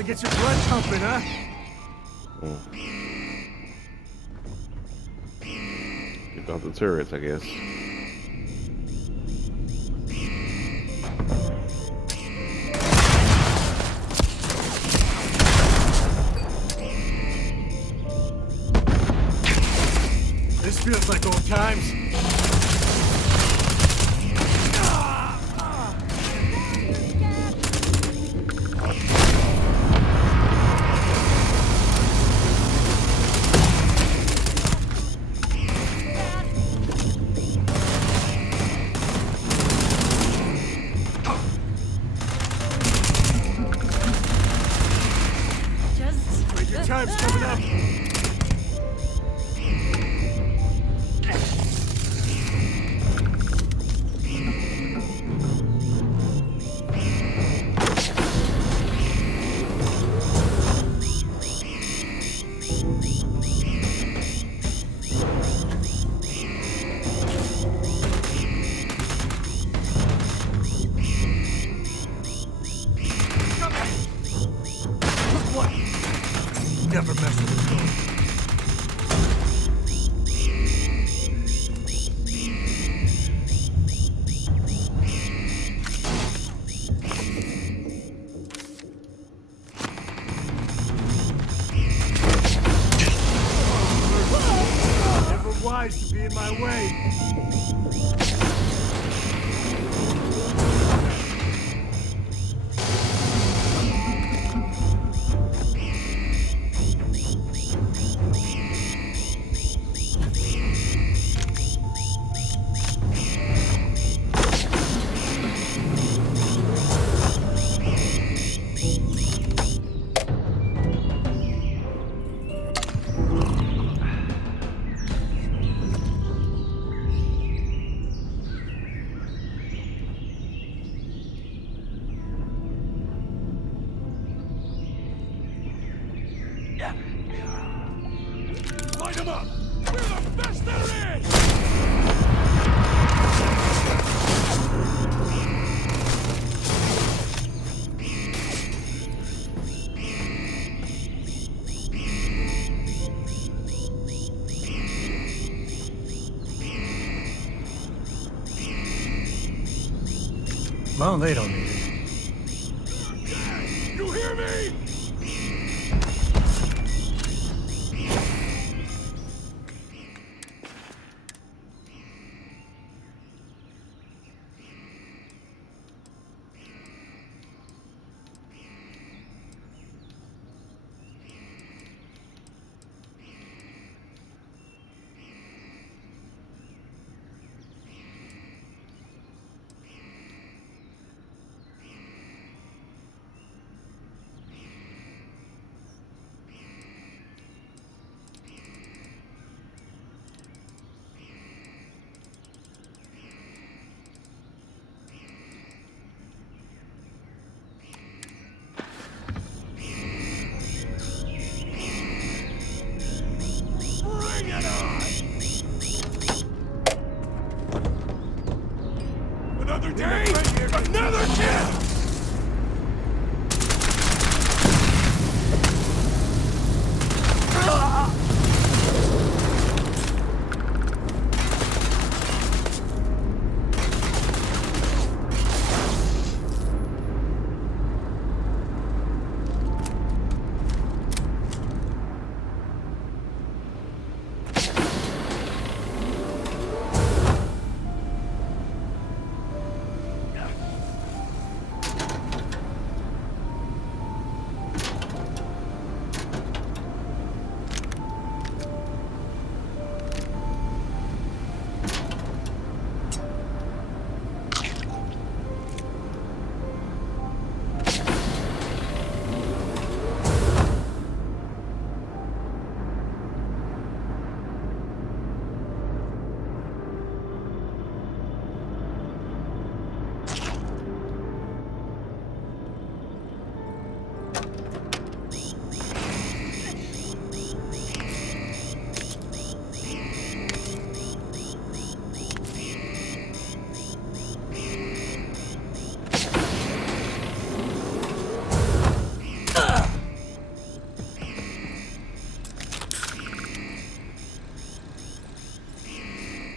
Get your blood pumping, huh? Get off the turrets, I guess. This feels like old times. Time's coming up. What? Never mess with this girl. Never wise to be in my way. Well, they don't need it. You hear me? Bring it on! Another day, another kill!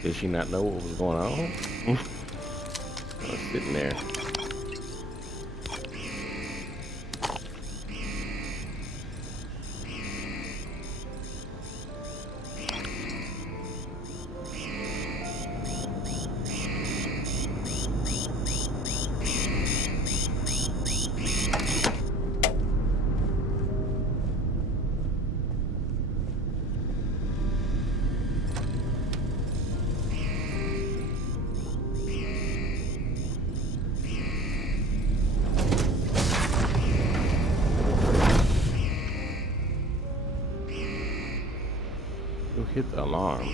Did she not know what was going on? I was sitting there. Who hit the alarm?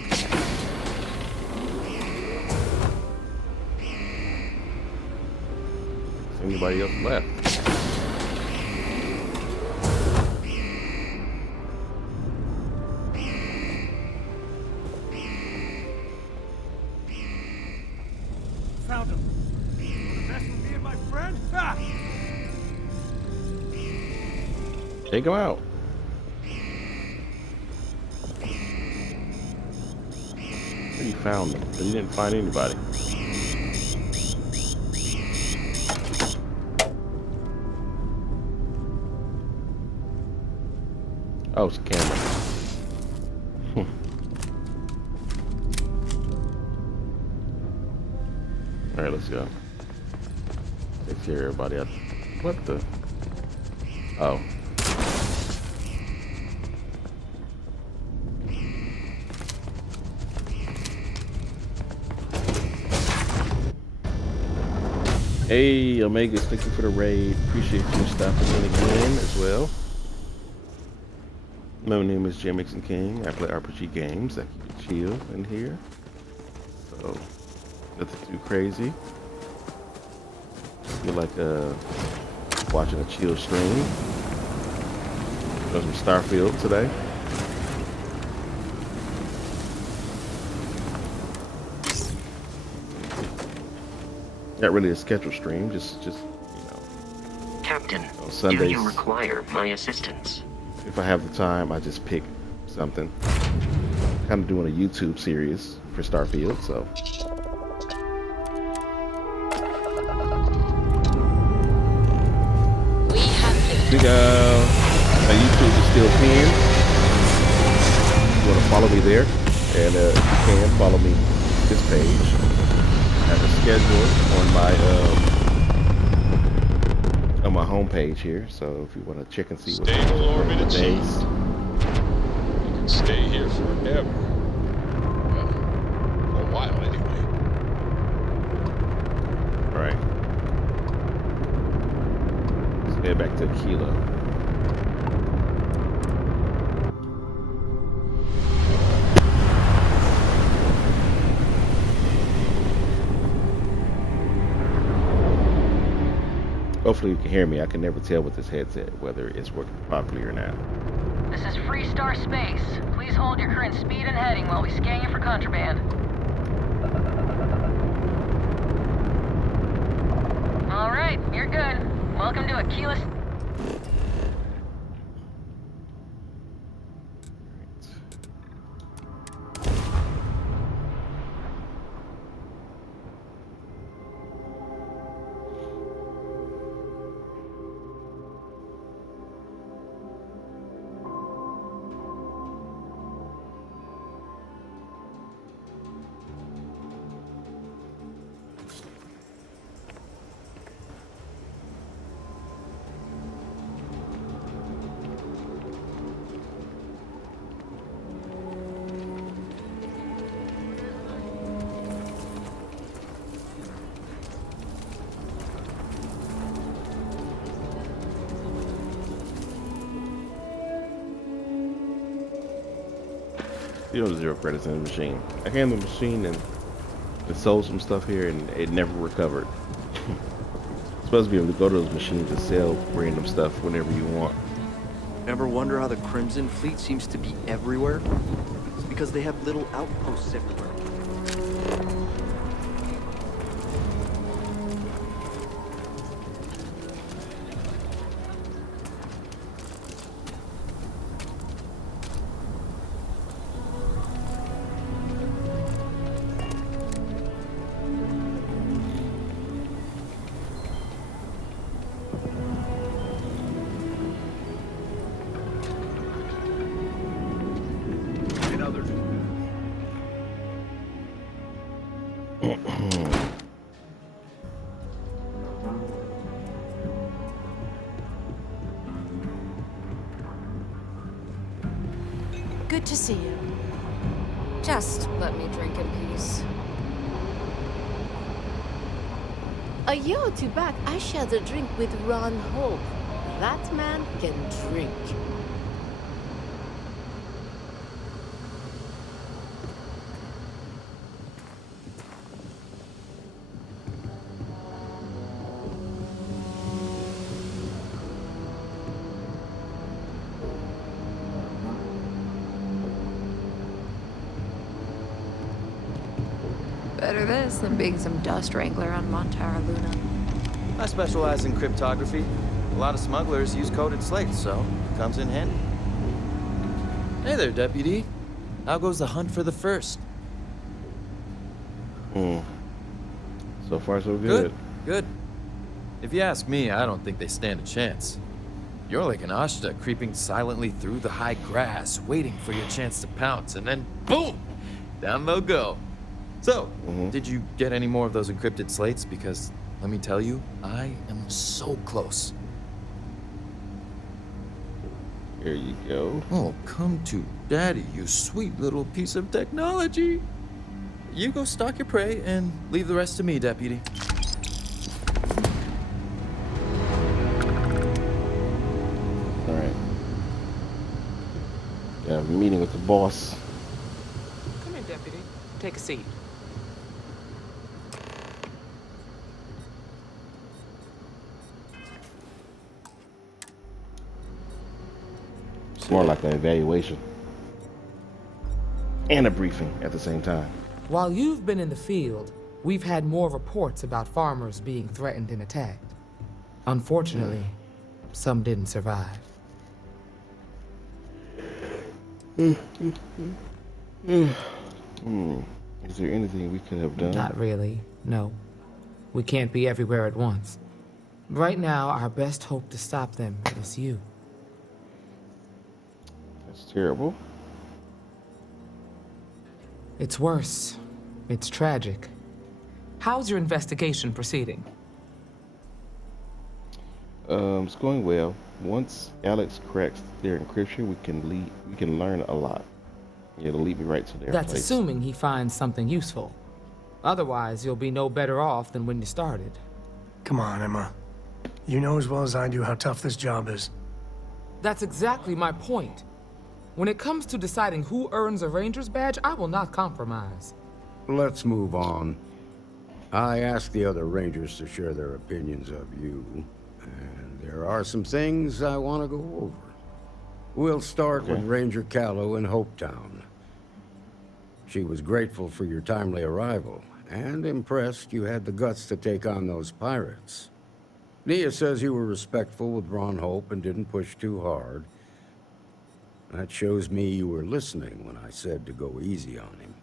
Is anybody else left? Found him. Wanna mess with me and my friend? Ha! Take him out. He found them, but he didn't find anybody. Oh, it's a camera. All right, let's go. Take care of everybody. What the? Oh. Hey, Omegas, thank you for the raid. Appreciate you stopping in again as well. My name is Jamix and King. I play RPG games. I keep it chill in here. So, nothing too crazy. Feel like watching a chill stream. Got some Starfield today. Not really a scheduled stream, just you know. Captain, on Sundays, do you require my assistance? If I have the time, I just pick something. Kind of doing a YouTube series for Starfield, so. think my YouTube is still pinned. You want to follow me there, and if you can follow me this page. I have a schedule on my homepage here, so if you want to check and see what's Stable orbit the achieved. days. You can stay here forever. Well, for a while anyway. All right. Let's head back to Kilo. Hopefully you can hear me. I can never tell with this headset whether it's working properly or not. This is Freestar Space. Please hold your current speed and heading while we scan you for contraband. All right, you're good. Welcome to Aquila. You know, 0 credits in the machine. I came to the machine and sold some stuff here, and it never recovered. Supposed to be able to go to those machines and sell random stuff whenever you want. Ever wonder how the Crimson Fleet seems to be everywhere? It's because they have little outposts everywhere. Good to see you. Just let me drink in peace. A year or two back, I shared a drink with Ron Hope. That man can drink. Better this than being some dust wrangler on Montara Luna. I specialize in cryptography. A lot of smugglers use coded slates, so it comes in handy. Hey there, Deputy. How goes the hunt for the first? So far, so good. Good. If you ask me, I don't think they stand a chance. You're like an Ashta creeping silently through the high grass, waiting for your chance to pounce, and then boom! Down they'll go. So, did you get any more of those encrypted slates? Because, let me tell you, I am so close. Here you go. Oh, come to Daddy, you sweet little piece of technology. You go stalk your prey and leave the rest to me, Deputy. All right. Yeah, I'm meeting with the boss. Come in, Deputy. Take a seat. It's more like an evaluation and a briefing at the same time. While you've been in the field, we've had more reports about farmers being threatened and attacked. Unfortunately, some didn't survive. Is there anything we could have done? Not really, no. We can't be everywhere at once. Right now, our best hope to stop them is you. That's terrible. It's worse. It's tragic. How's your investigation proceeding? It's going well. Once Alex cracks their encryption, we can learn a lot. It'll lead me right to their That's place. assuming he finds something useful. Otherwise, you'll be no better off than when you started. Come on, Emma. You know as well as I do how tough this job is. That's exactly my point. When it comes to deciding who earns a Ranger's badge, I will not compromise. Let's move on. I asked the other Rangers to share their opinions of you, and there are some things I want to go over. We'll start with Ranger Callow in Hopetown. She was grateful for your timely arrival, and impressed you had the guts to take on those pirates. Nia says you were respectful with Ron Hope and didn't push too hard. That shows me you were listening when I said to go easy on him.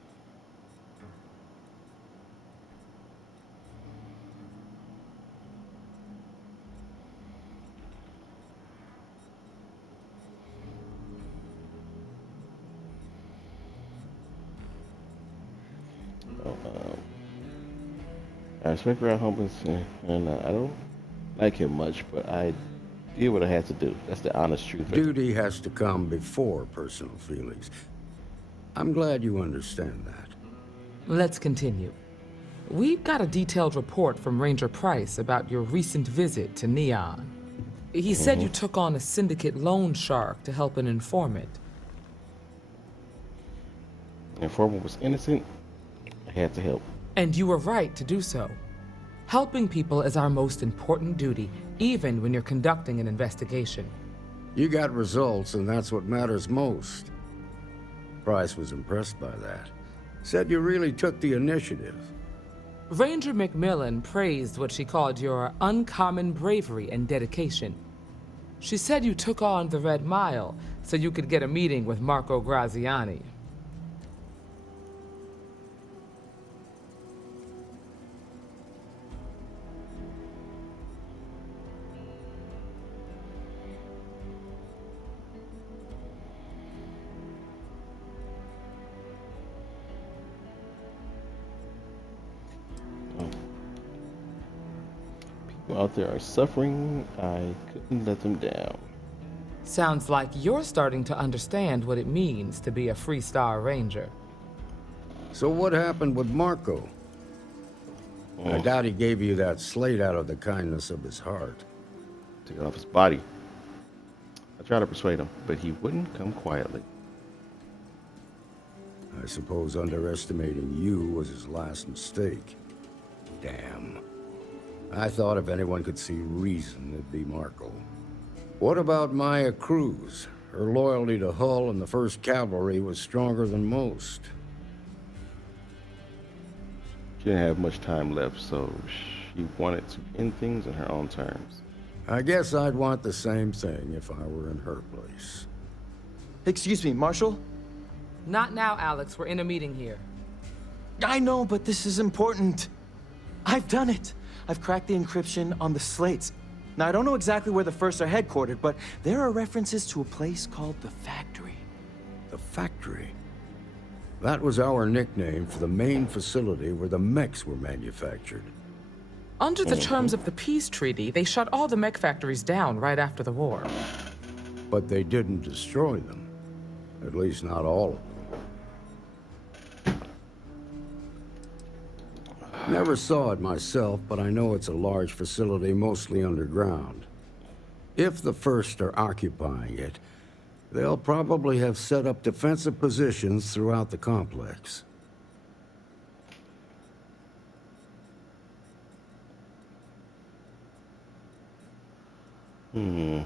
I respect Ron Hope, and I don't like him much, but I did what I had to do. That's the honest truth. Duty has to come before personal feelings. I'm glad you understand that. Let's continue. We've got a detailed report from Ranger Price about your recent visit to Neon. He said you took on a syndicate loan shark to help an informant. The informant was innocent. I had to help. And you were right to do so. Helping people is our most important duty, even when you're conducting an investigation. You got results, and that's what matters most. Price was impressed by that. Said you really took the initiative. Ranger McMillan praised what she called your uncommon bravery and dedication. She said you took on the Red Mile so you could get a meeting with Marco Graziani. Out there are suffering. I couldn't let them down. Sounds like you're starting to understand what it means to be a Freestar Ranger. So what happened with Marco? I doubt he gave you that slate out of the kindness of his heart. Took it off his body. I tried to persuade him, but he wouldn't come quietly. I suppose underestimating you was his last mistake. Damn. I thought if anyone could see reason, it'd be Marco. What about Maya Cruz? Her loyalty to Hull and the 1st Cavalry was stronger than most. She didn't have much time left, so she wanted to end things on her own terms. I guess I'd want the same thing if I were in her place. Excuse me, Marshal? Not now, Alex. We're in a meeting here. I know, but this is important. I've done it. I've cracked the encryption on the slates. Now, I don't know exactly where the First are headquartered, but there are references to a place called the Factory. The Factory? That was our nickname for the main facility where the mechs were manufactured. Under the terms of the peace treaty, they shut all the mech factories down right after the war. But they didn't destroy them. At least not all of them. Never saw it myself, but I know it's a large facility mostly underground. If the First are occupying it, they'll probably have set up defensive positions throughout the complex. The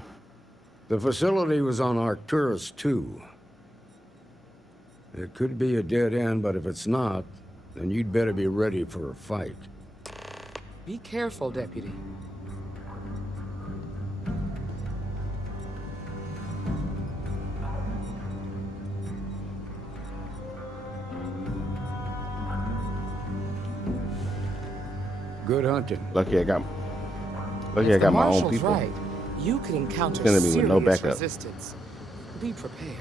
facility was on Arcturus 2. It could be a dead end, but if it's not, then you'd better be ready for a fight. Be careful, Deputy. Good hunting. Lucky I got Okay, I If the got my own marshal's people. right, you could encounter Sending me with no serious backup. resistance. Be prepared.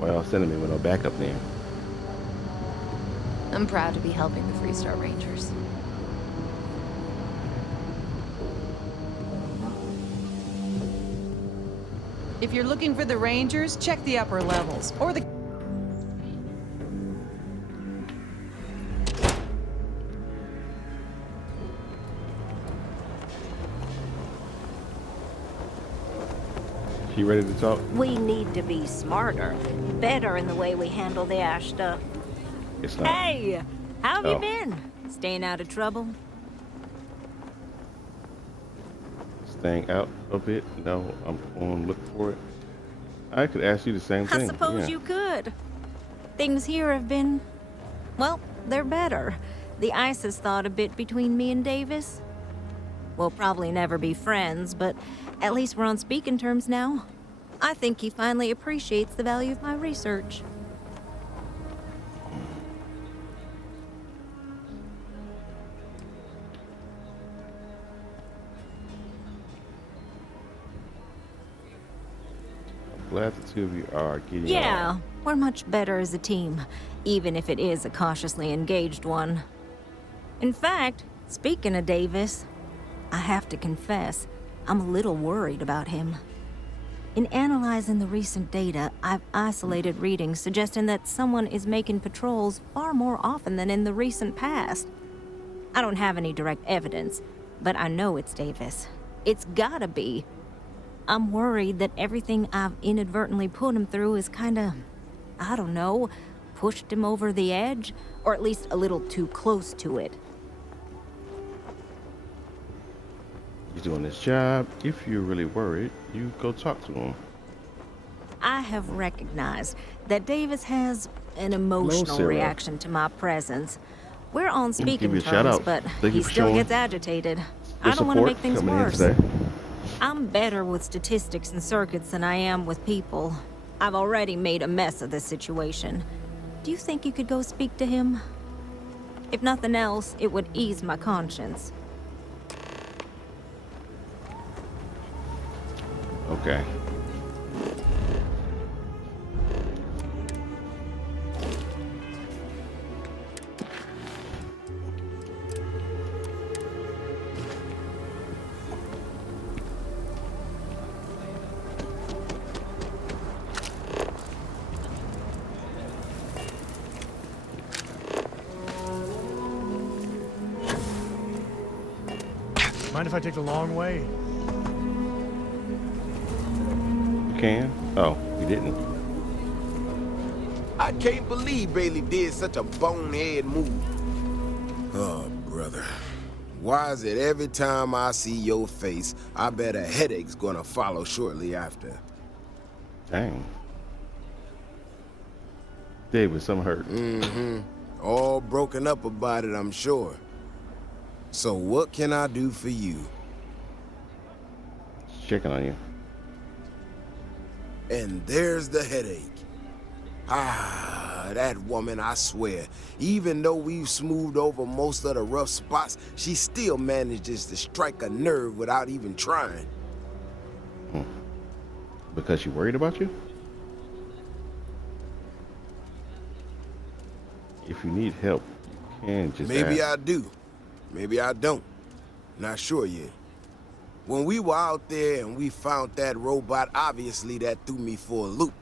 Well, sending me with no backup then. I'm proud to be helping the Freestar Rangers. If you're looking for the Rangers, check the upper levels. Or the... She ready to talk? We need to be smarter, better in the way we handle the ash stuff. It's not. Hey, how have Oh. you been? Staying out of trouble? Staying out a bit. No, I'm going to look for it. I could ask you the same thing. I suppose yeah. you could. Things here have been, well, they're better. The ice has thawed a bit between me and Davis. We'll probably never be friends, but at least we're on speaking terms now. I think he finally appreciates the value of my research. I'm glad the two of you are getting Yeah, along. we're much better as a team, even if it is a cautiously engaged one. In fact, speaking of Davis, I have to confess, I'm a little worried about him. In analyzing the recent data, I've isolated readings suggesting that someone is making patrols far more often than in the recent past. I don't have any direct evidence, but I know it's Davis. It's gotta be. I'm worried that everything I've inadvertently put him through is kinda, I don't know, pushed him over the edge, or at least a little too close to it. He's doing his job. If you're really worried, you go talk to him. I have recognized that Davis has an emotional Sarah. reaction to my presence. We're on Give speaking you a shout terms, out. but Thank he you for still showing gets agitated. your I don't want to support make things coming in worse. today. I'm better with statistics and circuits than I am with people. I've already made a mess of this situation. Do you think you could go speak to him? If nothing else, it would ease my conscience. Okay. Mind if I take the long way? You can? Oh, you didn't. I can't believe Bailey did such a bonehead move. Oh, brother. Why is it every time I see your face, I bet a headache's gonna follow shortly after? Dang. David, something hurt. Mm-hmm. All broken up about it, I'm sure. So what can I do for you? Checking on you. And there's the headache. Ah, that woman, I swear. Even though we've smoothed over most of the rough spots, she still manages to strike a nerve without even trying. Because she worried about you? If you need help, you can just Maybe ask. I do. Maybe I don't. Not sure yet. When we were out there and we found that robot, obviously that threw me for a loop.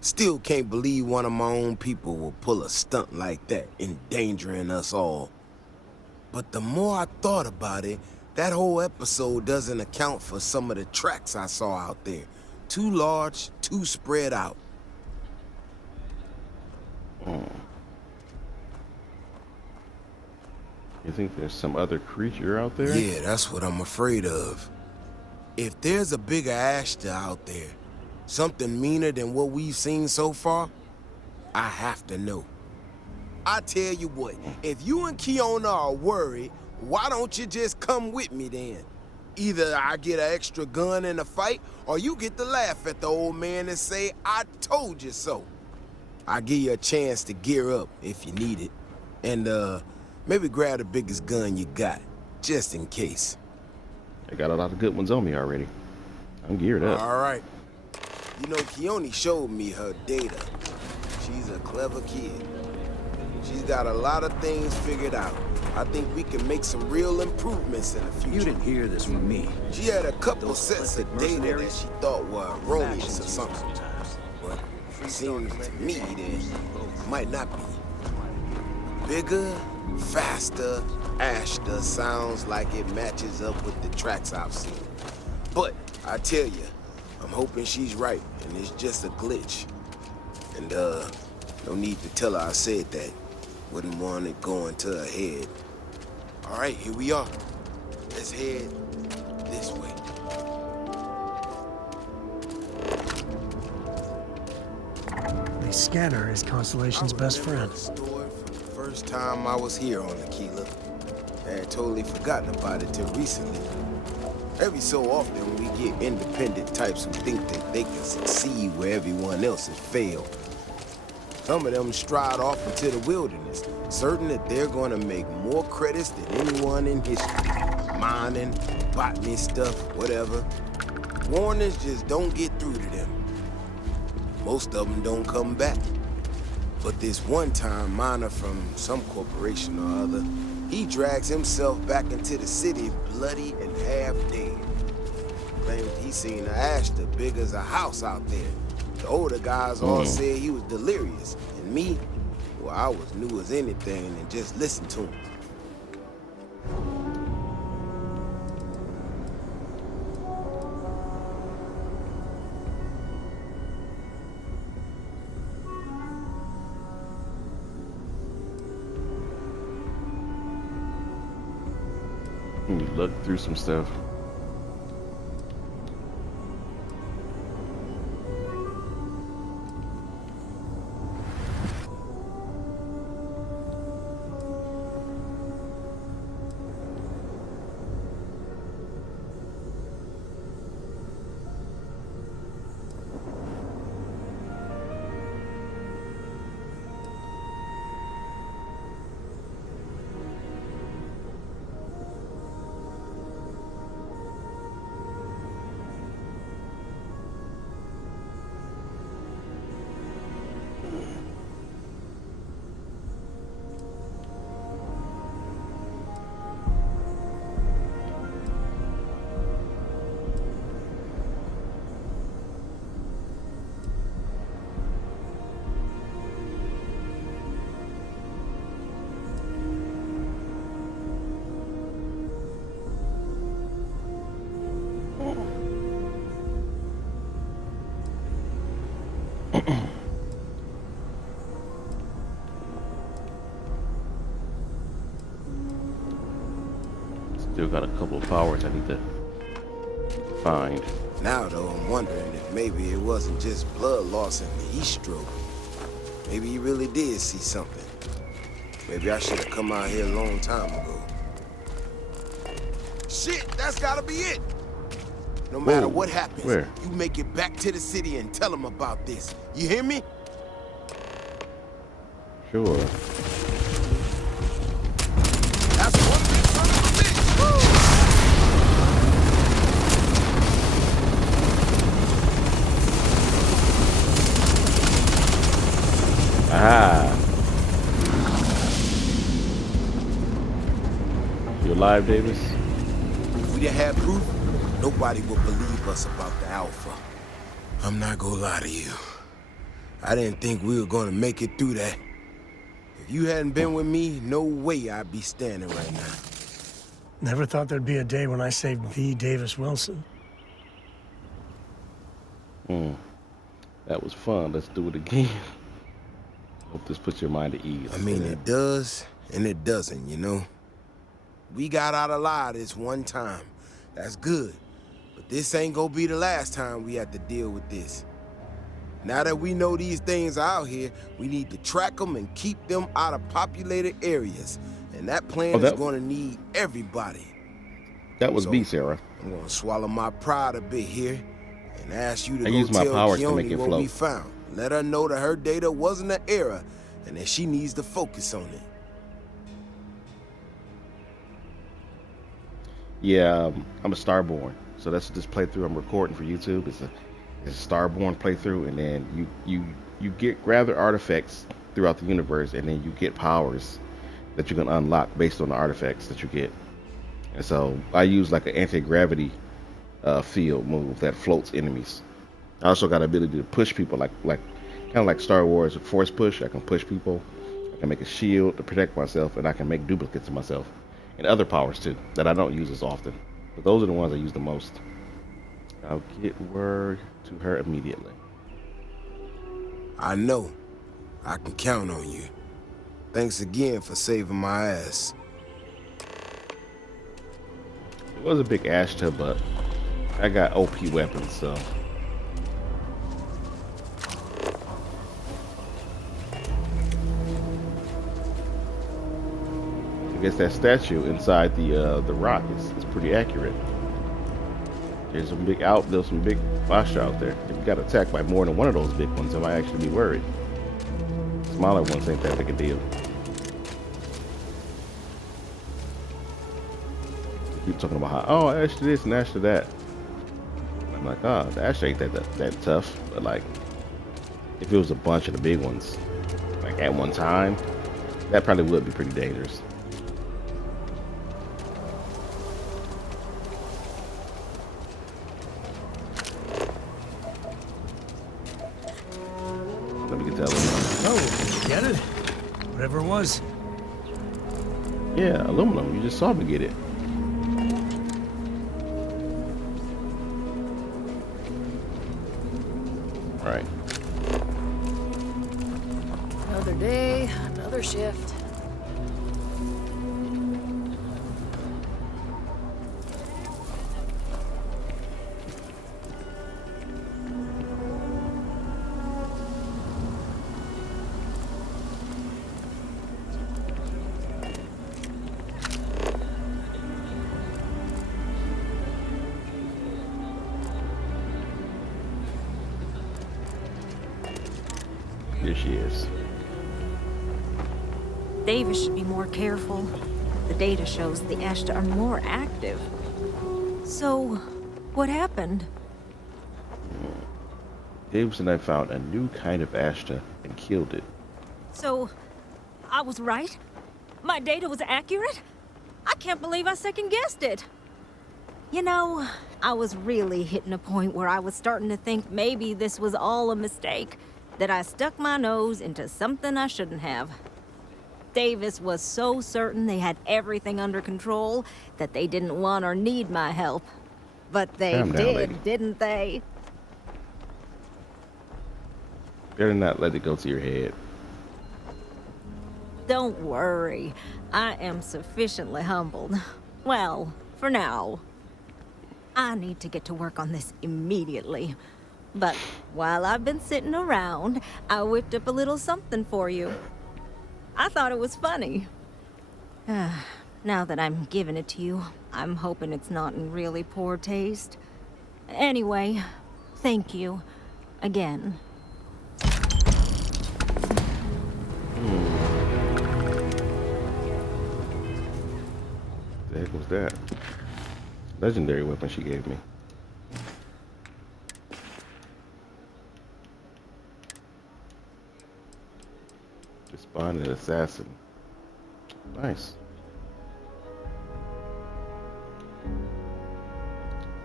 Still can't believe one of my own people will pull a stunt like that, endangering us all. But the more I thought about it, that whole episode doesn't account for some of the tracks I saw out there. Too large, too spread out. You think there's some other creature out there? Yeah, that's what I'm afraid of. If there's a bigger Ashta out there, something meaner than what we've seen so far, I have to know. I tell you what, if you and Kiona are worried, why don't you just come with me then? Either I get an extra gun in the fight, or you get to laugh at the old man and say, I told you so. I'll give you a chance to gear up if you need it. And, maybe grab the biggest gun you got, just in case. I got a lot of good ones on me already. I'm geared up. All right. You know, Keone showed me her data. She's a clever kid. She's got a lot of things figured out. I think we can make some real improvements in the future. You didn't hear this from me. She had a couple sets of data that she thought were erroneous or something. But it seems to me that it might not be. Bigger, faster, Ashta sounds like it matches up with the tracks I've seen. But I tell you, I'm hoping she's right and it's just a glitch. And no need to tell her I said that. Wouldn't want it going to her head. All right, here we are. Let's head this way. The scanner is Constellation's best friend. Story from the first time I was here on Aquila. I had totally forgotten about it till recently. Every so often we get independent types who think that they can succeed where everyone else has failed. Some of them stride off into the wilderness, certain that they're gonna make more credits than anyone in history. Mining, botany stuff, whatever. Warnings just don't get through to them. Most of them don't come back. But this one-time miner from some corporation or other, he drags himself back into the city bloody and half dead. Claimed he seen an Ashta big as a house out there. The older guys all said he was delirious. And me, well, I was new as anything and just listened to him. You look through some stuff. Still got a couple of powers I need to find. Now, though, I'm wondering if maybe it wasn't just blood loss in the heat stroke. Maybe he really did see something. Maybe I should have come out here a long time ago. Shit, that's gotta be it! No matter what happens, you make it back to the city and tell them about this. You hear me? Sure. That's one big son of a bitch! Woo! Ah. You alive, Davis? If we didn't have proof, nobody would believe us about the Alpha. I'm not gonna lie to you. I didn't think we were gonna make it through that. If you hadn't been with me, no way I'd be standing right now. Never thought there'd be a day when I saved the Davis Wilson. That was fun. Let's do it again. Hope this puts your mind at ease. I mean, it does and it doesn't, you know? We got out alive this one time. That's good. But this ain't gonna be the last time we have to deal with this. Now that we know these things are out here, we need to track them and keep them out of populated areas. And that plan is gonna need everybody. That was me, Sarah. I'm gonna swallow my pride a bit here and ask you to I go use my tell powers to Keone make it what float. we found. Let her know that her data wasn't an error and that she needs to focus on it. Yeah, I'm a Starborn. So that's this playthrough I'm recording for YouTube. It's a Starborn playthrough, and then you get gather artifacts throughout the universe, and then you get powers that you can unlock based on the artifacts that you get. And so I use like an anti-gravity field move that floats enemies. I also got the ability to push people like kind of like Star Wars Force Push. I can push people. I can make a shield to protect myself, and I can make duplicates of myself, and other powers too that I don't use as often. But those are the ones I use the most. I'll get word to her immediately. I know. I can count on you. Thanks again for saving my ass. It was a big Ashta, but I got OP weapons, so. I guess that statue inside the rock is pretty accurate. There's some big Asha out there. If you got attacked by more than one of those big ones, I might actually be worried. Smaller ones ain't that big a deal. You keep talking about how, oh, Ash to this and Ash to that. And I'm like, oh, the Ash ain't that tough. But like, if it was a bunch of the big ones, like at one time, that probably would be pretty dangerous. Let me get that one. Oh, get it? Whatever it was. Yeah, aluminum. You just saw me get it. All right. Another day, another shift. Here she is. Davis should be more careful. The data shows the Ashta are more active. So, what happened? Davis and I found a new kind of Ashta and killed it. So, I was right? My data was accurate? I can't believe I second-guessed it. You know, I was really hitting a point where I was starting to think maybe this was all a mistake. That I stuck my nose into something I shouldn't have. Davis was so certain they had everything under control that they didn't want or need my help. But they did, didn't they? Better not let it go to your head. Don't worry. I am sufficiently humbled. Well, for now. I need to get to work on this immediately. But while I've been sitting around, I whipped up a little something for you. I thought it was funny. Now that I'm giving it to you, I'm hoping it's not in really poor taste. Anyway, thank you. Again. The heck was that? Legendary weapon she gave me. Responded assassin. Nice.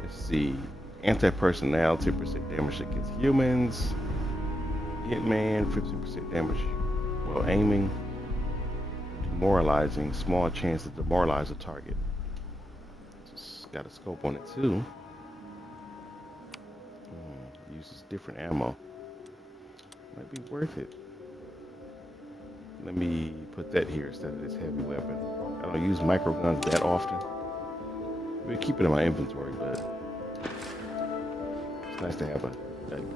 Let's see. Anti-personality, 10% damage against humans. Hitman, 50% damage while aiming. Demoralizing, small chance to demoralize a target. Just got a scope on it too. Uses different ammo. Might be worth it. Let me put that here instead of this heavy weapon. I don't use microguns that often. We keep it in my inventory, but it's nice to have a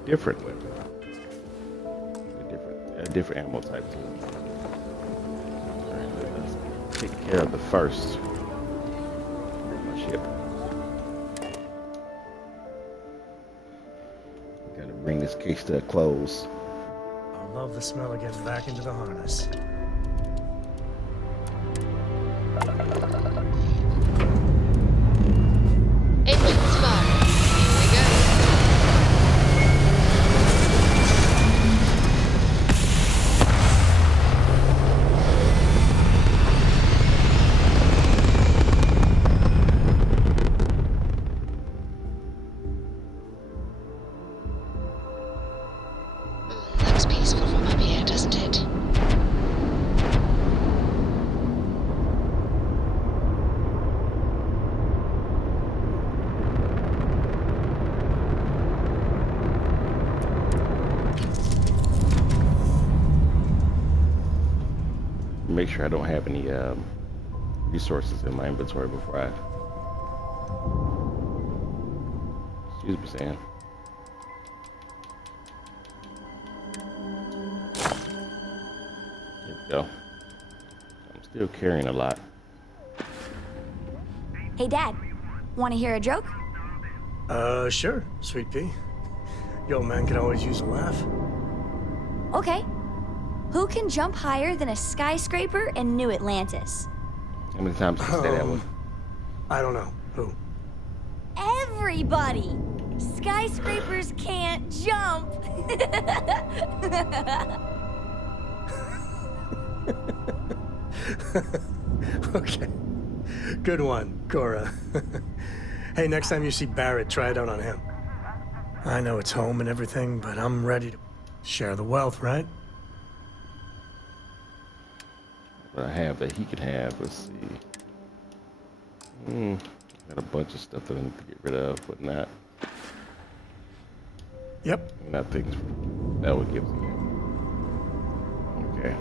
different weapon. A different ammo type too. Alright, let us take care of the first. My ship. Gotta bring this case to a close. I love the smell of getting back into the harness. make sure I don't have any resources in my inventory before I. Excuse me, Sam. Here we go. I'm still carrying a lot. Hey, Dad. Want to hear a joke? Sure, Sweet Pea. Yo, man can always use a laugh. Okay. Who can jump higher than a skyscraper in New Atlantis? How many times did you say that one? I don't know. Who? Everybody! Skyscrapers can't jump! Okay. Good one, Cora. Hey, next time you see Barrett, try it out on him. I know it's home and everything, but I'm ready to share the wealth, right? What I have that he can have, let's see. Got a bunch of stuff that I need to get rid of, but not. Yep. Not things that would give him. Okay.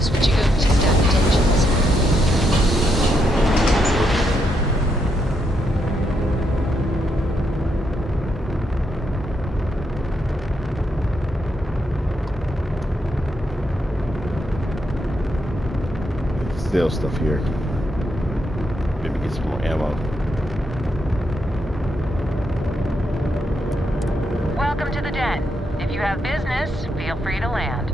Switching over to standard engines. Sell stuff here. Maybe get some more ammo. Welcome to the den. If you have business, feel free to land.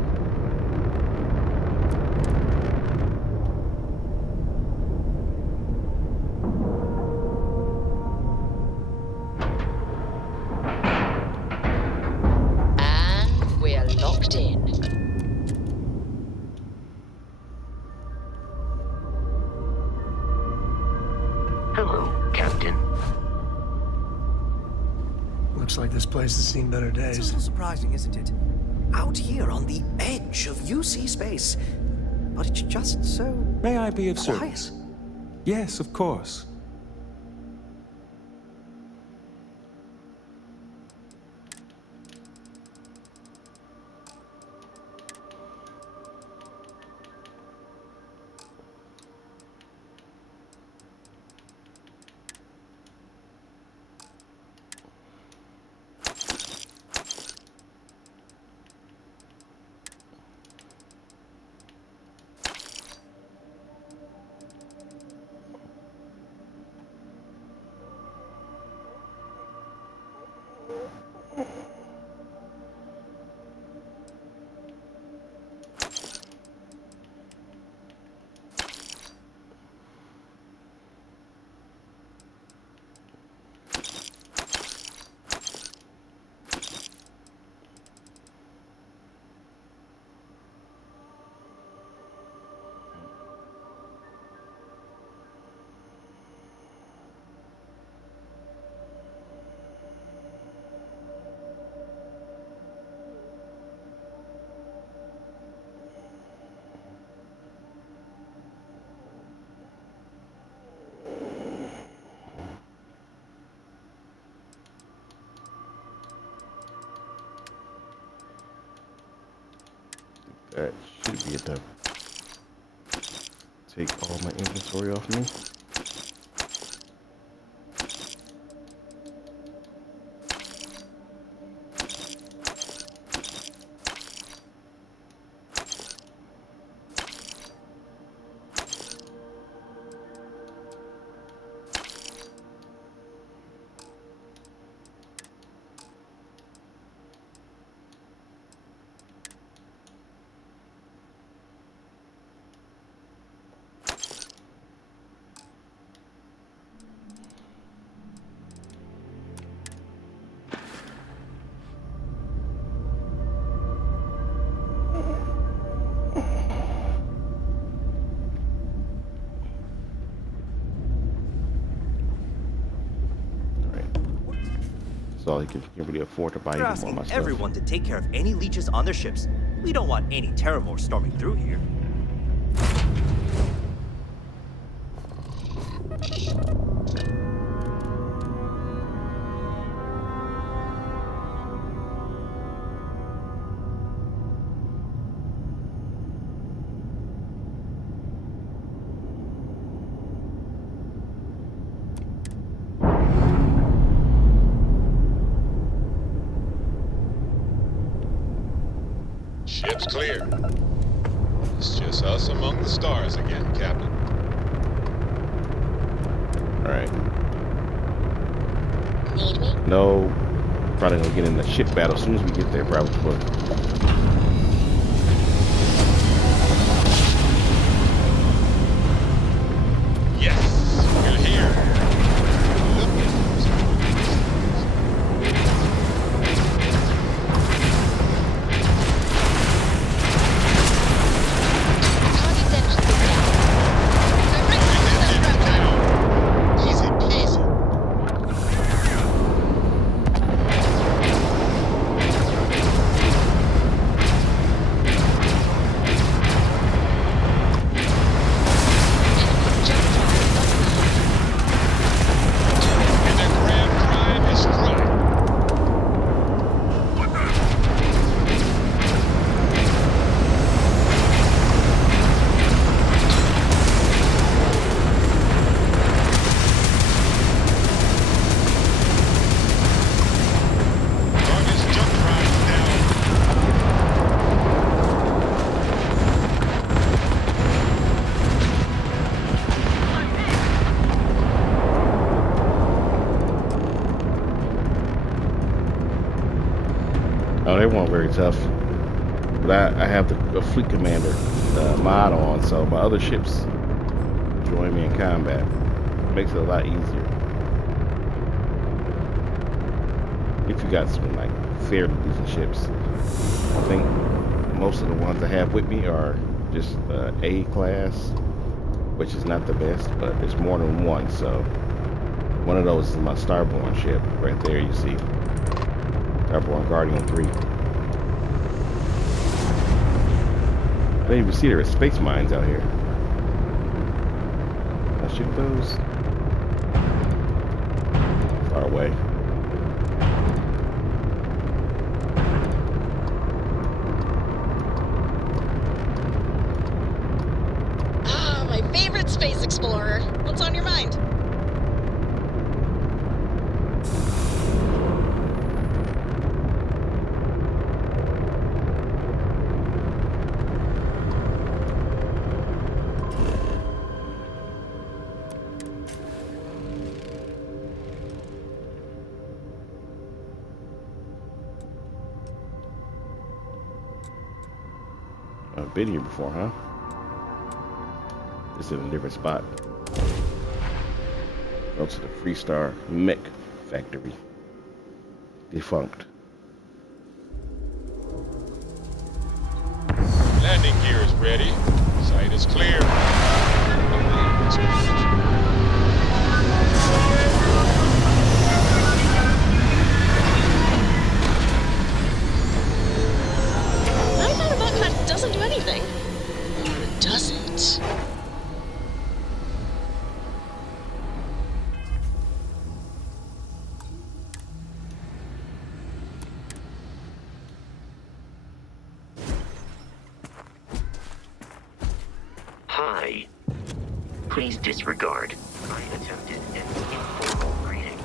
And we're locked in. Hello, Captain. Looks like this place has seen better It's a days. little surprising, isn't it? Out here on the edge of UC space. But it's just so... May I be of quiet. service? Yes, of course. That should be enough. Take all my inventory off me. all. He can really afford to buy We're even more asking of my stuff. everyone to take care of any leeches on their ships. We don't want any Terramore storming through here. Ship's clear. It's just us among the stars again, Captain. Alright. Need me? No. Probably gonna get in the ship battle as soon as we get there, probably. Yes, we're here. Look at easy peasy. Oh, they weren't very tough. But I have the fleet commander mod on, so my other ships join me in combat. Makes it a lot easier. If you got some like fairly decent ships. I think most of the ones I have with me are just A class, which is not the best, but there's more than one. So one of those is my Starborn ship right there. You see. Starborn Guardian 3. I didn't even see there were space mines out here. Can I shoot those? Far away. Ah, my favorite space explorer. What's on your mind? I've been here before, huh? This is in a different spot. Go to the Freestar Mech Factory. Defunct. Landing gear is ready. Site is clear. I thought a bug hunt doesn't do anything. Or does it? Hi. Please disregard. I attempted an informal greeting.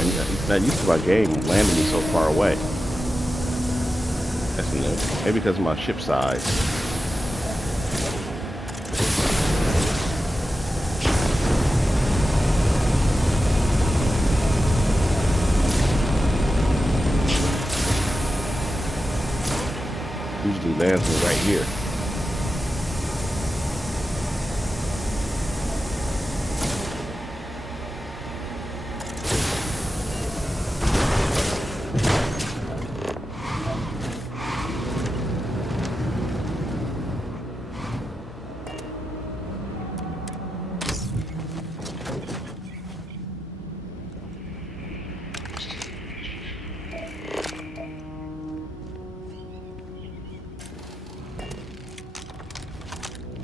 And he's not used to my game landing me so far away. That's new. Maybe because of my ship size. Usually lands me right here.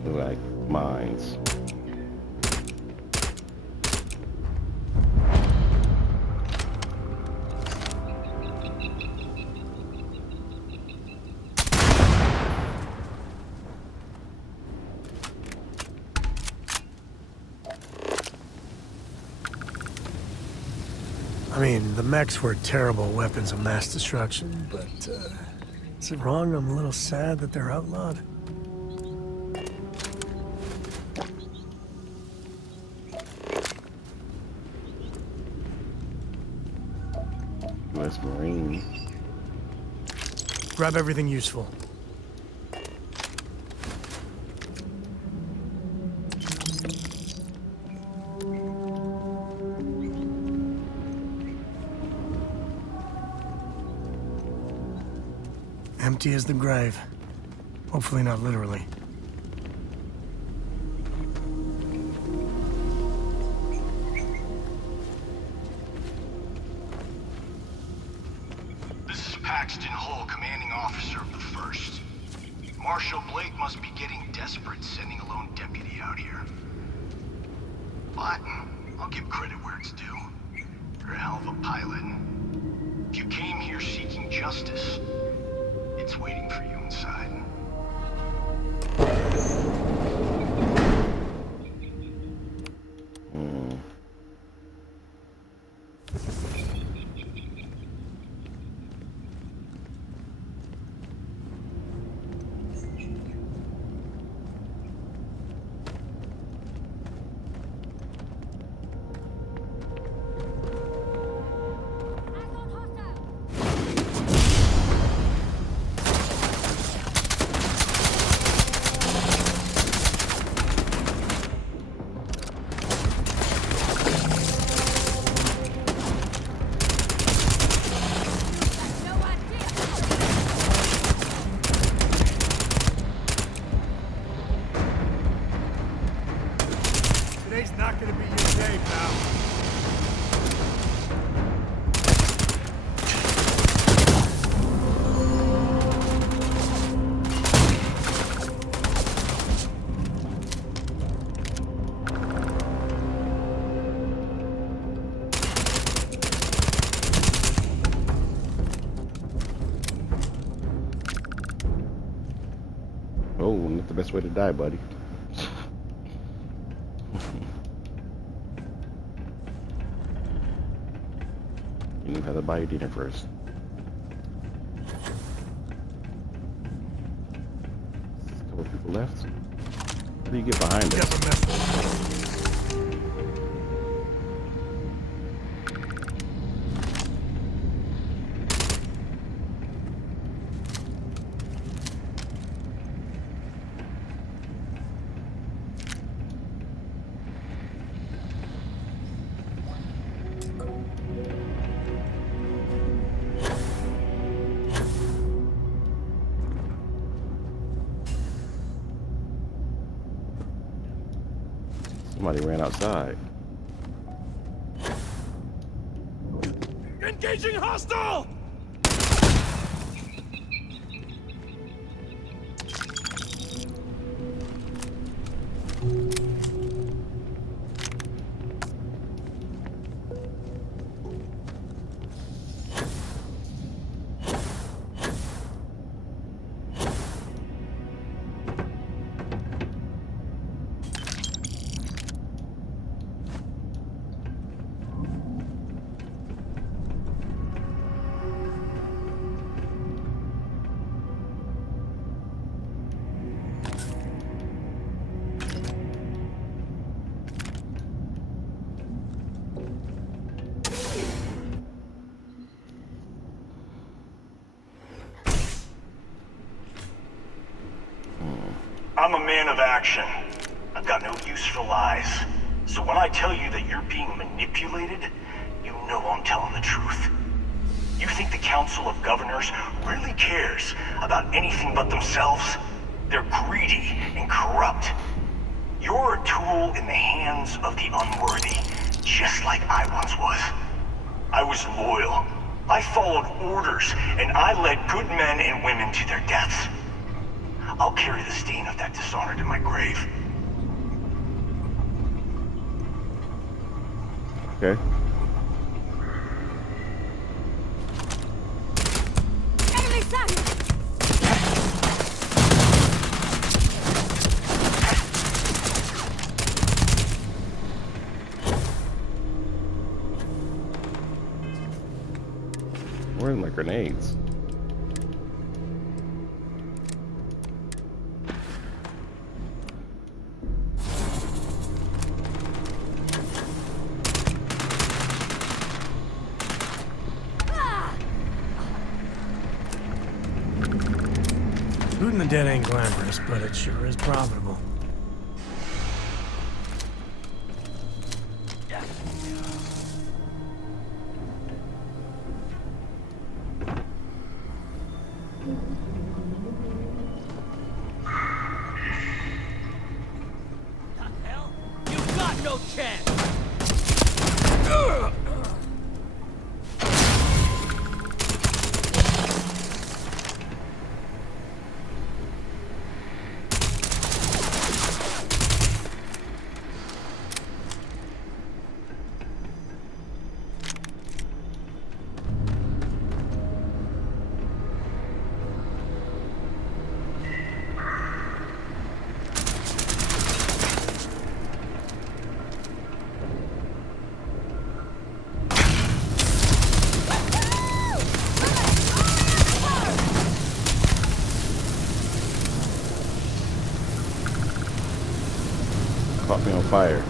Like mines. I mean, the mechs were terrible weapons of mass destruction, but is it wrong? I'm a little sad that they're outlawed. U.S. Marine. Grab everything useful. Empty as the grave. Hopefully not literally. This is Paxton Hull, commanding officer of the 1st. Marshal Blake must be getting desperate sending a lone deputy out here. But I'll give credit where it's due. You're a hell of a pilot. If you came here seeking justice, it's waiting for you inside. Today's not gonna be your day, pal. Oh, not the best way to die, buddy. You need to buy your dinner first. A couple people left. How do you get behind us? Somebody ran outside. Engaging hostile! I'm a man of action. I've got no use for lies. So when I tell you that you're being manipulated, you know I'm telling the truth. You think the Council of Governors really cares about anything but themselves? They're greedy and corrupt. You're a tool in the hands of the unworthy, just like I once was. I was loyal. I followed orders, and I led good men and women to their deaths. I'll carry the stain of that dishonor to my grave. Okay. Enemy sighted! Where's my grenades? Looting the dead ain't glamorous, but it sure is profitable. You've got no chance! Caught me on fire.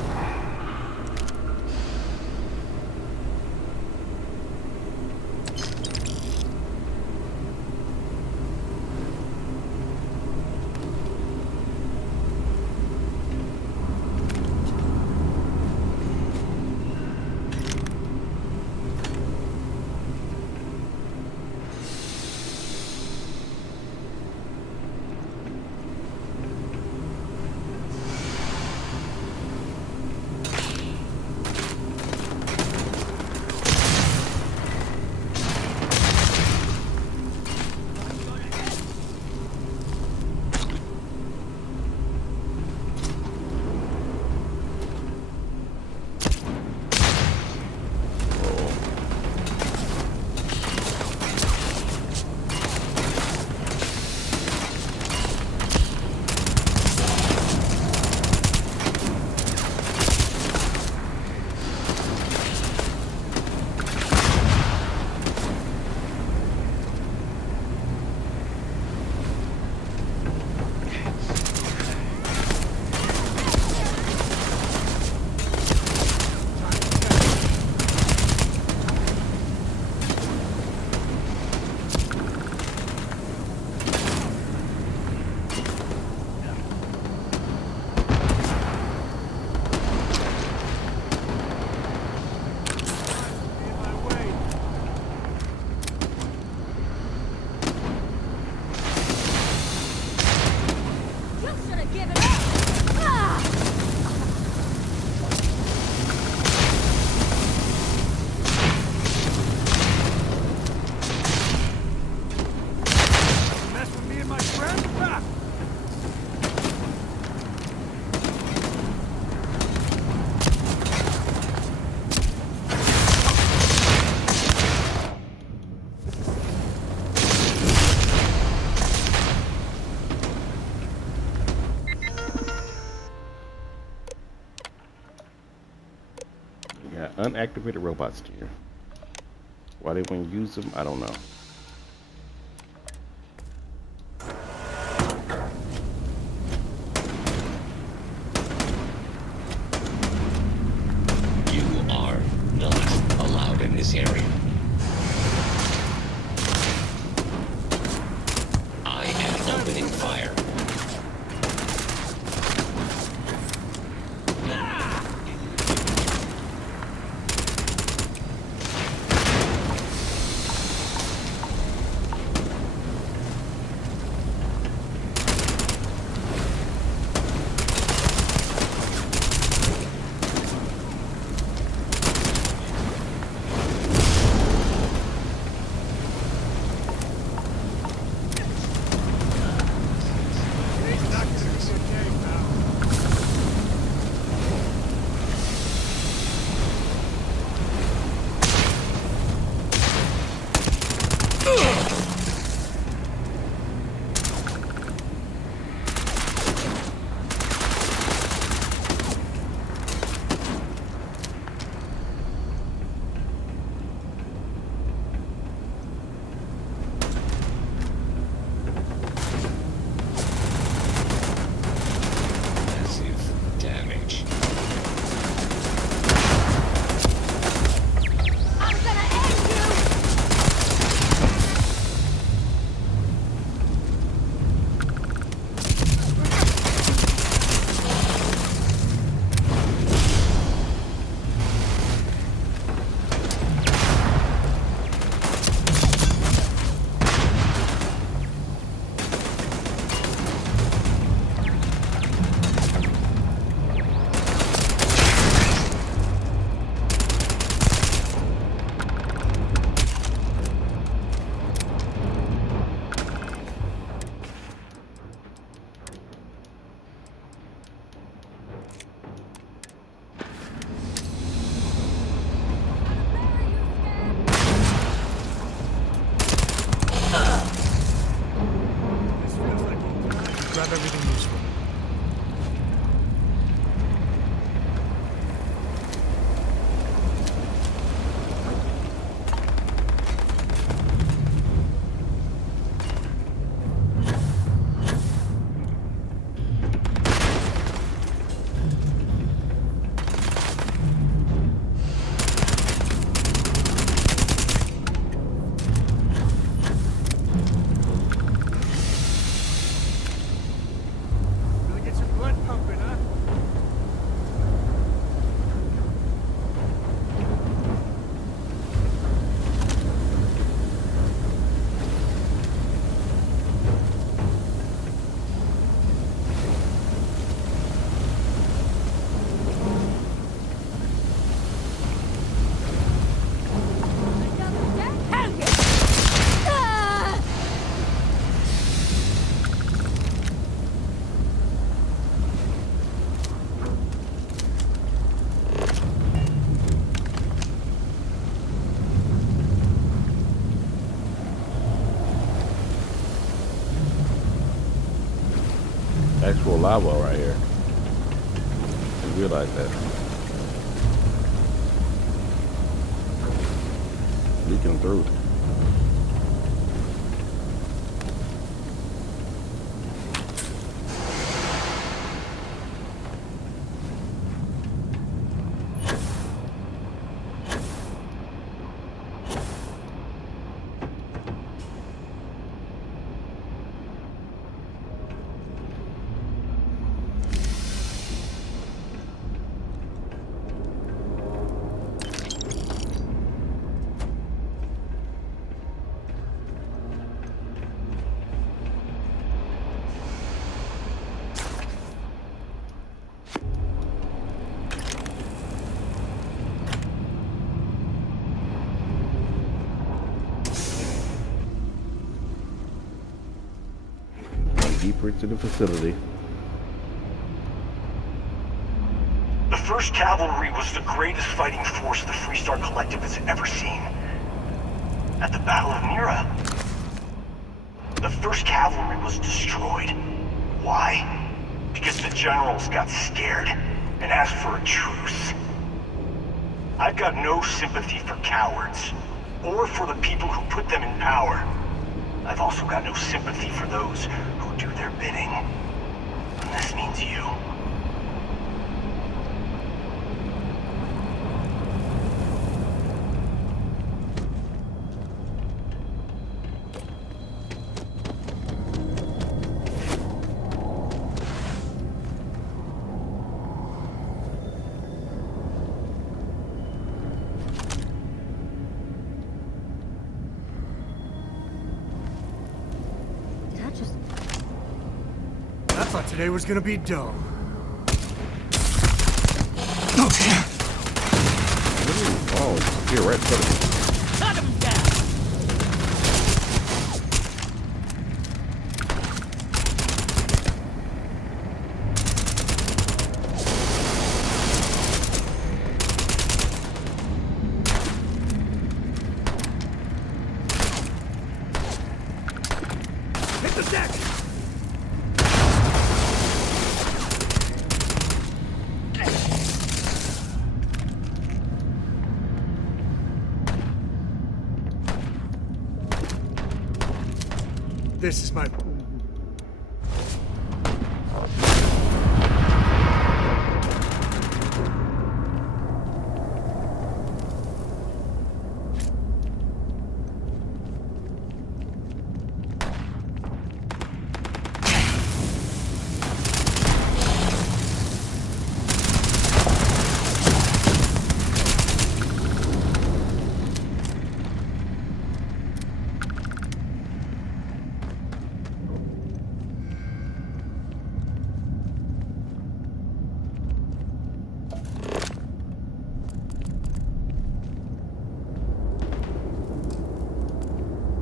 Unactivated robots here. Why they wouldn't use them, I don't know. You are not allowed in this area. I am opening fire. live well right here. I realize that. Leaking through. Deeper into the facility. The 1st Cavalry was the greatest fighting force the Freestar Collective has ever seen. At the Battle of Mira, the 1st Cavalry was destroyed. Why? Because the generals got scared and asked for a truce. I've got no sympathy for cowards, or for the people who put them in power. I've also got no sympathy for those who do their bidding. And this means you. I thought today was gonna be dull. Oh, you're right. Cut him down! Hit the deck! This is my...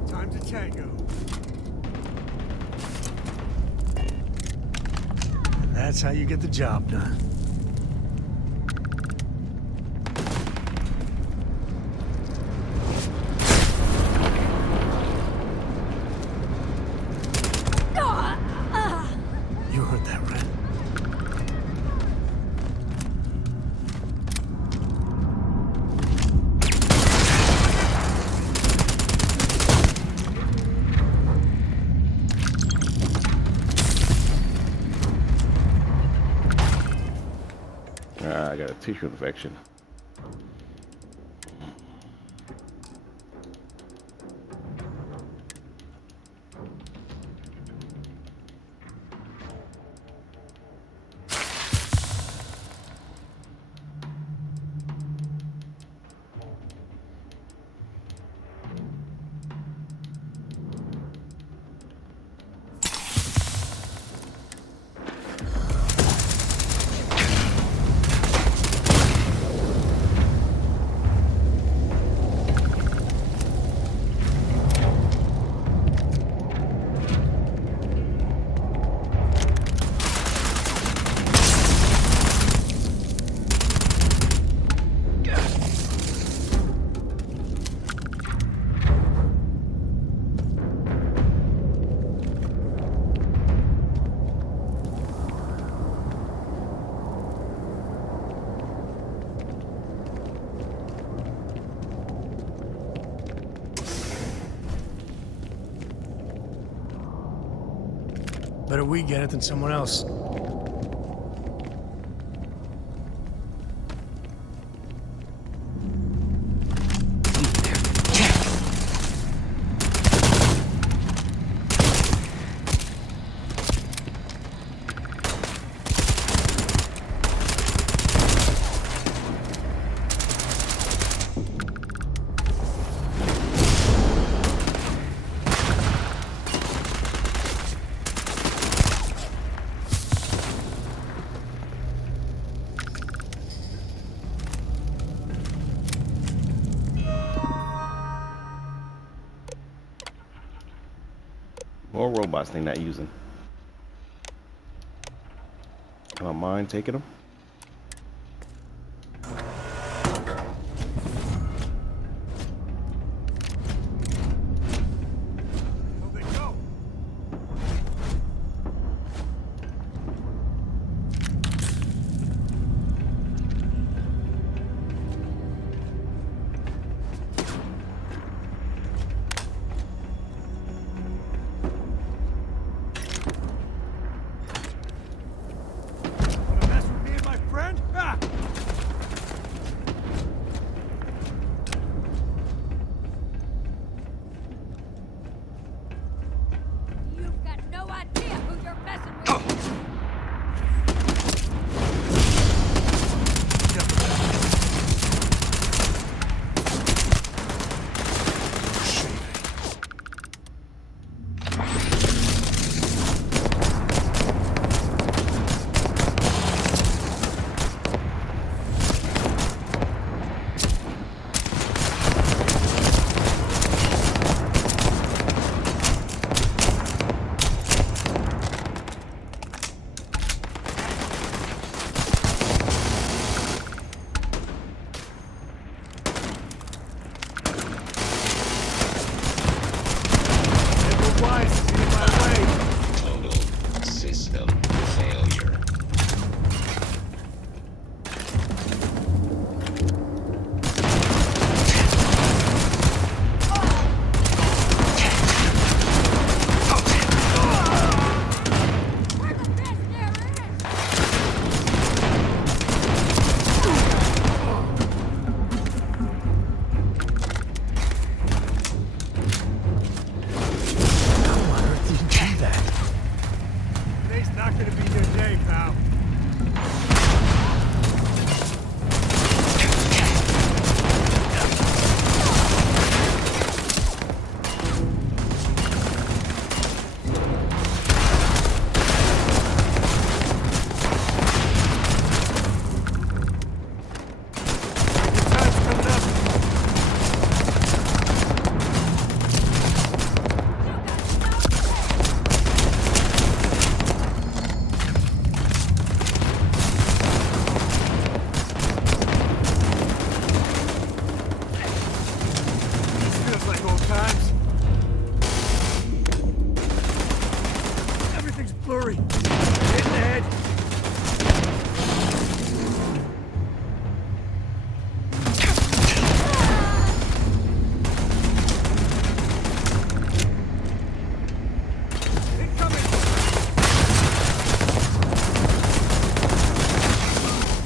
Time to tango. And that's how you get the job done. You heard that, right? I got a tissue infection. Better we get it than someone else. More robots they're not using. I don't mind taking them.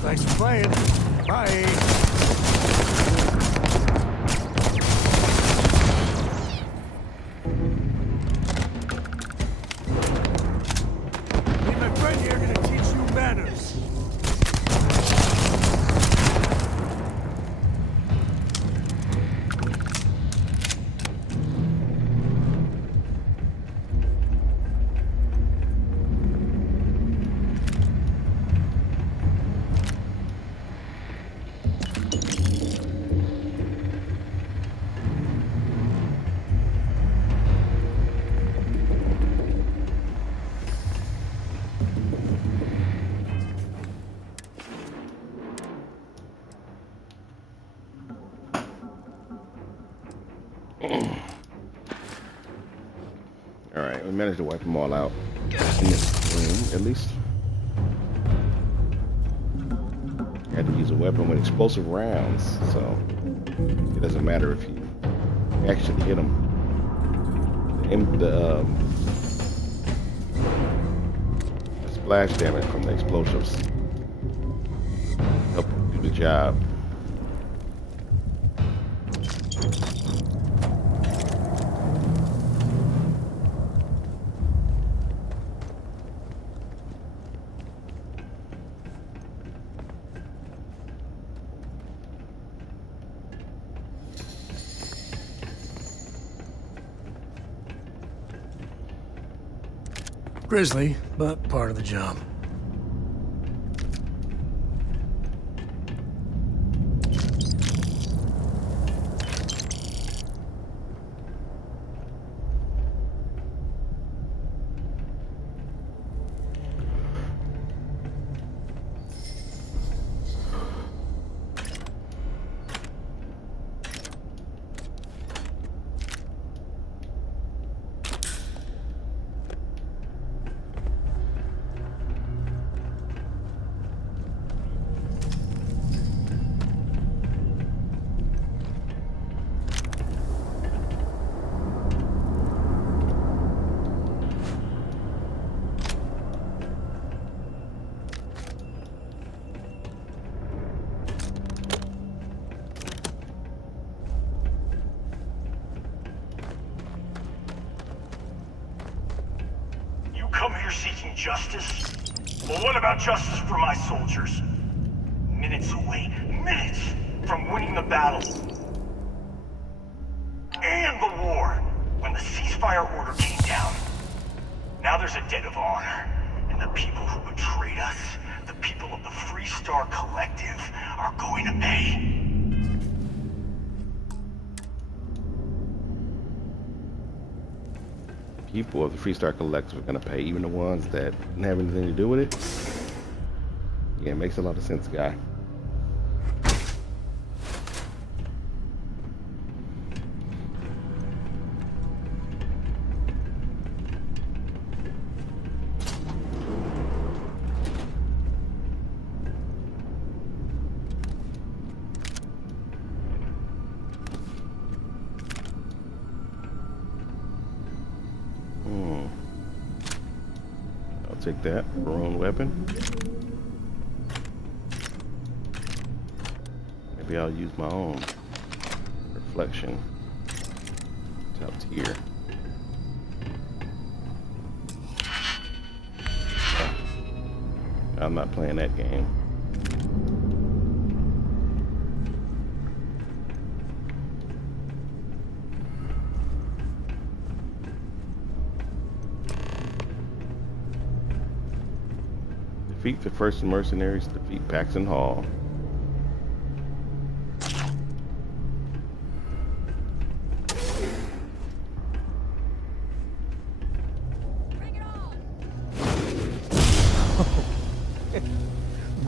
Thanks for playing. Bye. Me and my friend here are gonna teach you manners. Alright, we managed to wipe them all out in this room, at least. I had to use a weapon with explosive rounds, so it doesn't matter if you actually hit them. splash damage from the explosives. Help do the job. Grisly, but part of the job. Come here seeking justice? Well, what about justice for my soldiers? Minutes away, minutes from winning the battle. And the war, when the ceasefire order came down. Now there's a debt of honor, and the people who betrayed us, the people of the Free Star Collective, are going to pay. People of the Free Star Collective are going to pay, even the ones that didn't have anything to do with it. Yeah, it makes a lot of sense, guy. Take that, wrong weapon. Maybe I'll use my own reflection. Top tier. I'm not playing that game. Defeat the first mercenaries, defeat Paxton Hall.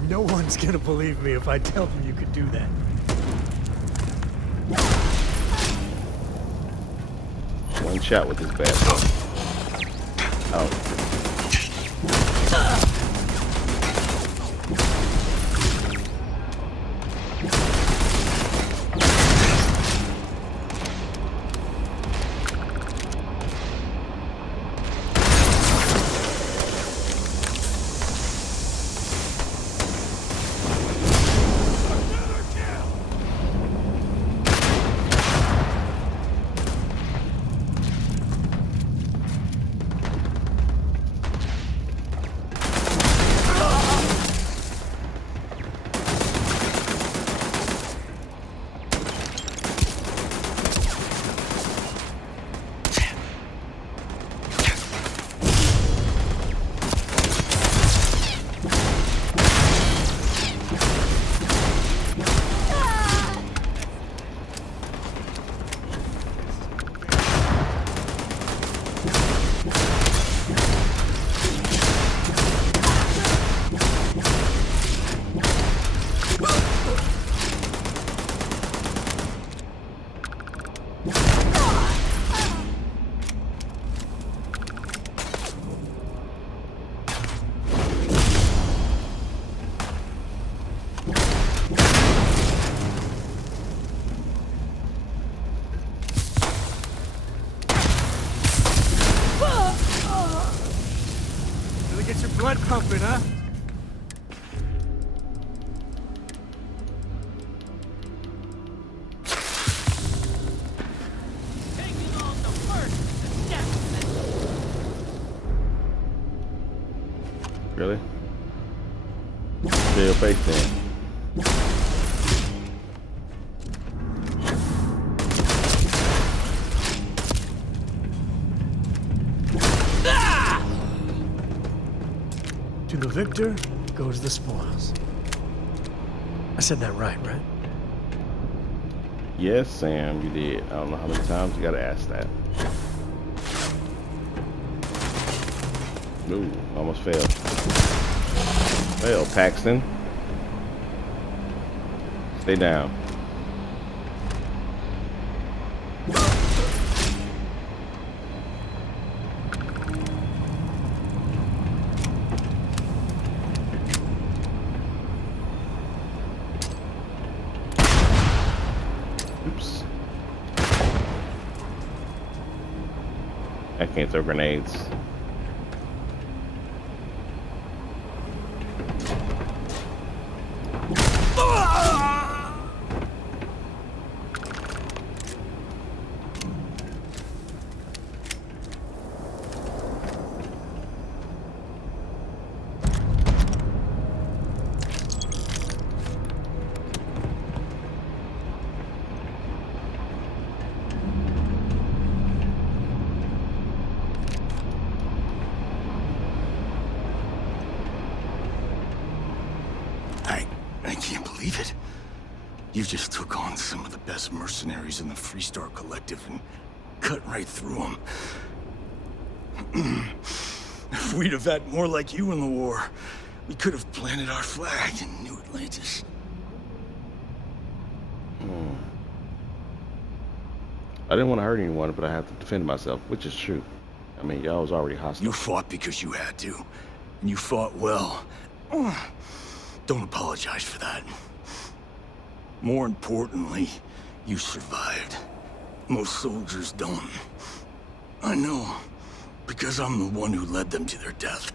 No one's gonna believe me if I tell them you could do that. One shot with this bad boy. Oh. Blood pumping, huh? Really? Show your face then. To the victor goes the spoils. I said that right? Yes, Sam, you did. I don't know how many times you gotta ask that. Ooh, almost failed. Failed, Paxton. Stay down. Oops. I can't throw grenades. I can't believe it. You just took on some of the best mercenaries in the Freestar Collective and cut right through them. If we'd have had more like you in the war, we could have planted our flag in New Atlantis. I didn't want to hurt anyone, but I had to defend myself, which is true. I mean, y'all was already hostile. You fought because you had to, and you fought well. Don't apologize for that. More importantly, you survived. Most soldiers don't. I know, because I'm the one who led them to their death.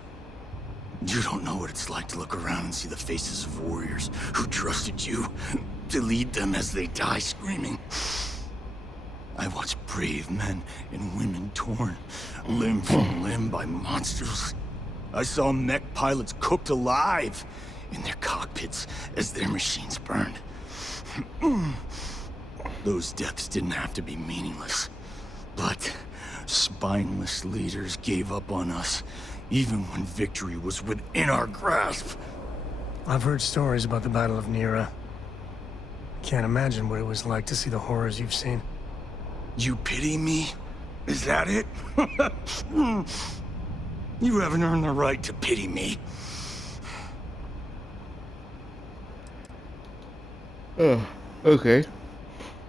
You don't know what it's like to look around and see the faces of warriors who trusted you to lead them as they die screaming. I watched brave men and women torn limb from limb by monsters. I saw mech pilots cooked alive in their cockpits as their machines burned. Those deaths didn't have to be meaningless, but spineless leaders gave up on us, even when victory was within our grasp. I've heard stories about the Battle of Nira. Can't imagine what it was like to see the horrors you've seen. You pity me? Is that it? You haven't earned the right to pity me. Okay.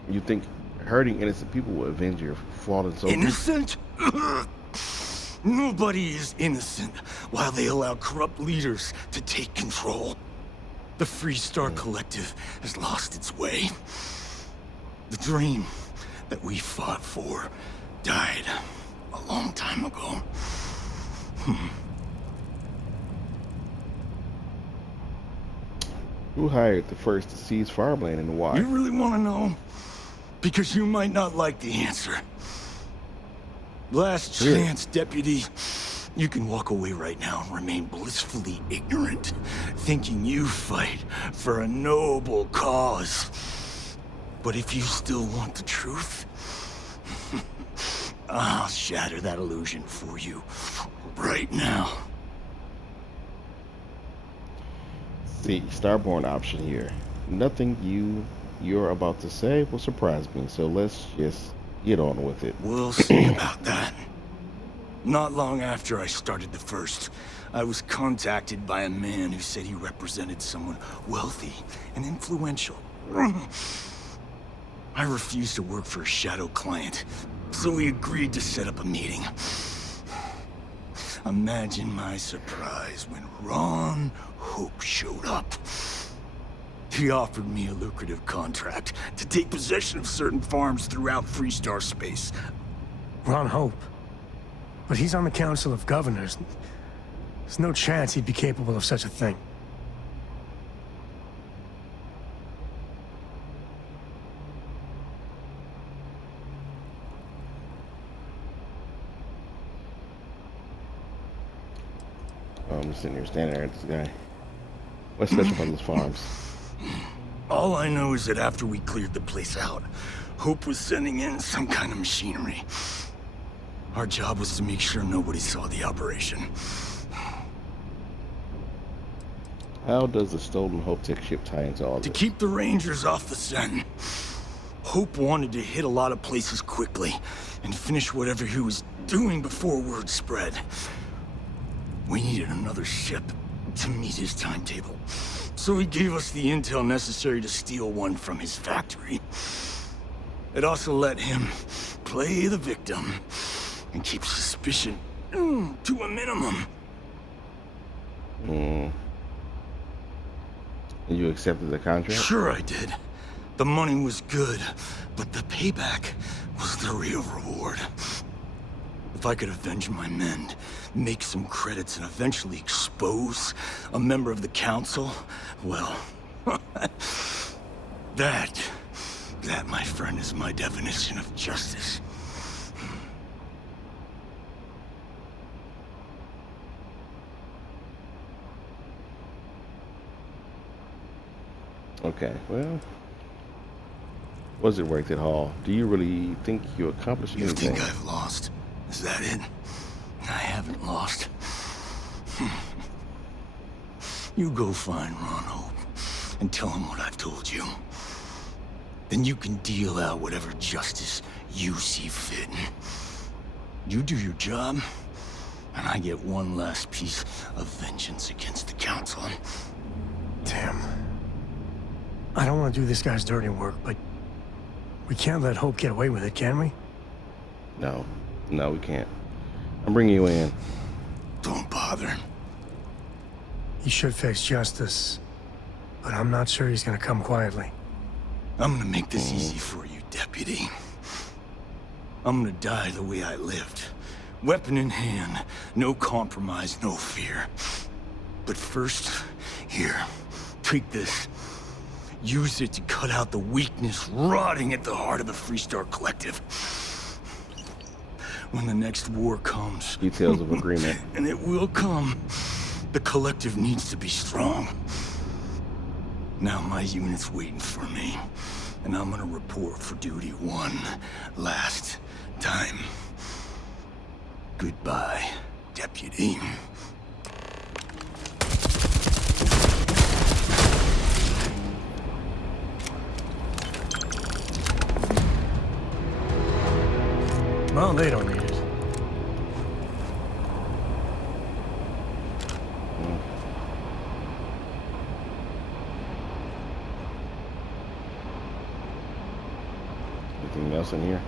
You think hurting innocent people will avenge your fallen soldiers? Innocent? Nobody is innocent while they allow corrupt leaders to take control. The Freestar Collective has lost its way. The dream that we fought for died a long time ago. Who hired the first to seize farmland and why? You really want to know? Because you might not like the answer. Last chance, Deputy. You can walk away right now and remain blissfully ignorant, thinking you fight for a noble cause. But if you still want the truth, I'll shatter that illusion for you right now. See, Starborn option here. Nothing you're about to say will surprise me, so let's just get on with it. We'll see about that. Not long after I started the First, I was contacted by a man who said he represented someone wealthy and influential. I refused to work for a shadow client, so he agreed to set up a meeting. Imagine my surprise when Ron Hope showed up. He offered me a lucrative contract to take possession of certain farms throughout Freestar space. Ron Hope? But he's on the Council of Governors. There's no chance he'd be capable of such a thing. I'm just sitting here standing there at this guy. What's special about those farms? All I know is that after we cleared the place out, Hope was sending in some kind of machinery. Our job was to make sure nobody saw the operation. How does the stolen Hope Tech ship tie into all To this? keep the Rangers off the scent, Hope wanted to hit a lot of places quickly and finish whatever he was doing before word spread. We needed another ship to meet his timetable, so he gave us the intel necessary to steal one from his factory. It also let him play the victim and keep suspicion to a minimum. And you accepted the contract? Sure I did. The money was good, but the payback was the real reward. If I could avenge my men, make some credits, and eventually expose a member of the council, well, that, my friend, is my definition of justice. Okay, well, was it worth it, Hall? Do you really think you accomplished anything? You think I've lost? Is that it? I haven't lost. You go find Ron Hope and tell him what I've told you. Then you can deal out whatever justice you see fit. You do your job, and I get one last piece of vengeance against the council. Damn. I don't want to do this guy's dirty work, but we can't let Hope get away with it, can we? No, we can't. I'm bringing you in. Don't bother. He should face justice, but I'm not sure he's gonna come quietly. I'm gonna make this easy for you, Deputy. I'm gonna die the way I lived. Weapon in hand, no compromise, no fear. But first, here, take this. Use it to cut out the weakness rotting at the heart of the Freestar Collective. When the next war comes... Details of agreement. And it will come. The Collective needs to be strong. Now my unit's waiting for me. And I'm gonna report for duty one last time. Goodbye, Deputy. Well, they don't need it. Anything else in here?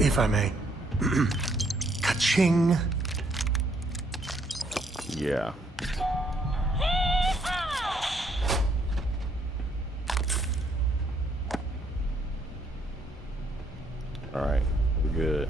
If I may. Ka-ching. Yeah. All right, we're good.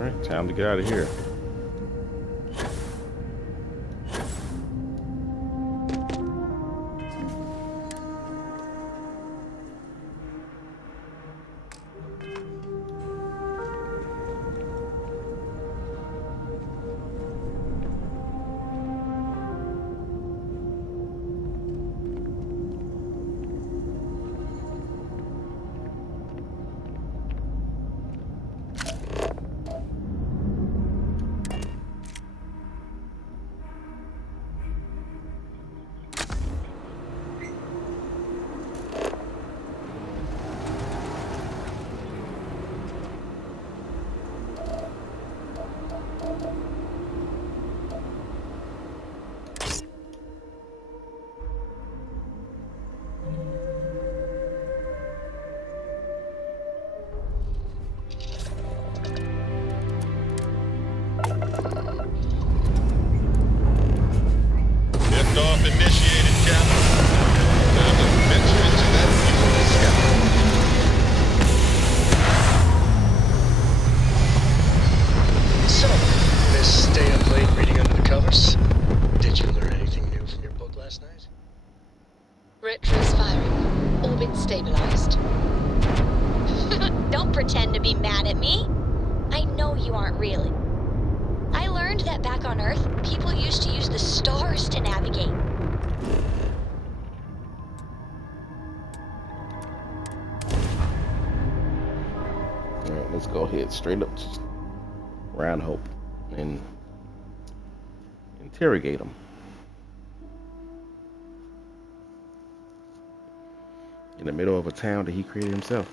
Alright, time to get out of here. Liftoff initiated, Captain. Time to venture into that fuel scout. So, Miss Stay Up Late reading under the covers? Did you learn anything new from your book last night? Retro's firing. Orbit stabilized. Don't pretend to be mad at me. I know you aren't really. I learned that back on Earth, people used to use the stars to navigate. Alright, let's go ahead straight up to Round Hope and interrogate him. In the middle of a town that he created himself.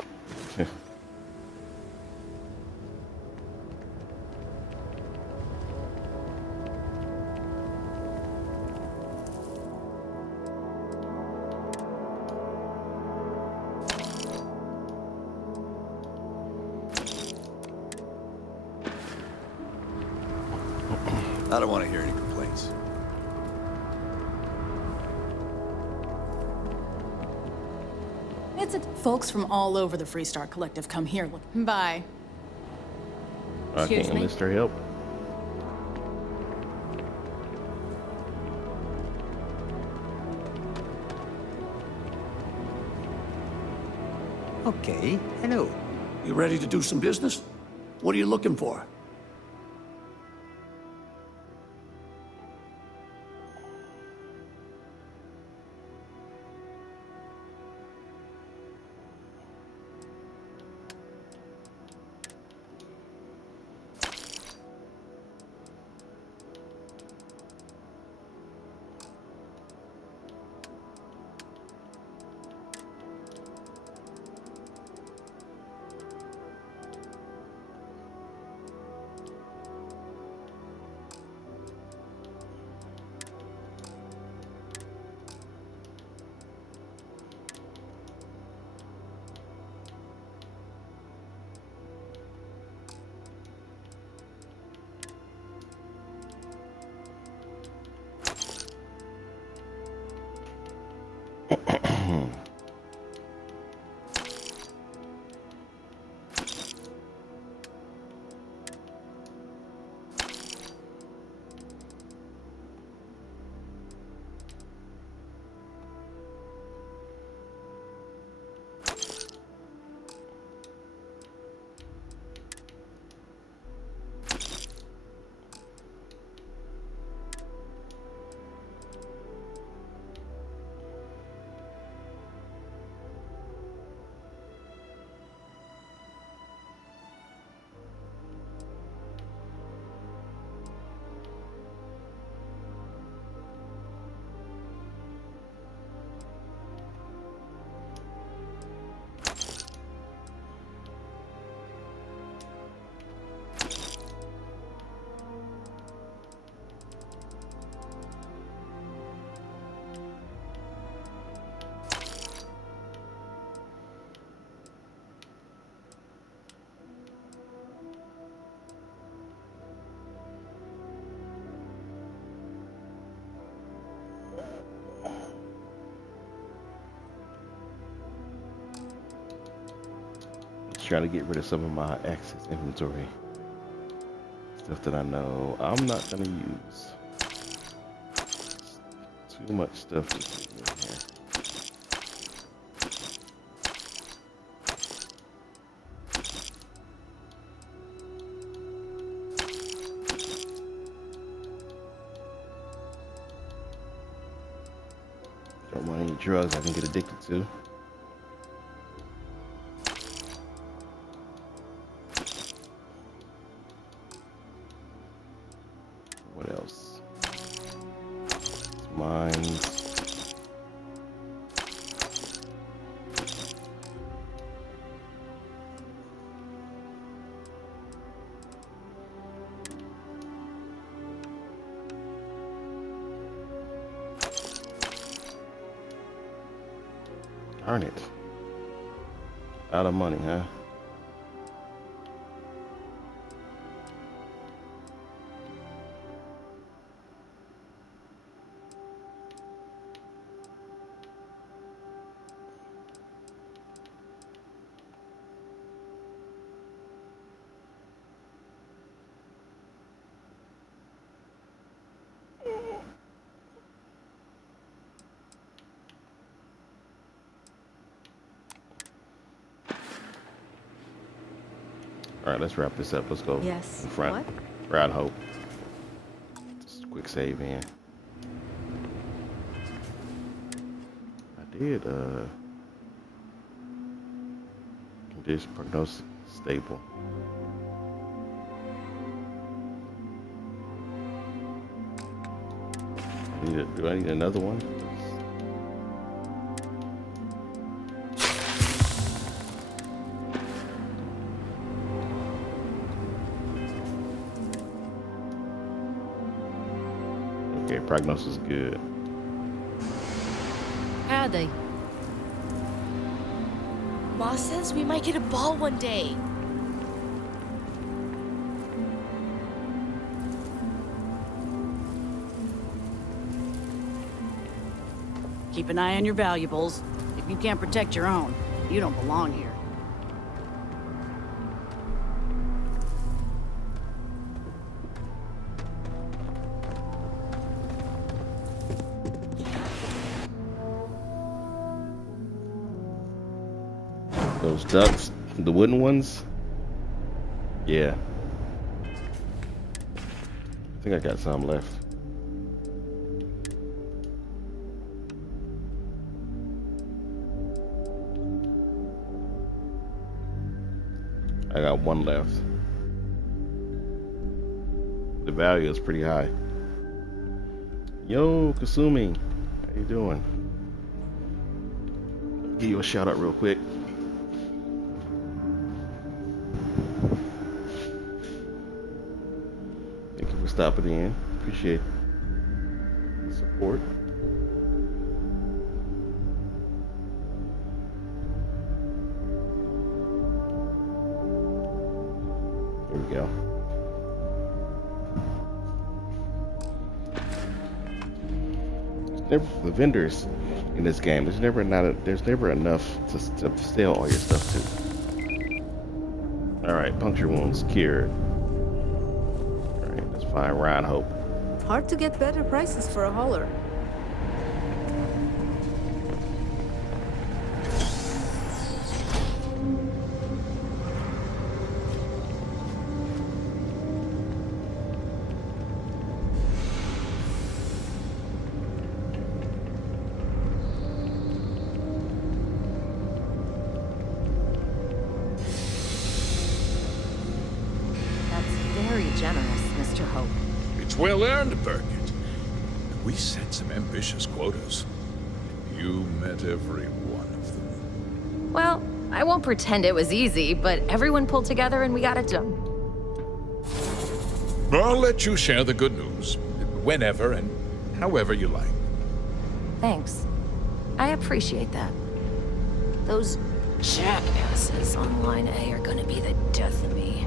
I don't want to hear any complaints. It's a folks from all over the Freestar Collective come here. Look, bye. I Excuse can't me? enlist her help. Okay, hello. You ready to do some business? What are you looking for? Trying to get rid of some of my access inventory. Stuff that I know I'm not gonna use. Too much stuff to put in here. Don't want any drugs I can get addicted to. What else? Mines. Darn it. Out of money, huh? All right, let's wrap this up. Let's go Yes. in front. What? Ride Hope. Just a quick save in. I did condition prognosis stable. Do I need another one? Okay, prognosis is good. How'd they? Boss says we might get a ball one day. Keep an eye on your valuables. If you can't protect your own, you don't belong here. Those ducks, the wooden ones. Yeah. I think I got some left. I got one left. The value is pretty high. Yo, Kasumi, how you doing? Give you a shout out real quick. Thank you for stopping in. Appreciate the support. Here we go. The vendors in this game, there's never enough to sell all your stuff to. All right, puncture wounds cured. All right, let's find Ryan Hope. Hard to get better prices for a hauler. Generous, Mr. Hope. It's well earned, Burkett. We set some ambitious quotas. You met every one of them. Well, I won't pretend it was easy, but everyone pulled together and we got it done. I'll let you share the good news, whenever and however you like. Thanks. I appreciate that. Those jackasses on Line A are gonna be the death of me.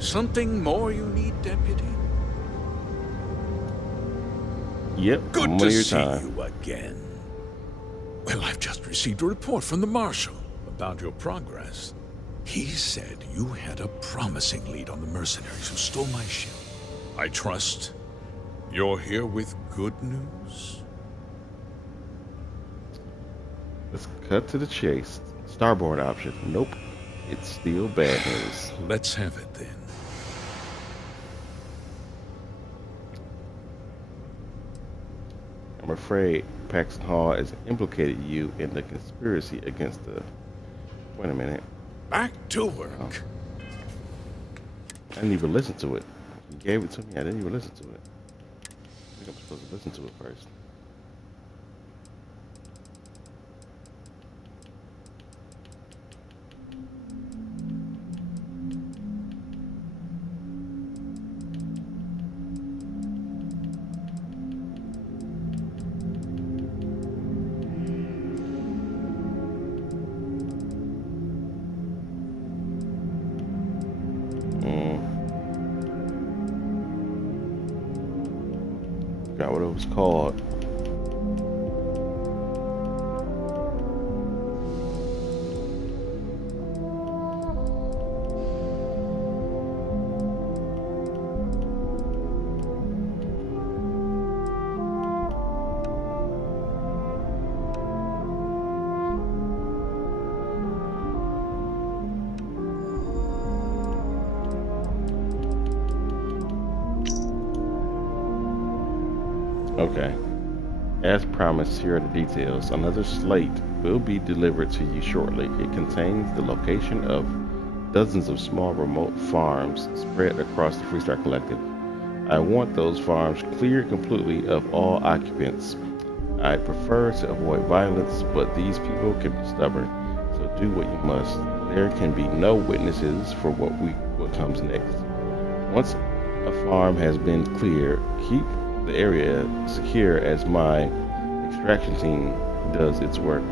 Something more you need, Deputy? Yep, Good to see you again. Well, I've just received a report from the Marshal about your progress. He said you had a promising lead on the mercenaries who stole my ship. I trust you're here with good news? Let's cut to the chase. Starborn option. Nope. It's still bad news. Let's have it then. I'm afraid Paxton Hall has implicated you in the conspiracy against the... Wait a minute. Back to work. I didn't even listen to it. You gave it to me, I didn't even listen to it. I think I'm supposed to listen to it first. Forgot what it was called. Okay. As promised, here are the details. Another slate will be delivered to you shortly. It contains the location of dozens of small remote farms spread across the Freestar Collective. I want those farms cleared completely of all occupants. I prefer to avoid violence, but these people can be stubborn, so do what you must. There can be no witnesses for what comes next. Once a farm has been cleared, keep the area secure as my extraction team does its work.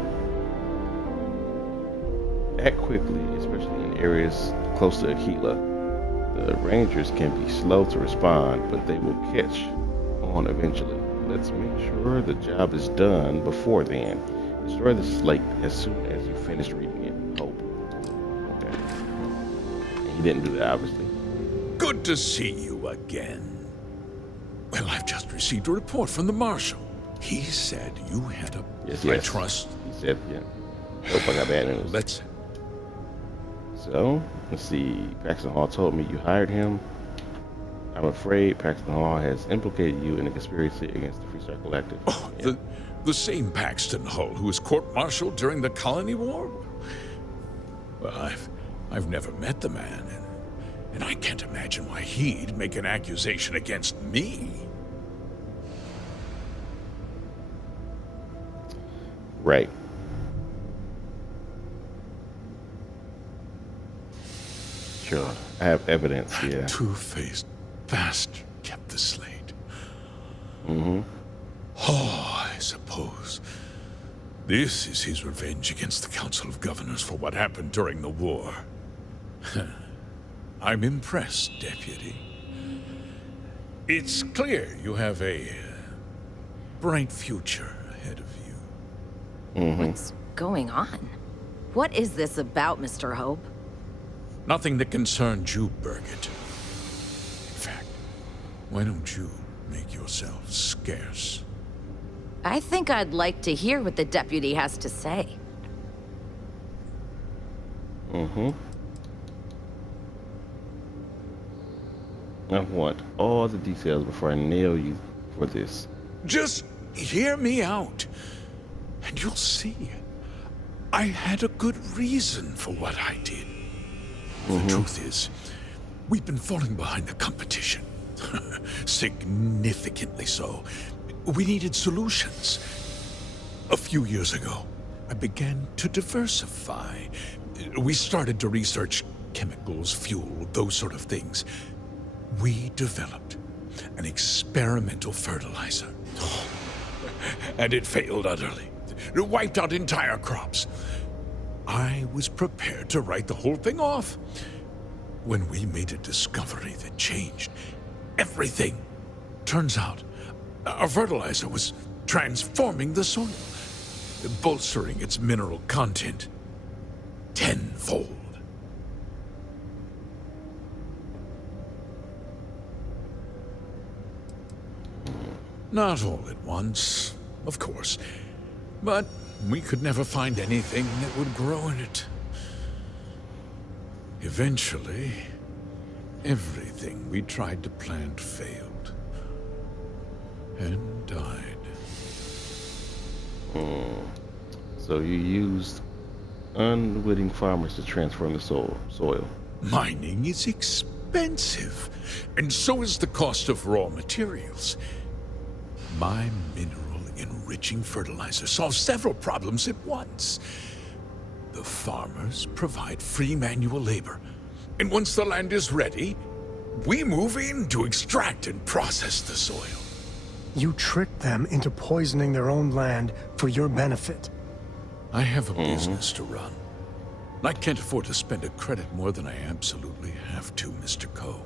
Act quickly, especially in areas close to Aquila. The Rangers can be slow to respond, but they will catch on eventually. Let's make sure the job is done before then. Destroy the slate as soon as you finish reading it. Hope. Okay. And he didn't do that, obviously. Good to see you again. Well, I've just received a report from the Marshal. He said you had a... Yes. I trust. He said, yeah. Hope I got bad news. So, let's see. Paxton Hall told me you hired him. I'm afraid Paxton Hall has implicated you in a conspiracy against the Freestar Collective. Oh, yeah. The same Paxton Hall who was court-martialed during the Colony War? Well, I've never met the man, and I can't imagine why he'd make an accusation against me. Right. Sure. I have evidence, yeah. Two-faced bastard kept the slate. Mm-hmm. Oh, I suppose this is his revenge against the Council of Governors for what happened during the war. I'm impressed, Deputy. It's clear you have a bright future ahead of you. Mm-hmm. What's going on? What is this about, Mr. Hope? Nothing that concerns you, Birgit. In fact, why don't you make yourself scarce? I think I'd like to hear what the deputy has to say. Mm-hmm. I want all the details before I nail you for this. Just hear me out, and you'll see. I had a good reason for what I did. The truth is, we've been falling behind the competition. Significantly so. We needed solutions. A few years ago, I began to diversify. We started to research chemicals, fuel, those sort of things. We developed an experimental fertilizer. And it failed utterly. It wiped out entire crops. I was prepared to write the whole thing off when we made a discovery that changed everything. Turns out, our fertilizer was transforming the soil, bolstering its mineral content tenfold. Not all at once, of course. But we could never find anything that would grow in it. Eventually, everything we tried to plant failed. And died. So you used unwitting farmers to transform the soil. Mining is expensive, and so is the cost of raw materials. My mineral-enriching fertilizer solves several problems at once. The farmers provide free manual labor, and once the land is ready, we move in to extract and process the soil. You tricked them into poisoning their own land for your benefit. I have a business to run. I can't afford to spend a credit more than I absolutely have to, Mr. Coe.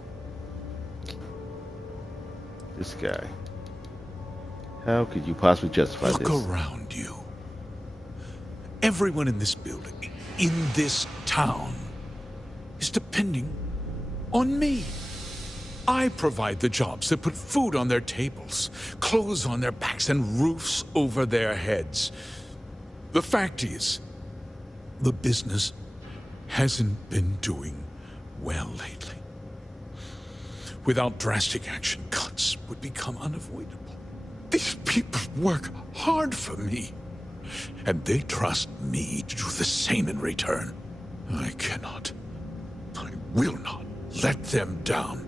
This guy. How could you possibly justify this? Look around you. Everyone in this building, in this town, is depending on me. I provide the jobs that put food on their tables, clothes on their backs, and roofs over their heads. The fact is, the business hasn't been doing well lately. Without drastic action, cuts would become unavoidable. These people work hard for me, and they trust me to do the same in return. I cannot, I will not let them down.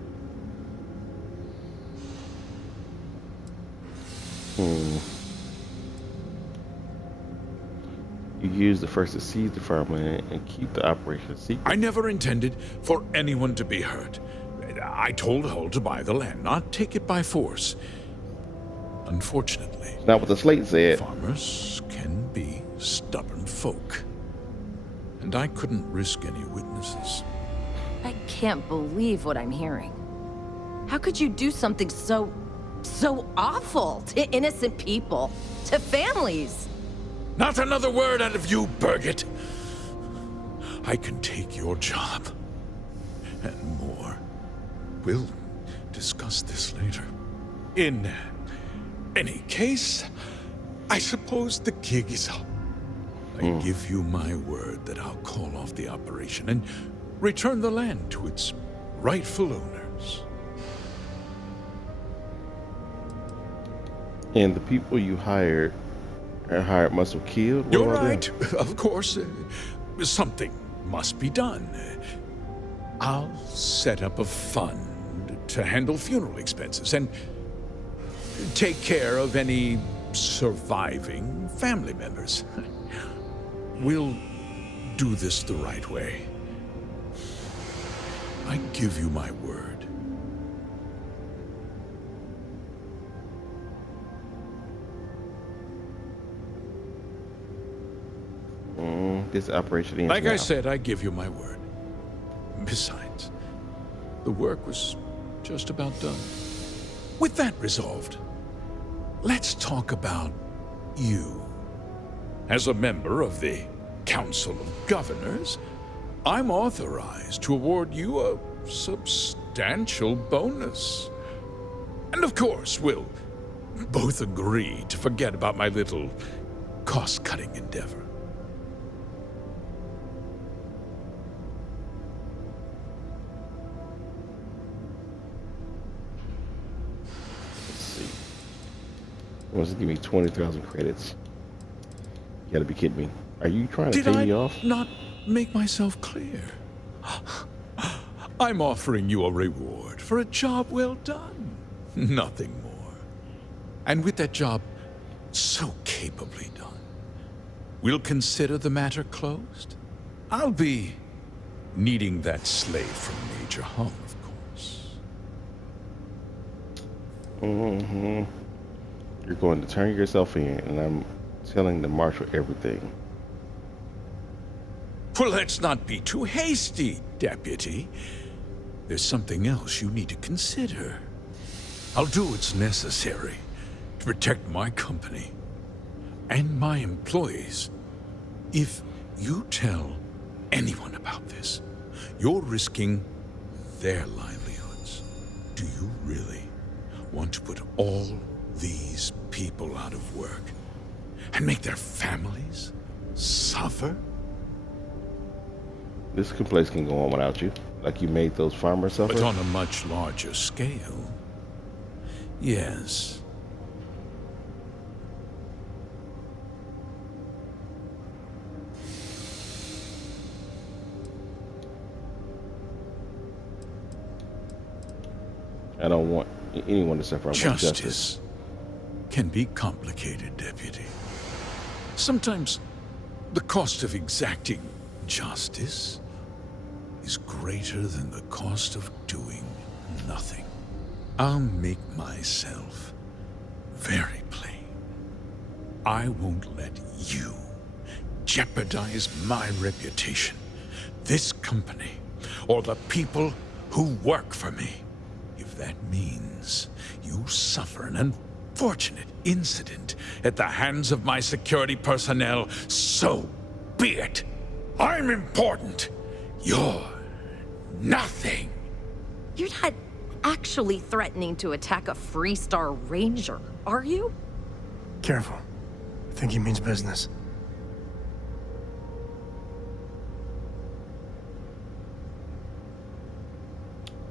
You use the first to seize the farmland and keep the operation secret. I never intended for anyone to be hurt. I told Hull to buy the land, not take it by force. Unfortunately, not what the slate said. Farmers can be stubborn folk. And I couldn't risk any witnesses. I can't believe what I'm hearing. How could you do something so awful to innocent people, to families? Not another word out of you, Birgit. I can take your job. And more. We'll discuss this later. In any case, I suppose the gig is up. I give you my word that I'll call off the operation and return the land to its rightful owners. And the people you hired must have killed? You're right, of course. Something must be done. I'll set up a fund to handle funeral expenses and take care of any surviving family members. We'll do this the right way. I give you my word. This operation ends Like now. I said, I give you my word. Besides, the work was just about done. With that resolved, let's talk about you. As a member of the Council of Governors, I'm authorized to award you a substantial bonus. And of course, we'll both agree to forget about my little cost-cutting endeavor. He wants to give me 20,000 credits. You gotta be kidding me. Are you trying to pay me off? Did I not make myself clear? I'm offering you a reward for a job well done. Nothing more. And with that job so capably done, we'll consider the matter closed. I'll be needing that slave from Major Hung, of course. You're going to turn yourself in, and I'm telling the Marshal everything. Well, let's not be too hasty, Deputy. There's something else you need to consider. I'll do what's necessary to protect my company and my employees. If you tell anyone about this, you're risking their livelihoods. Do you really want to put all these people out of work and make their families suffer? This place can go on without you. Like you made those farmers suffer. But on a much larger scale, yes. I don't want anyone to suffer. I want Justice can be complicated, Deputy. Sometimes the cost of exacting justice is greater than the cost of doing nothing. I'll make myself very plain. I won't let you jeopardize my reputation, this company, or the people who work for me. If that means you suffer an unfortunate incident at the hands of my security personnel, so be it. I'm important. You're nothing. You're not actually threatening to attack a Freestar Ranger, are you? Careful. I think he means business.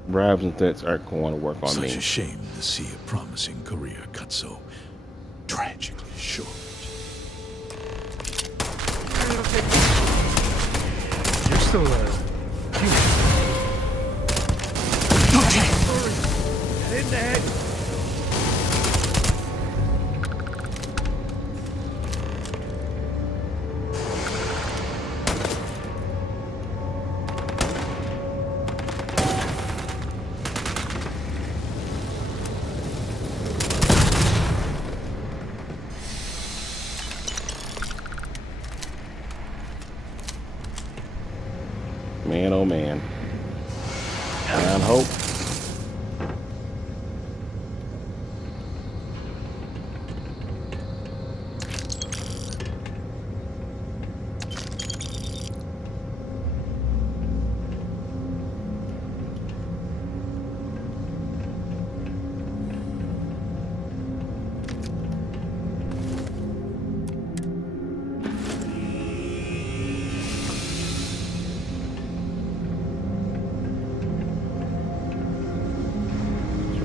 Bribes and threats aren't going to work on me. Such a shame to see a promising career cut so tragically short. You're still In the head. Man, oh man. Find hope.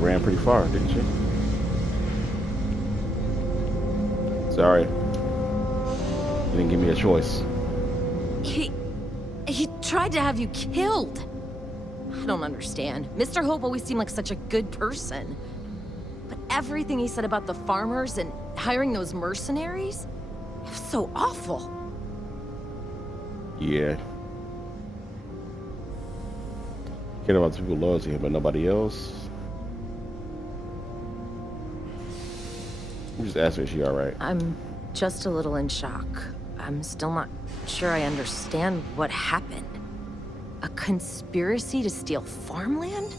Ran pretty far, didn't you? Sorry. You didn't give me a choice. He tried to have you killed. I don't understand. Mr. Hope always seemed like such a good person. But everything he said about the farmers and hiring those mercenaries, it was so awful. Yeah. Cared about the people loyal to him, but nobody else. You just asked her if she alright. I'm just a little in shock. I'm still not sure I understand what happened. A conspiracy to steal farmland?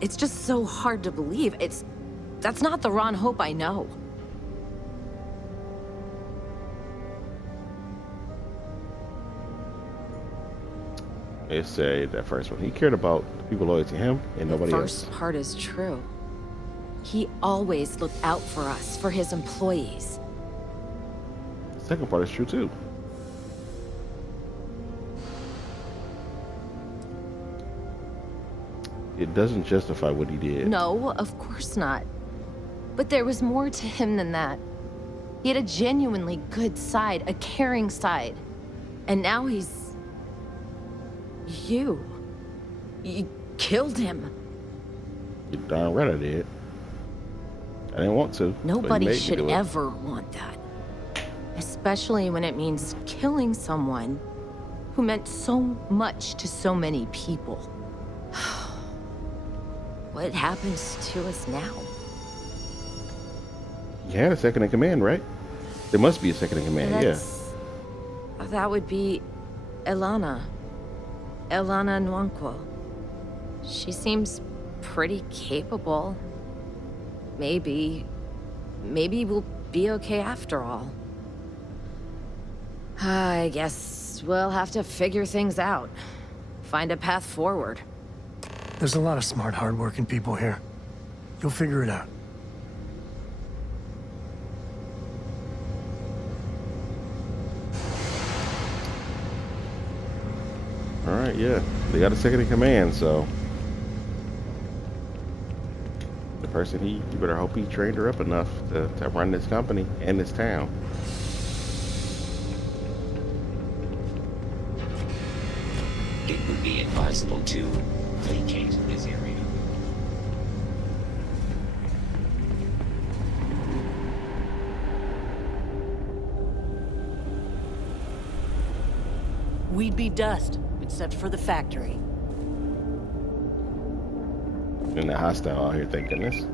It's just so hard to believe. That's not the Ron Hope I know. It said that first one. He cared about the people loyal to him and nobody else. The first part is true. He always looked out for us, for his employees. The second part is true too. It doesn't justify what he did. No, of course not. But there was more to him than that. He had a genuinely good side, a caring side. And now he's... You killed him. You're darn right I did. I didn't want to. Nobody should ever want that. Especially when it means killing someone who meant so much to so many people. What happens to us now? You had a second in command, right? There must be a second in command, yeah. That would be Elana. Elana Nwankwo. She seems pretty capable. Maybe we'll be okay after all. I guess we'll have to figure things out. Find a path forward. There's a lot of smart, hard-working people here. You'll figure it out. All right, yeah. They got a second in command, so the person you better hope he trained her up enough to run this company and this town. It would be advisable to vacate this area. We'd be dust, except for the factory. And they're hostile out here, thank goodness.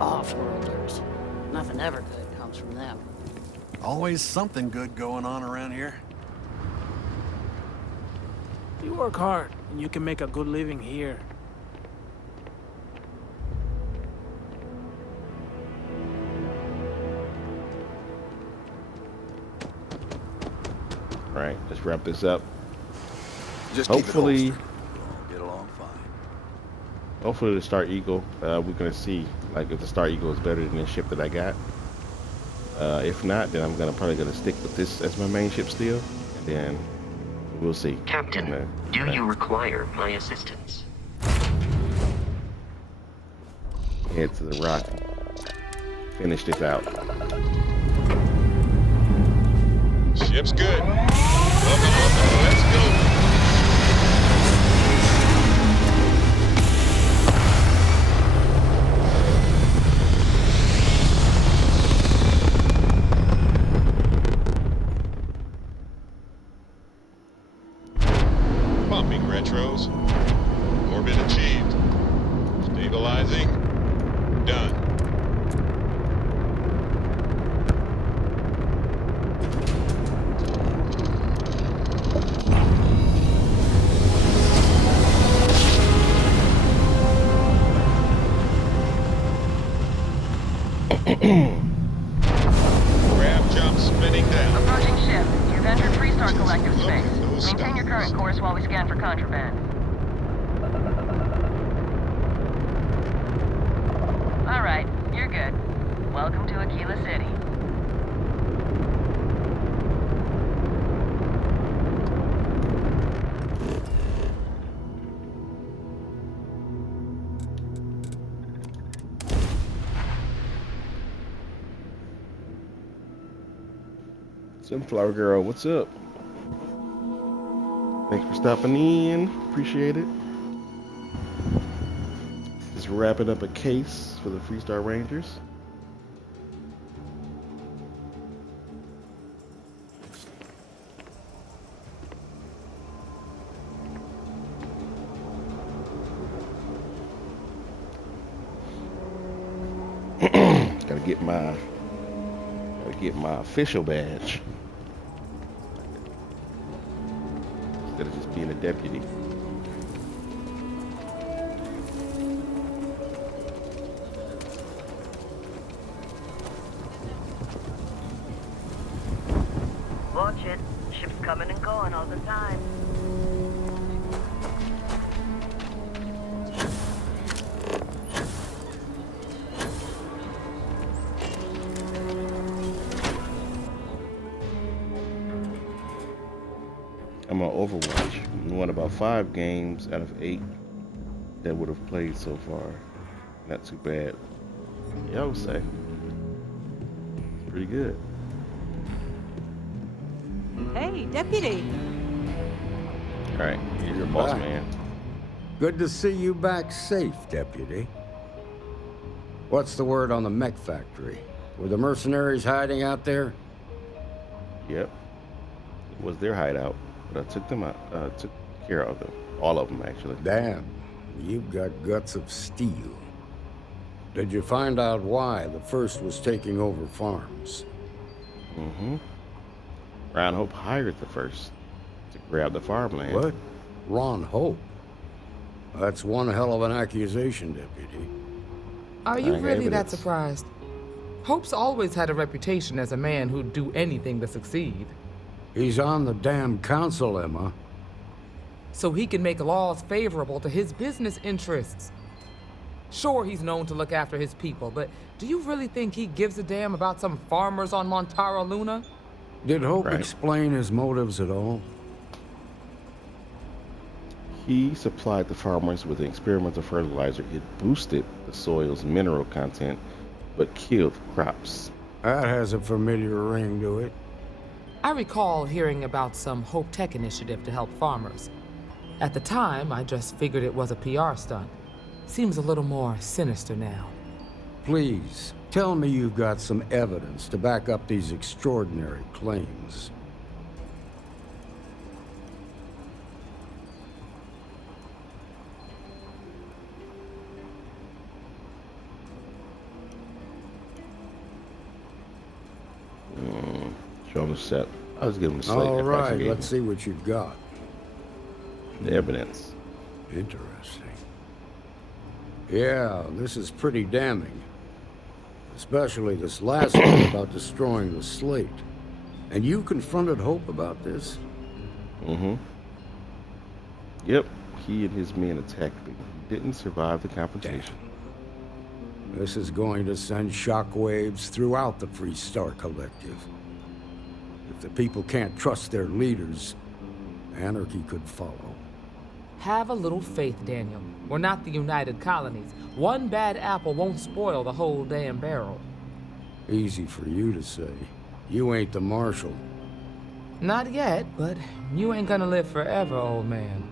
Off-worlders. Nothing ever good comes from them. Always something good going on around here. You work hard, and you can make a good living here. All right, let's wrap this up. Just hopefully, keep it holstered. We'll get along fine. Hopefully the Star Eagle, we're gonna see like if the Star Eagle is better than the ship that I got. If not, then I'm probably gonna stick with this as my main ship still, and then we'll see. Captain, do you require my assistance? Head to the rock. Finish this out. Ship's good. Welcome, let's go. Pumping retros. Orbit achieved. Stabilizing. Done. Grab jump spinning down. Approaching ship. You've entered Freestar Collective space. Maintain your current course while we scan for contraband. All right, you're good. Welcome to Aquila City. Sunflower Girl, what's up? Thanks for stopping in. Appreciate it. Just wrapping up a case for the Freestar Rangers. Gotta get my official badge. Instead of just being a deputy. Watch it. Ships coming and going all the time. I'm on Overwatch. Won about 5 games out of 8 that would have played so far. Not too bad. Yeah, I would say. It's pretty good. Hey, deputy. Alright, here's your boss man. Good to see you back safe, deputy. What's the word on the mech factory? Were the mercenaries hiding out there? Yep. It was their hideout. But I took them out, took care of them. All of them, actually. Damn, you've got guts of steel. Did you find out why the first was taking over farms? Mm-hmm. Ron Hope hired the first to grab the farmland. What? Ron Hope? That's one hell of an accusation, Deputy. Are you I got really that evidence. surprised? Hope's always had a reputation as a man who'd do anything to succeed. He's on the damn council, Emma. So he can make laws favorable to his business interests. Sure, he's known to look after his people, but do you really think he gives a damn about some farmers on Montara Luna? Did Hope explain his motives at all? He supplied the farmers with an experimental fertilizer. It boosted the soil's mineral content, but killed crops. That has a familiar ring to it. I recall hearing about some Hope Tech initiative to help farmers. At the time, I just figured it was a PR stunt. Seems a little more sinister now. Please, tell me you've got some evidence to back up these extraordinary claims. Show him the set. I'll just give him the slate. All right, let's see what you've got. The evidence. Interesting. Yeah, this is pretty damning. Especially this last one about destroying the slate. And you confronted Hope about this? Mm-hmm. Yep, he and his men attacked me. He didn't survive the confrontation. This is going to send shockwaves throughout the Free Star Collective. If the people can't trust their leaders, anarchy could follow. Have a little faith, Daniel. We're not the United Colonies. One bad apple won't spoil the whole damn barrel. Easy for you to say. You ain't the marshal. Not yet, but you ain't gonna live forever, old man.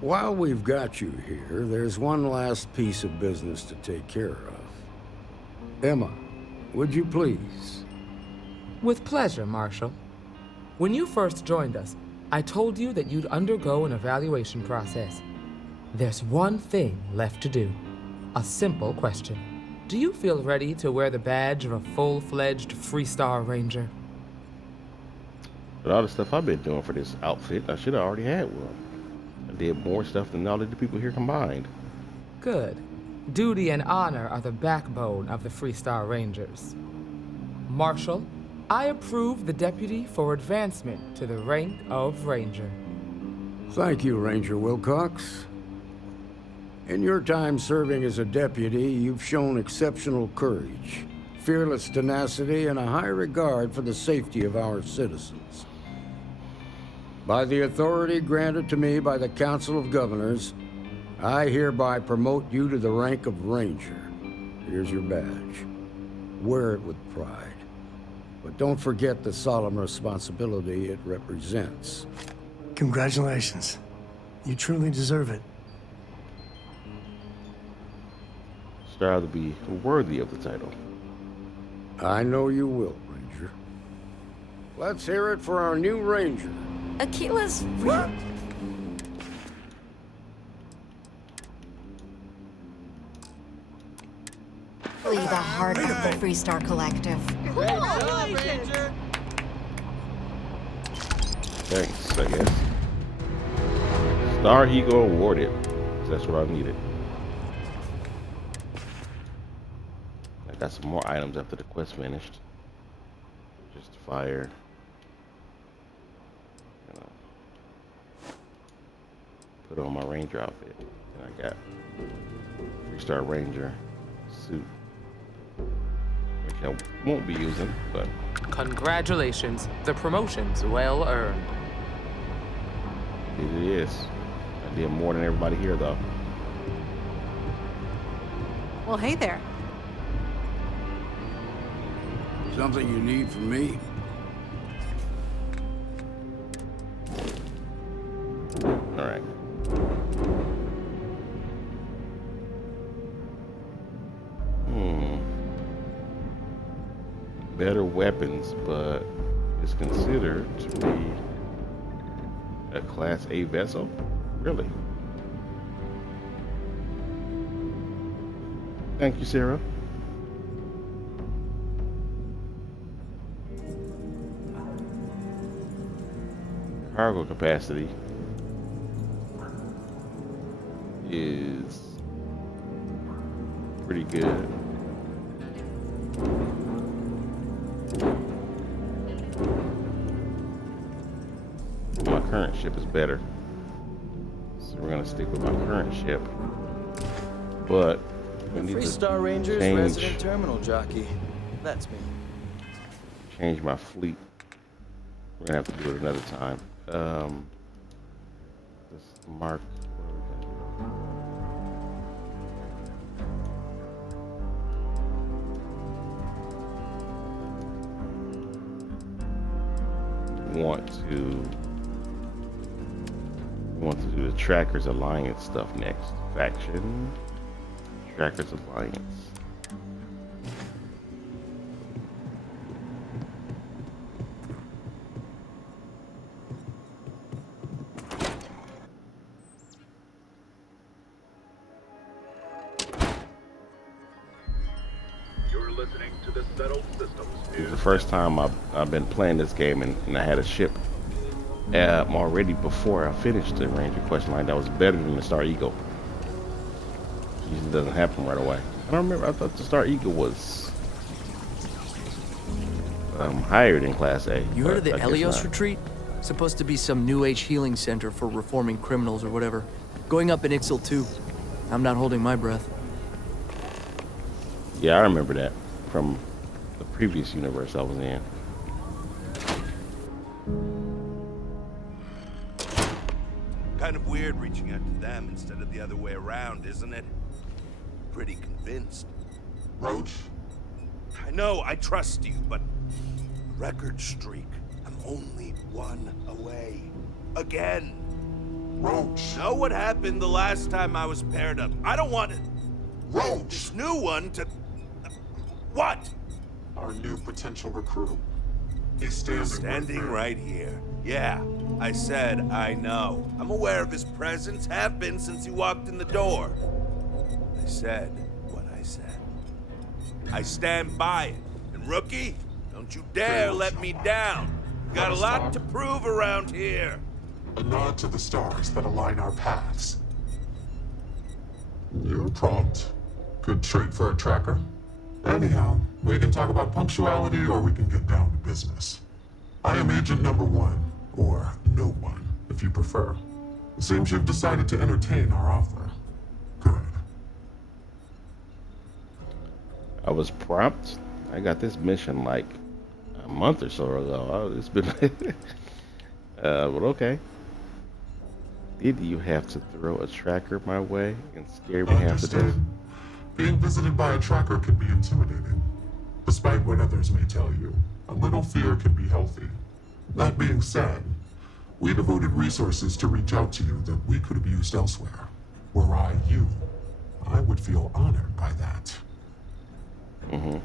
While we've got you here, there's one last piece of business to take care of. Emma, would you please? With pleasure, Marshal. When you first joined us, I told you that you'd undergo an evaluation process. There's one thing left to do. A simple question. Do you feel ready to wear the badge of a full-fledged Free Star Ranger? But all the stuff I've been doing for this outfit, I should have already had one. I did more stuff than all of the people here combined. Good. Duty and honor are the backbone of the Free Star Rangers. Marshal, I approve the deputy for advancement to the rank of Ranger. Thank you, Ranger Wilcox. In your time serving as a deputy, you've shown exceptional courage, fearless tenacity, and a high regard for the safety of our citizens. By the authority granted to me by the Council of Governors, I hereby promote you to the rank of Ranger. Here's your badge. Wear it with pride. But don't forget the solemn responsibility it represents. Congratulations. You truly deserve it. Strive to be worthy of the title. I know you will, Ranger. Let's hear it for our new Ranger. Aquila's The heart of the Free Star Collective. Thanks, I guess. Star Eagle awarded. That's what I needed. I got some more items after the quest finished. Just fire. Put on my Ranger outfit. And I got 3-star Ranger suit, which I won't be using, but Congratulations. The promotion's well earned. it is. I did more than everybody here, though. Well, hey there. Something you need from me? All right. Better weapons, but it's considered to be a Class A vessel? Really? Thank you, Sarah. Cargo capacity is pretty good. My current ship is better, so we're gonna stick with my current ship. But we need Free to Star Ranger's change, resident terminal jockey. That's me. change my fleet. We're gonna have to do it another time. This mark. We want to do the Trackers Alliance stuff next. Faction Trackers Alliance. You're listening to the Settled Systems. This is the first time I've been playing this game, and I had a ship already before I finished the Ranger quest line that was better than the Star Eagle. Usually doesn't happen right away. I don't remember. I thought the Star Eagle was higher than Class A. You heard of the I guess Helios not. Retreat? Supposed to be some new age healing center for reforming criminals or whatever. Going up in Ixel 2. I'm not holding my breath. Yeah, I remember that from the previous universe I was in. Kind of weird reaching out to them instead of the other way around, isn't it? Pretty convinced. Roach? I know, I trust you, but record streak. I'm only one away. Again. Roach. Know what happened the last time I was paired up? I don't want it. Roach. This new one to... What? Our new potential recruit. He's Standing right here. Yeah, I said I know. I'm aware of his presence, have been since he walked in the door. I said what I said. I stand by it. And rookie, don't you dare let me down. Got a lot to prove around here. A nod to the stars that align our paths. You're prompt. Good trait for a tracker. Anyhow, we can talk about punctuality or we can get down to business. I am Agent Number 1, or No One, if you prefer. It seems you've decided to entertain our offer. Good. I was prompt. I got this mission like a month or so ago. It's been, but okay. Did you have to throw a tracker my way and scare me half to death? Understood. Being visited by a tracker can be intimidating. Despite what others may tell you, a little fear can be healthy. That being said, we devoted resources to reach out to you that we could have used elsewhere. Were I you, I would feel honored by that. Mm-hmm.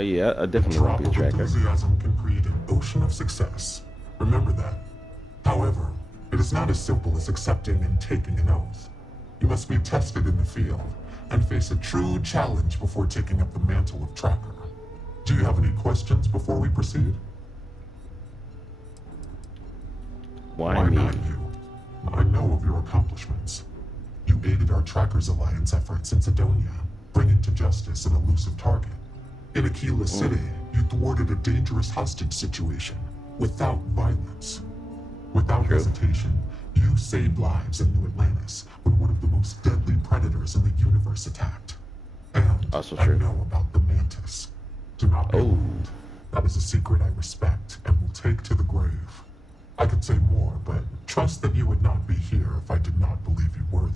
Yeah, I definitely want to be a tracker. Enthusiasm can create an ocean of success. Remember that. However, it is not as simple as accepting and taking an oath. You must be tested in the field and face a true challenge before taking up the mantle of tracker. Do you have any questions before we proceed? Why me? not you? I know of your accomplishments. You aided our Trackers Alliance efforts in Sidonia, bringing to justice an elusive target. In Aquila City, you thwarted a dangerous hostage situation without violence. Without hesitation, you saved lives in New Atlantis when one of the most deadly predators in the universe attacked. And also I know about the Mantis. Do not be alarmed. That is a secret I respect and will take to the grave. I could say more, but trust that you would not be here if I did not believe you worthy.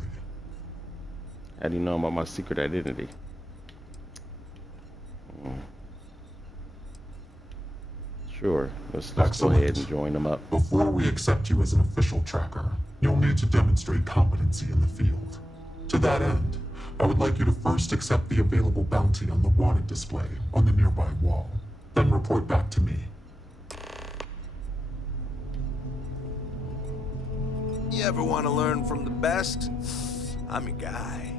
How do you know about my secret identity? Sure, let's go ahead and join them up. Before we accept you as an official tracker, you'll need to demonstrate competency in the field. To that end, I would like you to first accept the available bounty on the wanted display on the nearby wall, then report back to me. You ever want to learn from the best? I'm your guy.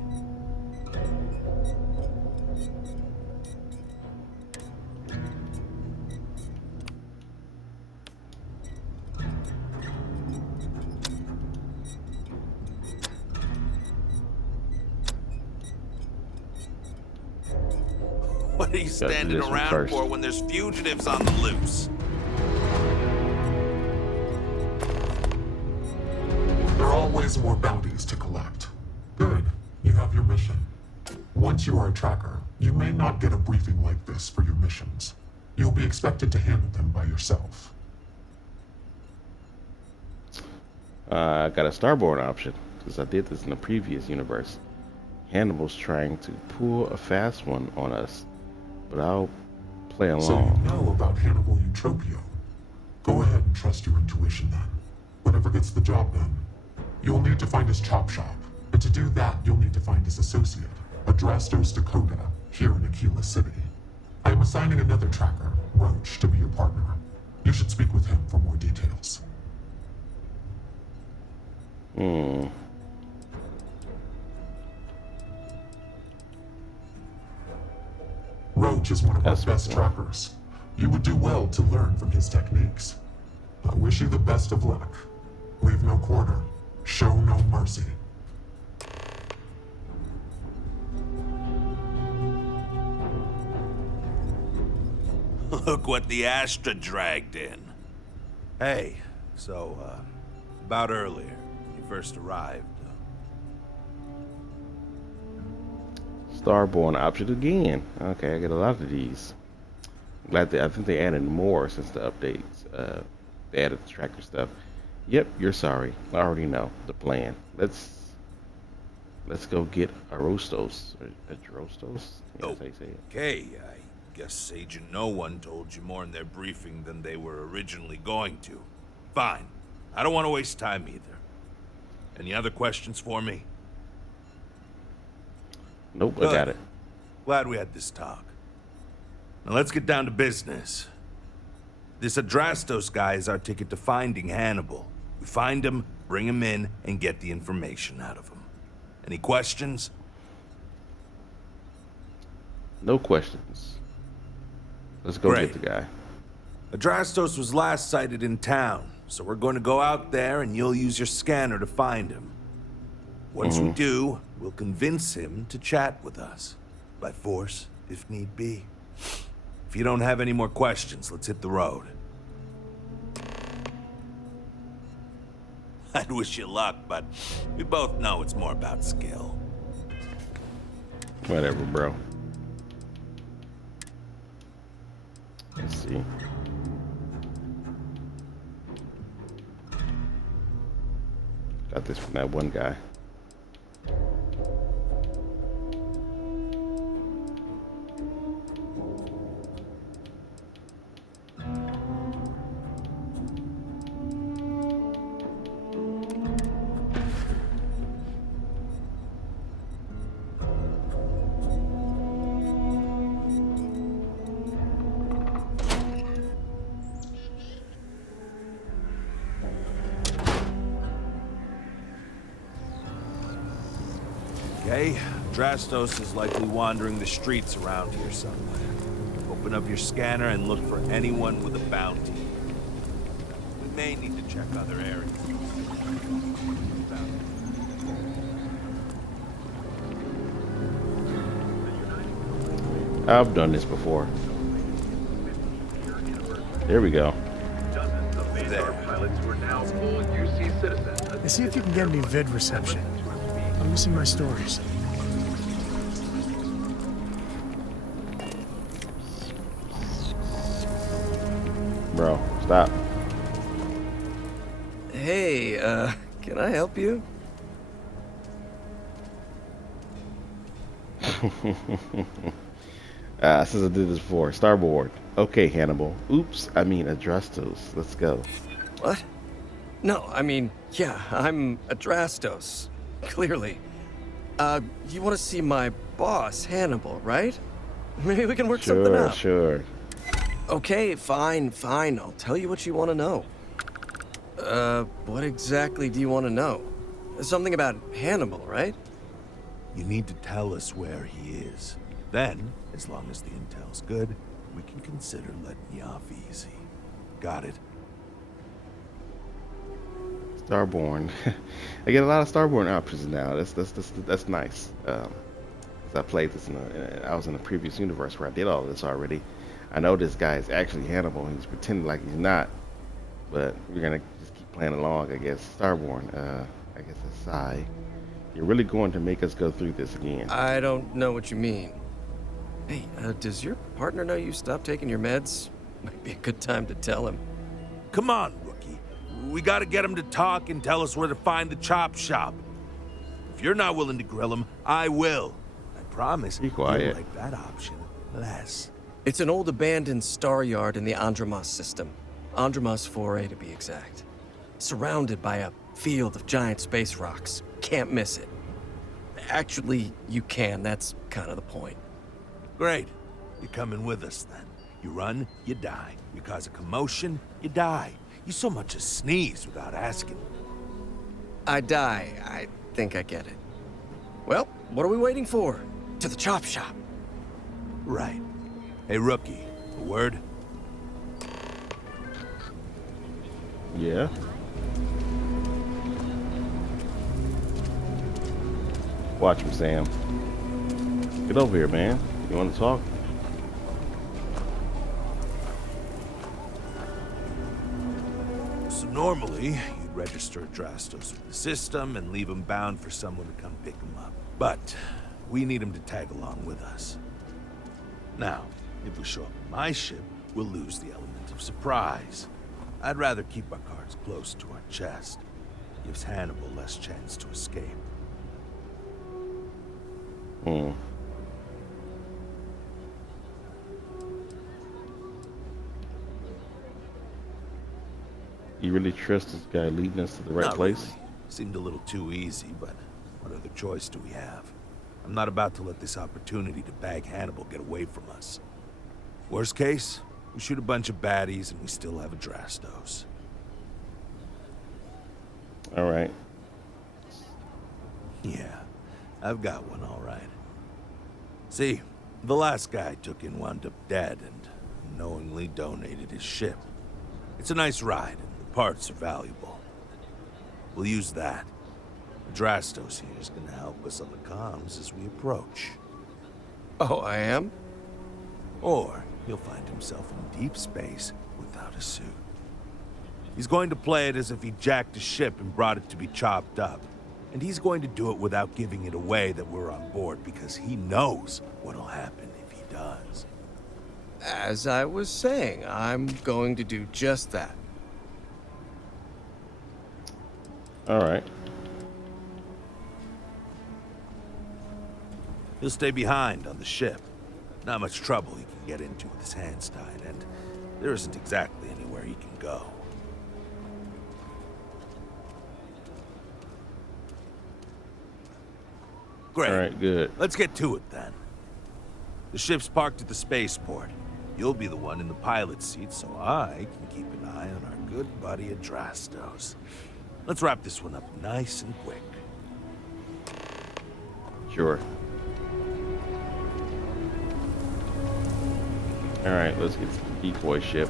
What are you standing around for when there's fugitives on the loose? There are always more bounties to collect. Good. You have your mission. Once you are a tracker, you may not get a briefing like this for your missions. You'll be expected to handle them by yourself. I got a Starborn option, because I did this in the previous universe. Hannibal's trying to pull a fast one on us, but I'll play along. So you know about Hannibal Eutropio. Go ahead and trust your intuition then. Whatever gets the job done. You'll need to find his chop shop, and to do that, you'll need to find his associate, Adrastos Dakota, here in Aquila City. I am assigning another tracker, Roach, to be your partner. You should speak with him for more details. Roach is one of our best trackers. You would do well to learn from his techniques. I wish you the best of luck. Leave no quarter. Show no mercy. Look what the Astra dragged in. Hey, so, about earlier, when you first arrived. Starborn option again. Okay, I get a lot of these. I think they added more since the updates. They added the tracker stuff. Yep, you're sorry. I already know the plan. Let's go get Arostos. Arostos? Yeah, that's how you say it. Okay, I guess Agent No One told you more in their briefing than they were originally going to. Fine. I don't want to waste time either. Any other questions for me? Nope, Good. I got it. Glad we had this talk. Now let's get down to business. This Adrastos guy is our ticket to finding Hannibal. We find him, bring him in, and get the information out of him. Any questions? No questions. Let's go get the guy. Adrastos was last sighted in town, so we're going to go out there and you'll use your scanner to find him. Once we do, we'll convince him to chat with us. By force, if need be. If you don't have any more questions, let's hit the road. I'd wish you luck, but we both know it's more about skill. Whatever, bro. Let's see. Got this from that one guy. Okay, Adrastos is likely wandering the streets around here somewhere. Open up your scanner and look for anyone with a bounty. We may need to check other areas. I've done this before. There we go. Hey, see if you can get any vid reception. I'm missing my stories. Bro, stop. Hey, can I help you? Since I did this before. Starboard. Okay, Hannibal. Oops, I mean Adrastos. Let's go. What? No, I mean, yeah, I'm Adrastos. Clearly. You want to see my boss, Hannibal, right? Maybe we can work something out. Sure. Okay, fine. I'll tell you what you want to know. What exactly do you want to know? Something about Hannibal, right? You need to tell us where he is. Then, as long as the intel's good, we can consider letting you off easy. Got it? Starborn. I get a lot of Starborn options now. That's nice. because I played this I was in the previous universe where I did all this already. I know this guy is actually Hannibal. He's pretending like he's not, but we're gonna just keep playing along, I guess. Starborn, I guess that's Sai. You're really going to make us go through this again. I don't know what you mean. Hey, does your partner know you stopped taking your meds? Might be a good time to tell him. Come on, rookie. We gotta get him to talk and tell us where to find the chop shop. If you're not willing to grill him, I will. I promise Be quiet. you'll like that option less. It's an old abandoned star yard in the Andromos system. Andromos 4A to be exact. Surrounded by a field of giant space rocks. Can't miss it. Actually, you can. That's kind of the point. Great. You're coming with us, then. You run, you die. You cause a commotion, you die. You so much as sneeze without asking. I die. I think I get it. Well, what are we waiting for? To the chop shop. Right. Hey, rookie. A word? Yeah. Watch him, Sam. Get over here, man. You want to talk? So normally, you'd register Drastos with the system and leave him bound for someone to come pick him up. But we need him to tag along with us. Now, if we show up in my ship, we'll lose the element of surprise. I'd rather keep our cards close to our chest. Gives Hannibal less chance to escape. Hmm. You really trust this guy leading us to the right Not place? really. Seemed a little too easy, but what other choice do we have? I'm not about to let this opportunity to bag Hannibal get away from us. Worst case, we shoot a bunch of baddies and we still have a Drastos. All right. Yeah, I've got one all right. See, the last guy I took in wound up dead and knowingly donated his ship. It's a nice ride, and the parts are valuable. We'll use that. The Drastos here is going to help us on the comms as we approach. Oh, I am? Or he'll find himself in deep space without a suit. He's going to play it as if he jacked a ship and brought it to be chopped up. And he's going to do it without giving it away that we're on board because he knows what'll happen if he does. As I was saying, I'm going to do just that. All right. He'll stay behind on the ship. Not much trouble he can get into with his hands tied, and there isn't exactly anywhere he can go. Great. All right, good. Let's get to it then. The ship's parked at the spaceport. You'll be the one in the pilot's seat, so I can keep an eye on our good buddy Adrastos. Let's wrap this one up nice and quick. Sure. All right, let's get to the decoy ship.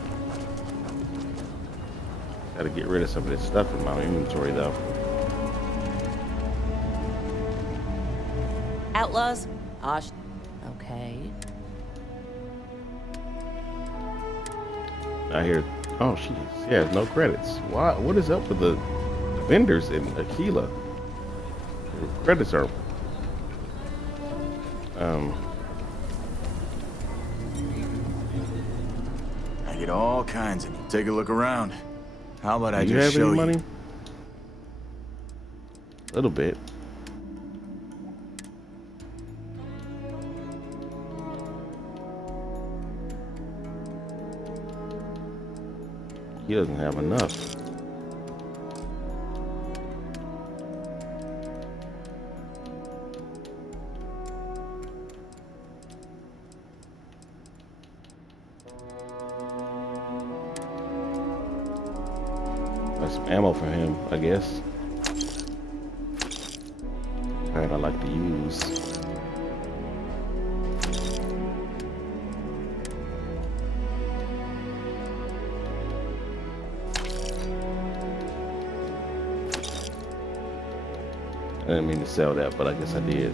Got to get rid of some of this stuff in my inventory, though. Outlaws? Okay. I hear. Oh, she has no credits. Why? What is up with the vendors in Aquila? The credits are. I get all kinds of. Take a look around. How about I Do you just have show any you? money? A little bit. He doesn't have enough. That's some ammo for him, I guess. Kind I like to use. I didn't mean to sell that, but I guess I did.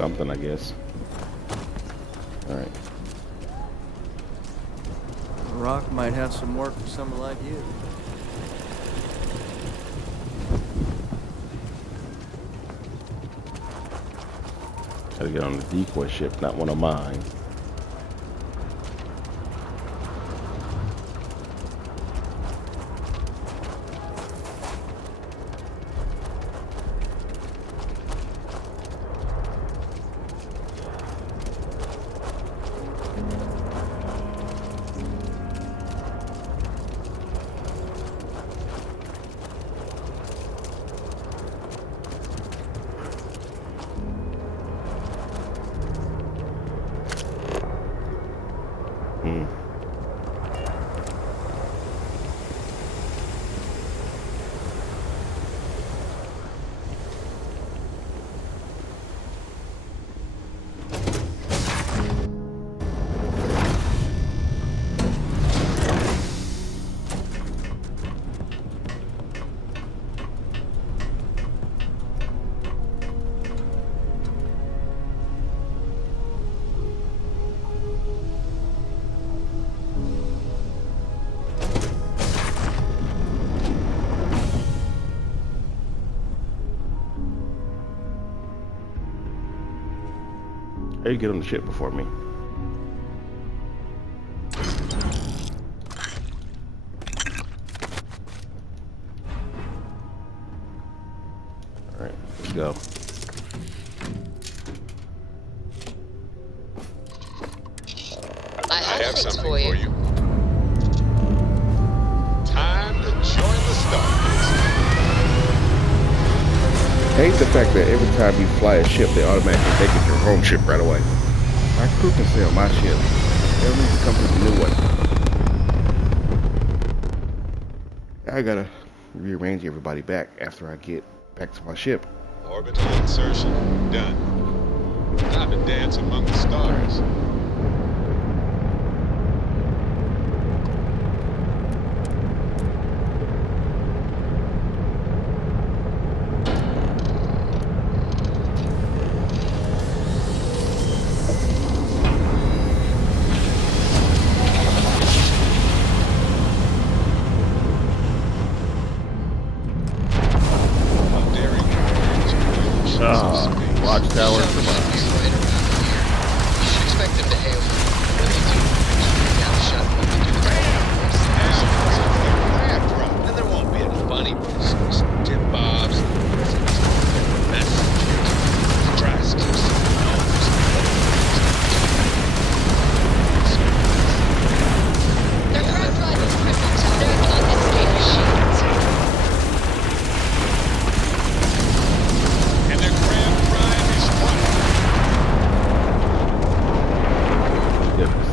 something, I guess. Alright. The rock might have some work for someone like you. Gotta get on the decoy ship, not one of mine. How you get on the ship before me? Alright, let's go. I have something for you. Time to join the Starfield. I hate the fact that every time you fly a ship, they automatically take it to your home ship right away. My crew can stay on my ship. They don't need to come to the new one. I gotta rearrange everybody back after I get back to my ship. Orbital insertion done. Time to dance among the stars. Watchtower. You should expect them to hail you. When they do, you have to shut them to do the crab drop. And there won't be any funny business. Tip bobs, messengers, drasticus, gnomes, Their crab drive equipment is very confiscated machines. and their crab drive is running. Goodness.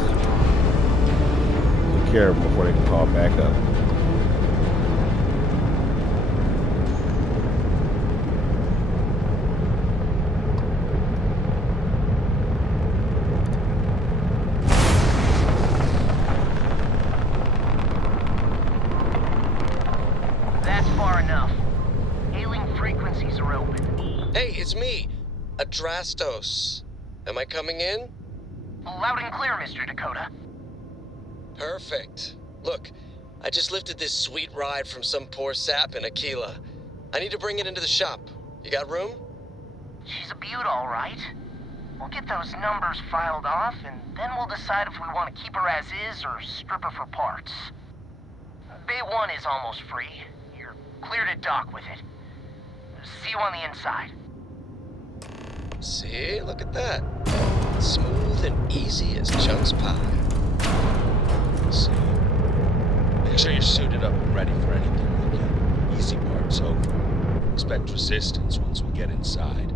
Take care of them before they can call back up. That's far enough. Hailing frequencies are open. Hey, it's me, Adrastos. Am I coming in? Loud and clear, Mr. Dakota. Perfect. Look, I just lifted this sweet ride from some poor sap in Aquila. I need to bring it into the shop. You got room? She's a beaut, all right. We'll get those numbers filed off, and then we'll decide if we want to keep her as is or strip her for parts. Bay 1 is almost free. You're clear to dock with it. See you on the inside. See, look at that. Smooth and easy as Chunk's pie. See. Make sure you're suited up and ready for anything we get. Easy part's over. Expect resistance once we get inside.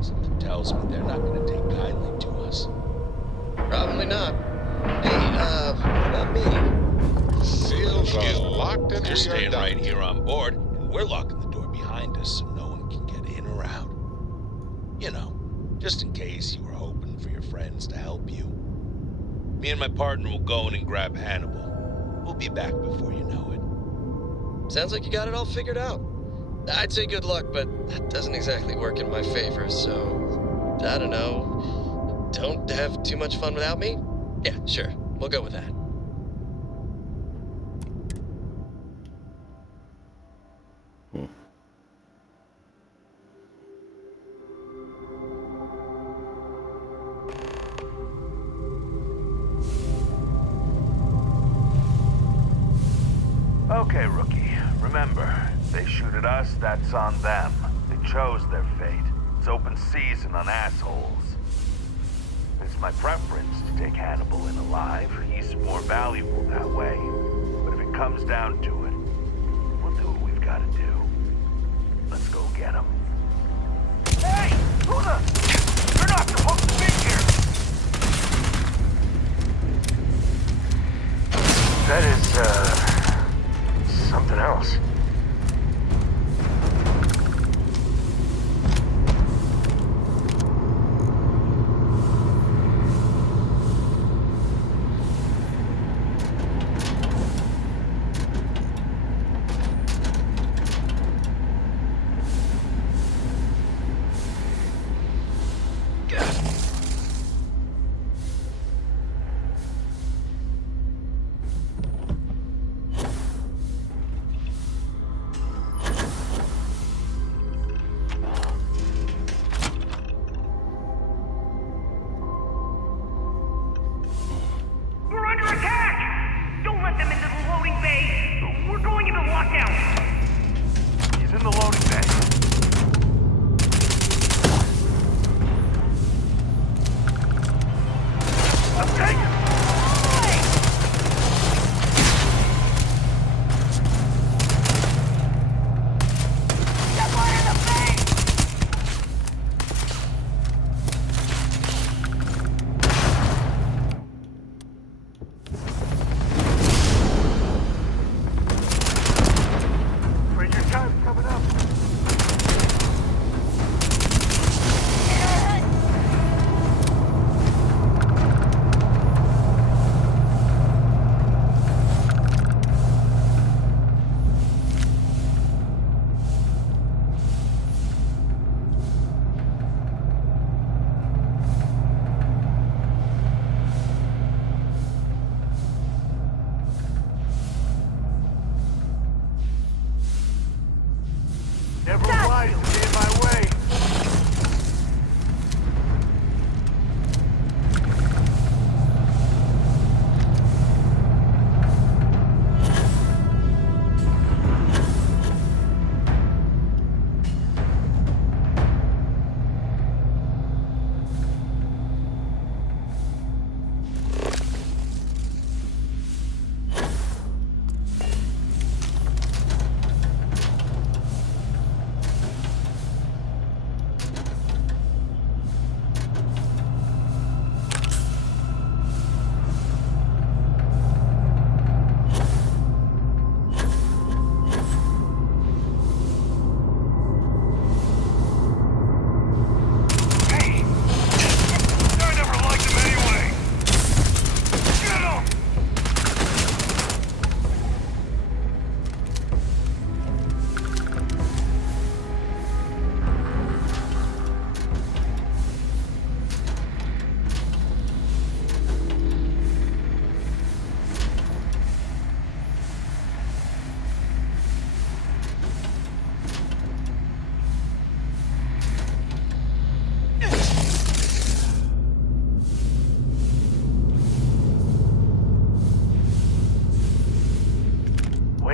Something tells me they're not going to take kindly to us. Probably not. Hey, what about me? Seals are locked and They're we are staying done. right here on board, and we're locking the door behind us so no one can get in or out. You know, just in case you were hoping for your friends to help you. Me and my partner will go in and grab Hannibal. We'll be back before you know it. Sounds like you got it all figured out. I'd say good luck, but that doesn't exactly work in my favor, so... I don't know, don't have too much fun without me? Yeah, sure. We'll go with that. Okay, rookie. Remember, they shoot at us, that's on them. They chose their fate. It's open season on assholes. It's my preference to take Hannibal in alive. He's more valuable that way. But if it comes down to it, we'll do what we've got to do. Let's go get him. Hey! Who the... You're not supposed to be here! That is, something else.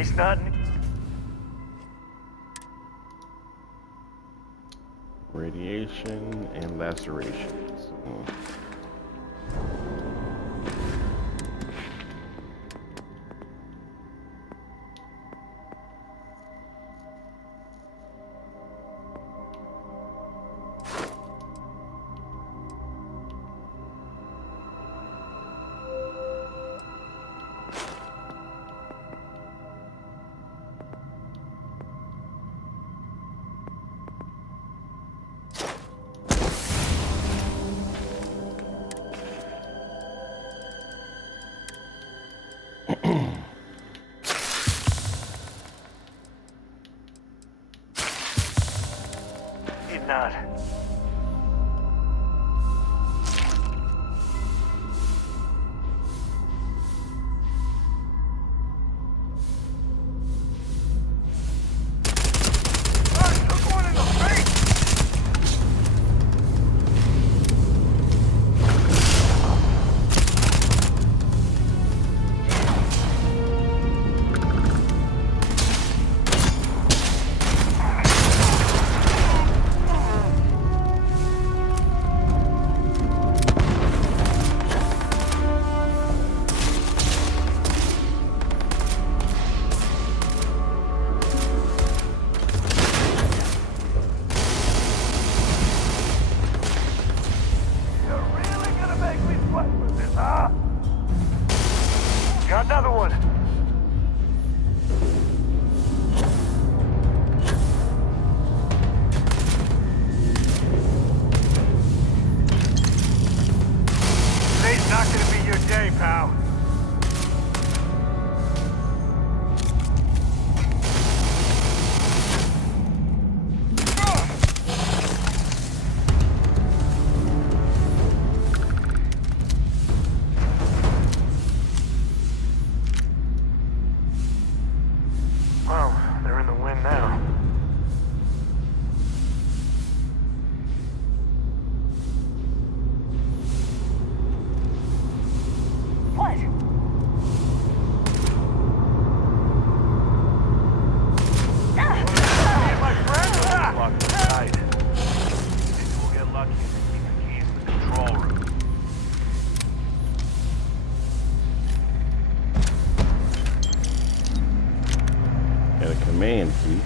Waste nothing. Radiation and lacerations. Did not. Got another one. Today's not gonna be your day, pal. Well, they're in the wind now. What? My friend! Locked inside. Maybe we'll get lucky and keep the keys in the control room. And a command key.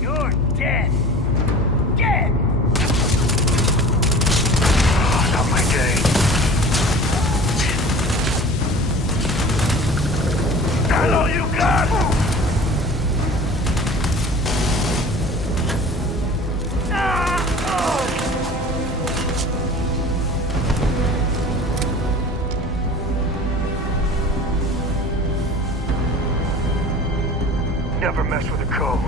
You're dead. Dead. Not my day. That's all you got? Never mess with a code.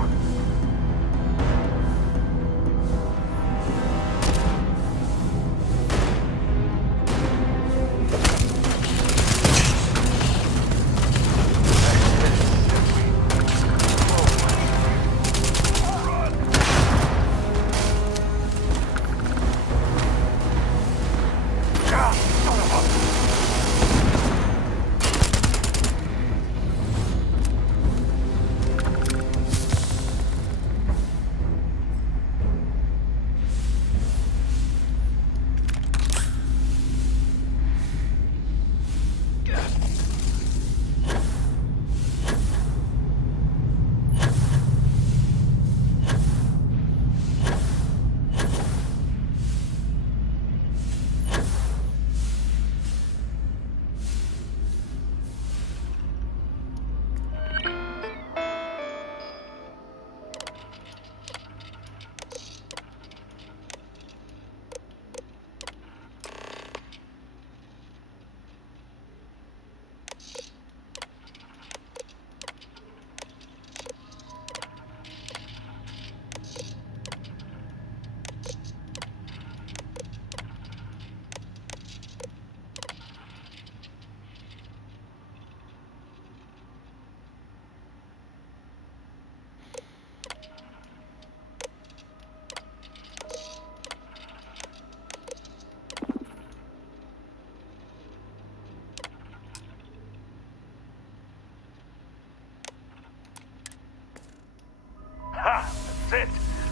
That's it.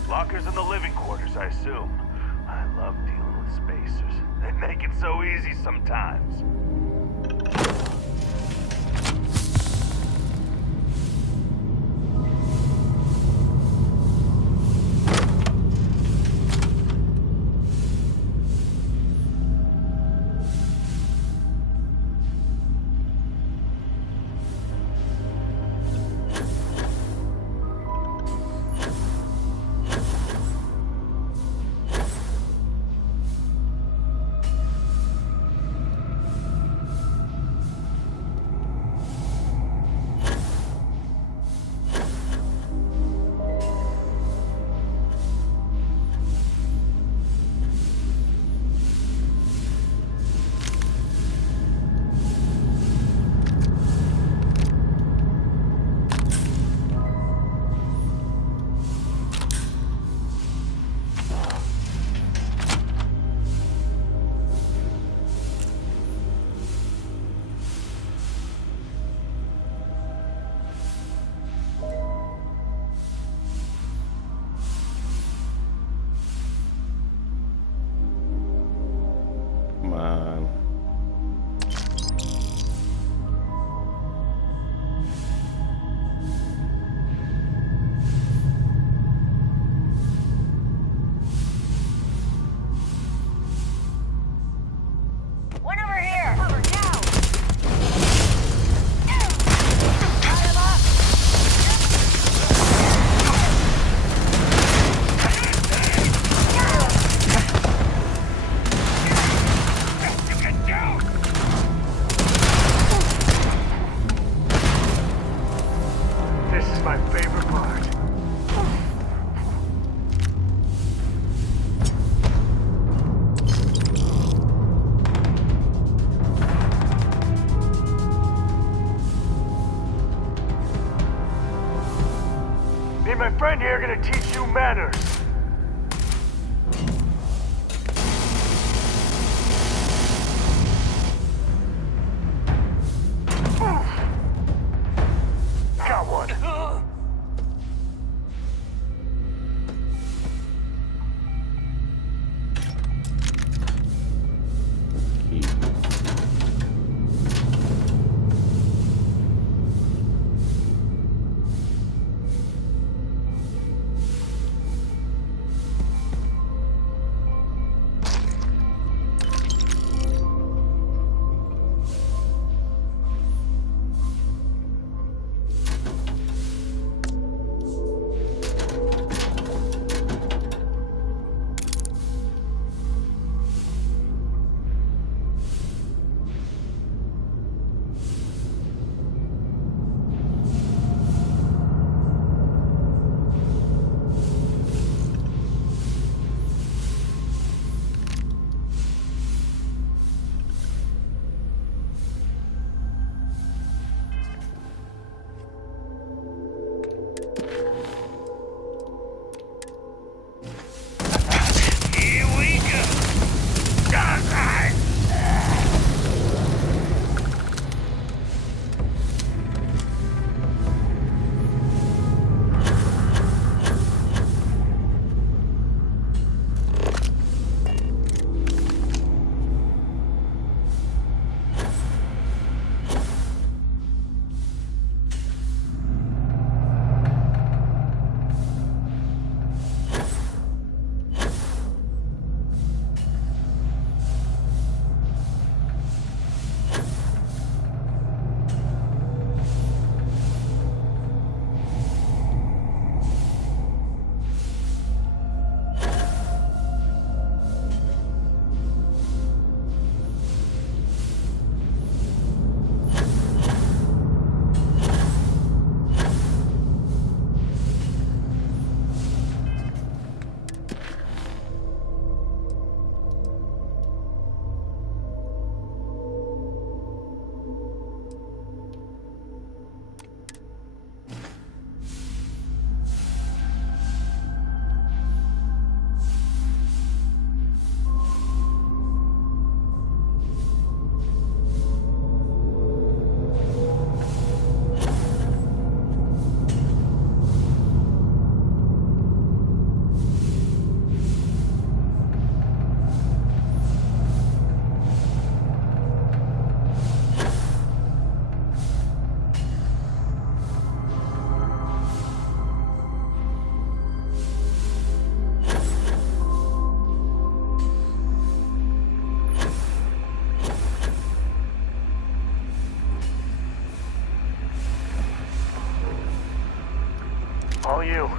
Lockers in the living quarters, I assume. I love dealing with spacers. They make it so easy sometimes. my favorite part. Me and my friend here are gonna teach you manners. Got one. All you.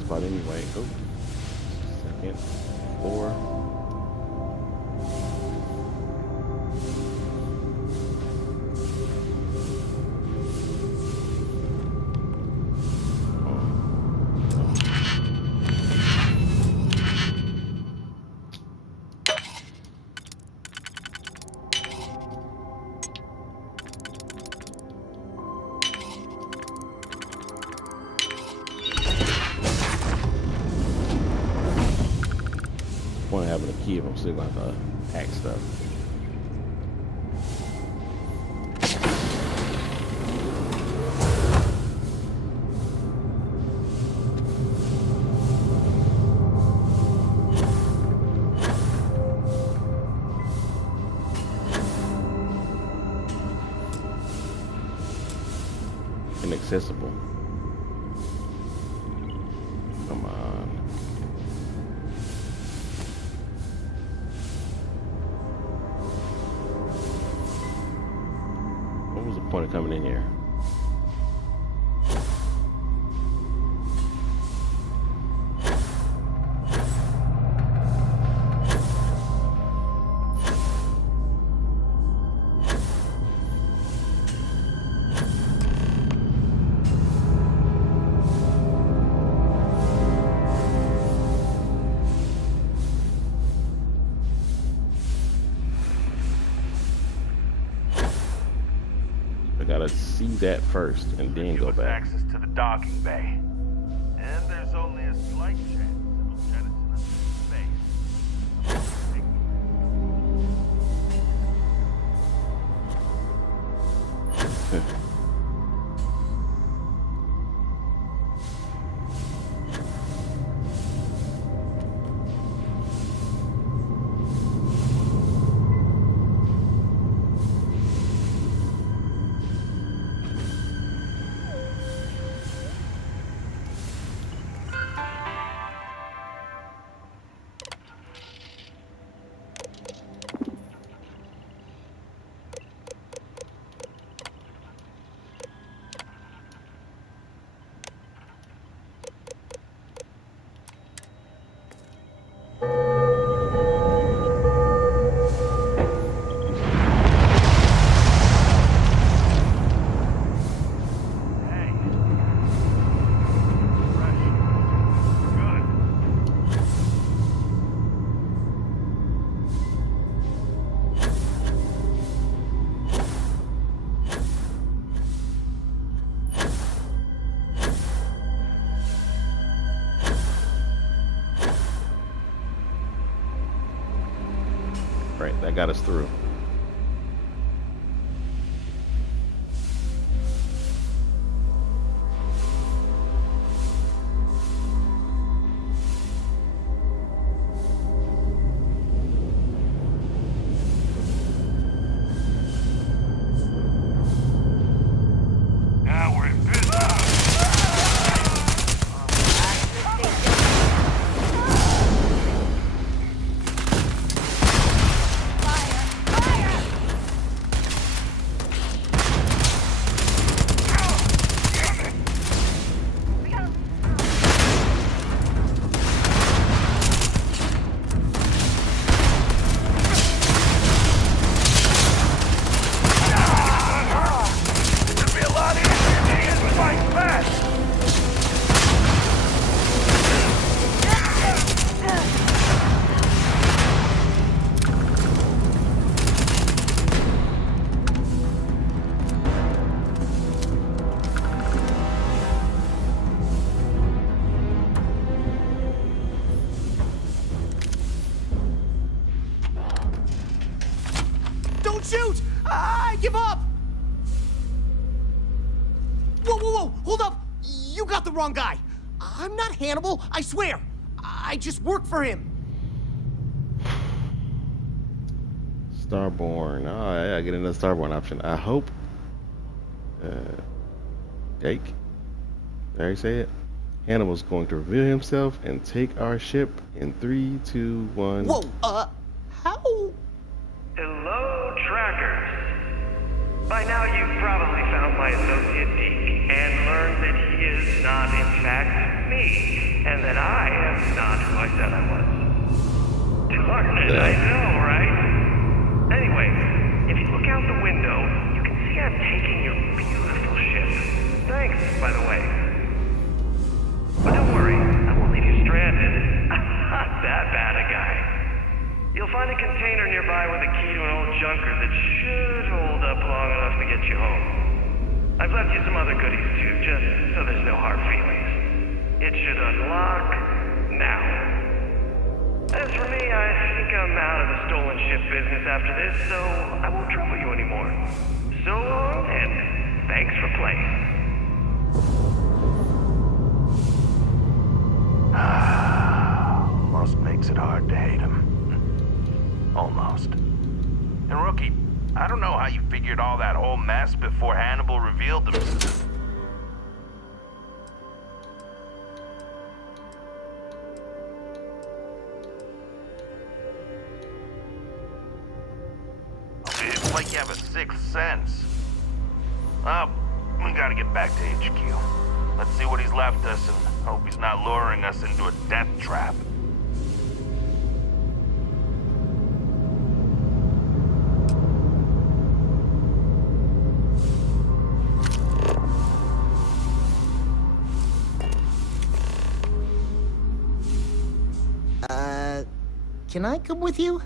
right spot anyway. Oh, second floor. Point of having a key if I'm still gonna have to hack stuff. Inaccessible. Come on. What was the point of coming in here? Gotta see that first and then go back. Access to the docking bay. And there's only a slight chance it'll jettison us into space. Right, that got us through. Now we're in business. Don't shoot! I give up! Whoa, whoa, whoa! Hold up! You got the wrong guy. I'm not Hannibal, I swear. I just work for him. Starborn. Oh, I get another Starborn option. I hope. Jake. There you say it. Hannibal's going to reveal himself and take our ship in 3, 2, 1. Whoa, how? Hello, trackers. By now you've probably found my associate Deke and learned that he is not, in fact, me, and that I am not who I said I was. Darn it, I know, right? Anyway, if you look out the window, you can see I'm taking your beautiful ship. Thanks, by the way. But don't worry, I won't leave you stranded. I'm not that bad a guy. You'll find a container nearby with a key to an old junker that should hold up long enough to get you home. I've left you some other goodies too, just so there's no hard feelings. It should unlock now. As for me, I think I'm out of the stolen ship business after this, so I won't trouble you anymore. So long, and thanks for playing. Almost makes it hard to hate him. Almost. And Rookie, I don't know how you figured all that whole mess before Hannibal revealed himself. It's like you have a sixth sense. Well, we gotta get back to HQ. Let's see what he's left us and hope he's not luring us into a death trap. Can I come with you?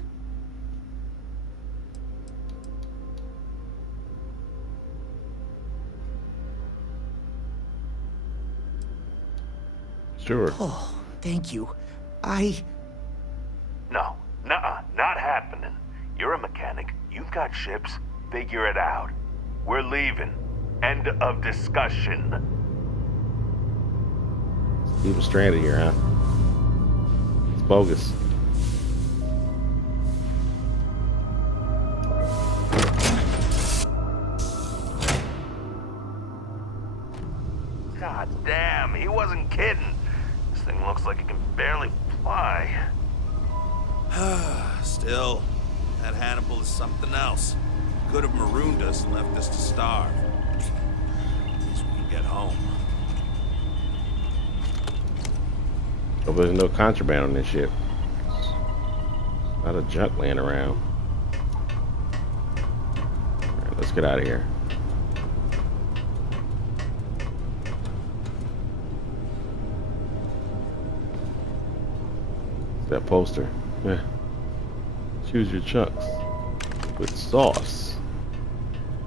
Sure. Oh, thank you. No, nuh-uh, not happening. You're a mechanic. You've got ships. Figure it out. We're leaving. End of discussion. People stranded here, huh? It's bogus. God damn, he wasn't kidding. This thing looks like it can barely fly. Still, that Hannibal is something else. Could have marooned us and left us to starve. At least we can get home. Hope there's no contraband on this ship. Not a junk laying around. Alright, let's get out of here. That poster. Yeah. Choose your chunks with sauce.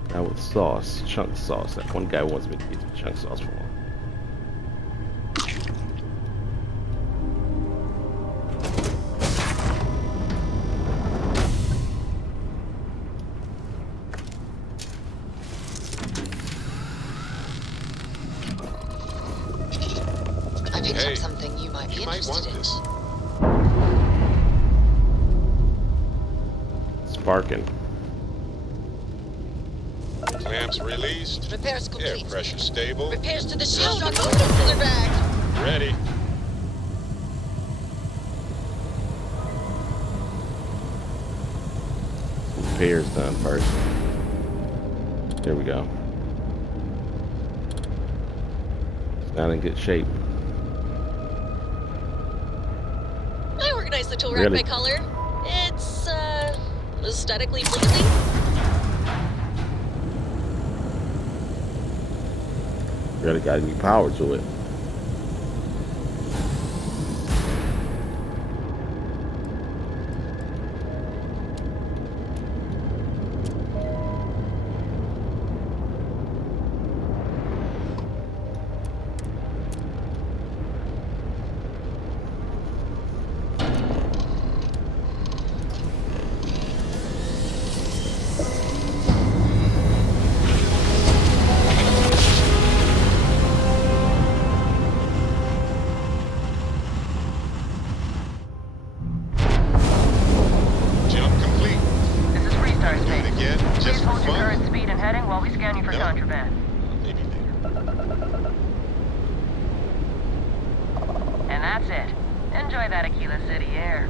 Now with sauce, chunk sauce. That one guy wants me to get some chunk sauce for him. I picked up something you might be interested in. Sparking. Clamps released. Repairs complete. Air pressure stable. Repairs to the shield are they're back. Ready. Repairs done first. There we go. It's not in good shape. I organized the tool rack Really? by color. It's, aesthetically pleasing. Really got any power to it. Jump complete. This is Freestar Do it Space. again, Please just for hold your fun. current speed and heading while we scan you for No. contraband. Maybe later. And that's it. Enjoy that Aquila City air.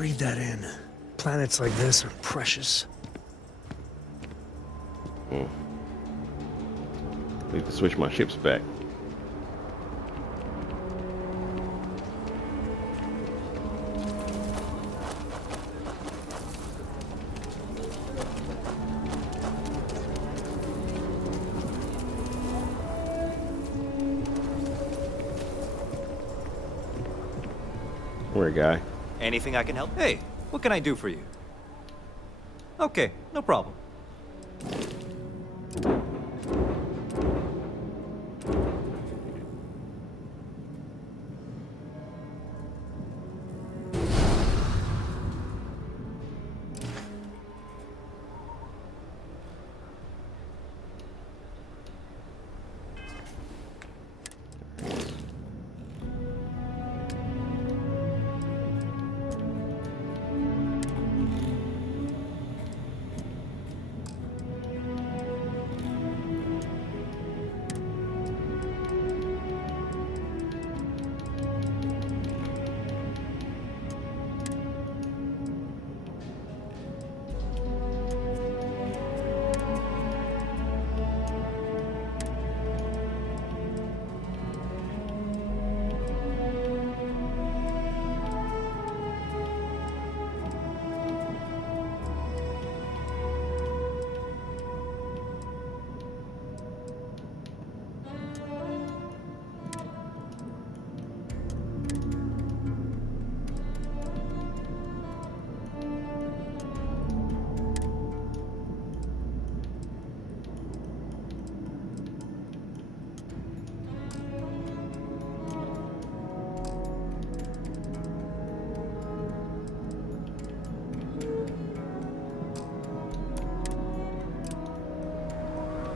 breathe that in. Planets like this are precious. Need to switch my ships back. Where, guy? Anything I can help? Hey, what can I do for you? Okay, no problem.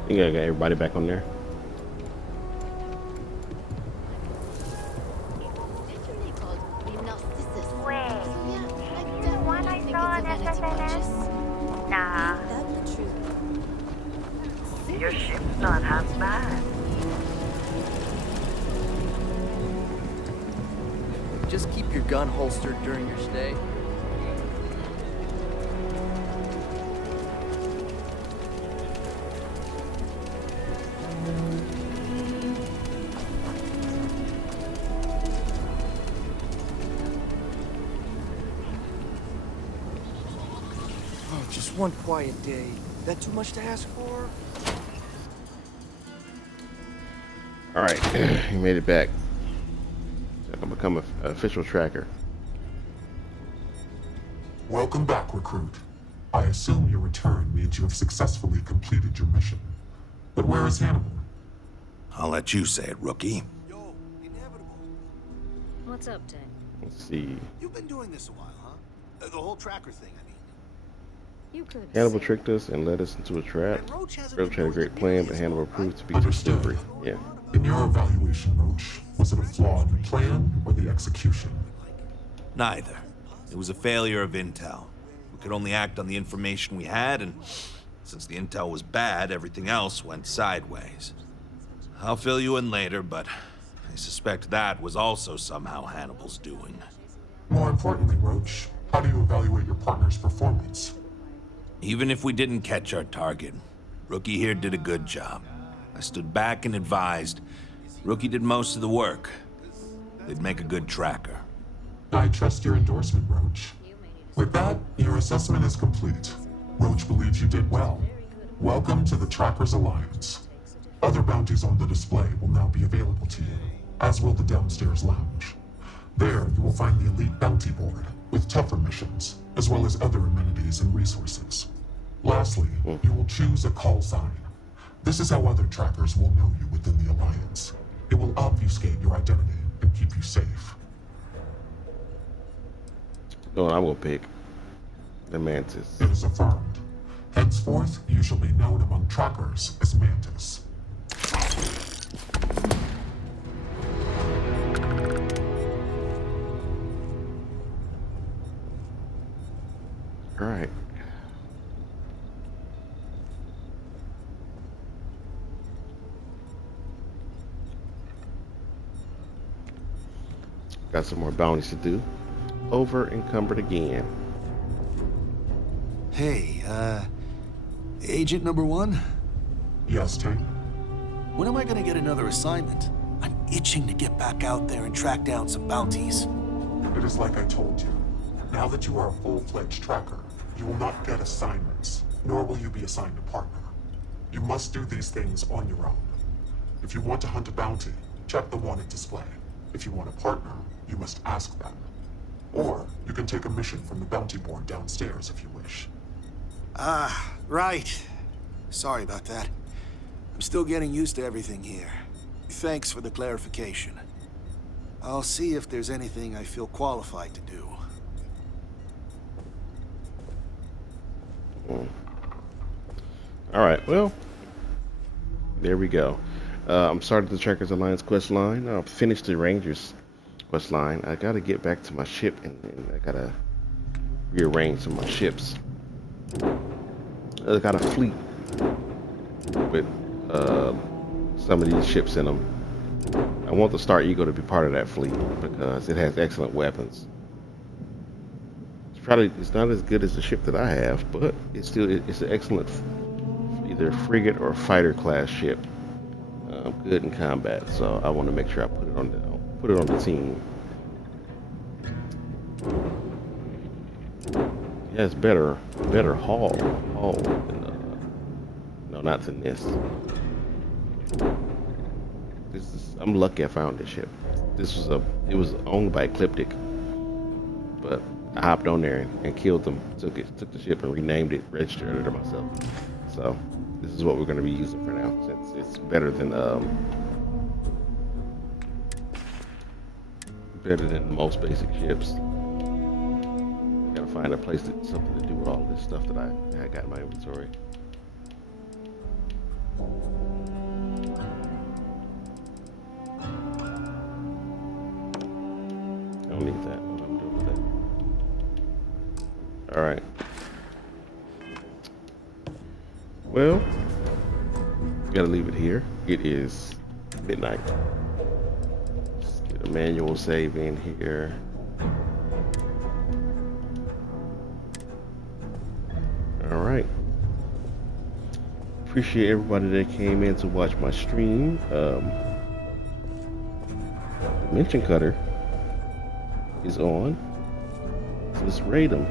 You gotta get everybody back on there. Nah. Your ship's not half bad. Just keep your gun holstered during your stay. Oh, just one quiet day. That too much to ask for? All right, you made it back. So I can become an official tracker. Welcome back, recruit. I assume your return means you have successfully completed your mission. But where is Hannibal? I'll let you say it, rookie. What's up, Tank? Let's see. You've been doing this a while, huh? The whole tracker thing, I mean. You could Hannibal tricked us and led us into a trap. Roach had a great plan, but Hannibal proved to be too slippery. Yeah. In your evaluation, Roach, was it a flaw in the plan or the execution? Neither. It was a failure of intel. We could only act on the information we had, and since the intel was bad, everything else went sideways. I'll fill you in later, but I suspect that was also somehow Hannibal's doing. More importantly, Roach, how do you evaluate your partner's performance? Even if we didn't catch our target, Rookie here did a good job. I stood back and advised. Rookie did most of the work. They'd make a good tracker. I trust your endorsement, Roach. With that, your assessment is complete. Roach believes you did well. Welcome to the Trackers Alliance. Other bounties on the display will now be available to you, as will the downstairs lounge. There, you will find the Elite Bounty Board, with tougher missions, as well as other amenities and resources. Lastly, you will choose a call sign. This is how other trackers will know you within the Alliance. It will obfuscate your identity and keep you safe. No, I'm gonna pick the Mantis. It is affirmed. Henceforth, you shall be known among trackers as Mantis. All right. Got some more bounties to do. over encumbered again. Hey, Agent number 1? Yes, Tank? When am I gonna get another assignment? I'm itching to get back out there and track down some bounties. It is like I told you. Now that you are a full-fledged tracker, you will not get assignments, nor will you be assigned a partner. You must do these things on your own. If you want to hunt a bounty, check the wanted display. If you want a partner, you must ask them. Or you can take a mission from the bounty board downstairs if you wish. Ah, right. Sorry about that. I'm still getting used to everything here. Thanks for the clarification. I'll see if there's anything I feel qualified to do. Alright, well, there we go. I'm starting the Trackers Alliance quest line. I'll finish the Rangers quest line. I gotta get back to my ship and I gotta rearrange some of my ships. I got a fleet with some of these ships in them. I want the Star Eagle to be part of that fleet because it has excellent weapons. It's not as good as the ship that I have, but it's an excellent either frigate or fighter class ship. Good in combat, so I want to make sure I put it on the team. It has better hull than no, not than this. I'm lucky I found this ship. It was owned by Ecliptic, but I hopped on there and killed them. Took the ship and renamed it, registered it myself. So this is what we're going to be using for now, since it's better than most basic ships. Gotta find a place something to do with all this stuff that I got in my inventory. I don't need that. What I'm doing with that. All right. Well, gotta leave it here. It is midnight. Let's get a manual save in here. All right. Appreciate everybody that came in to watch my stream. Dimension Cutter is on. So let's raid him.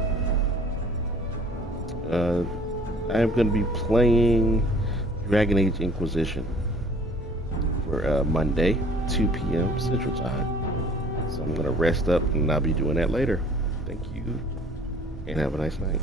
I am going to be playing Dragon Age Inquisition for Monday, 2 p.m. Central Time. So I'm going to rest up and I'll be doing that later. Thank you and have a nice night.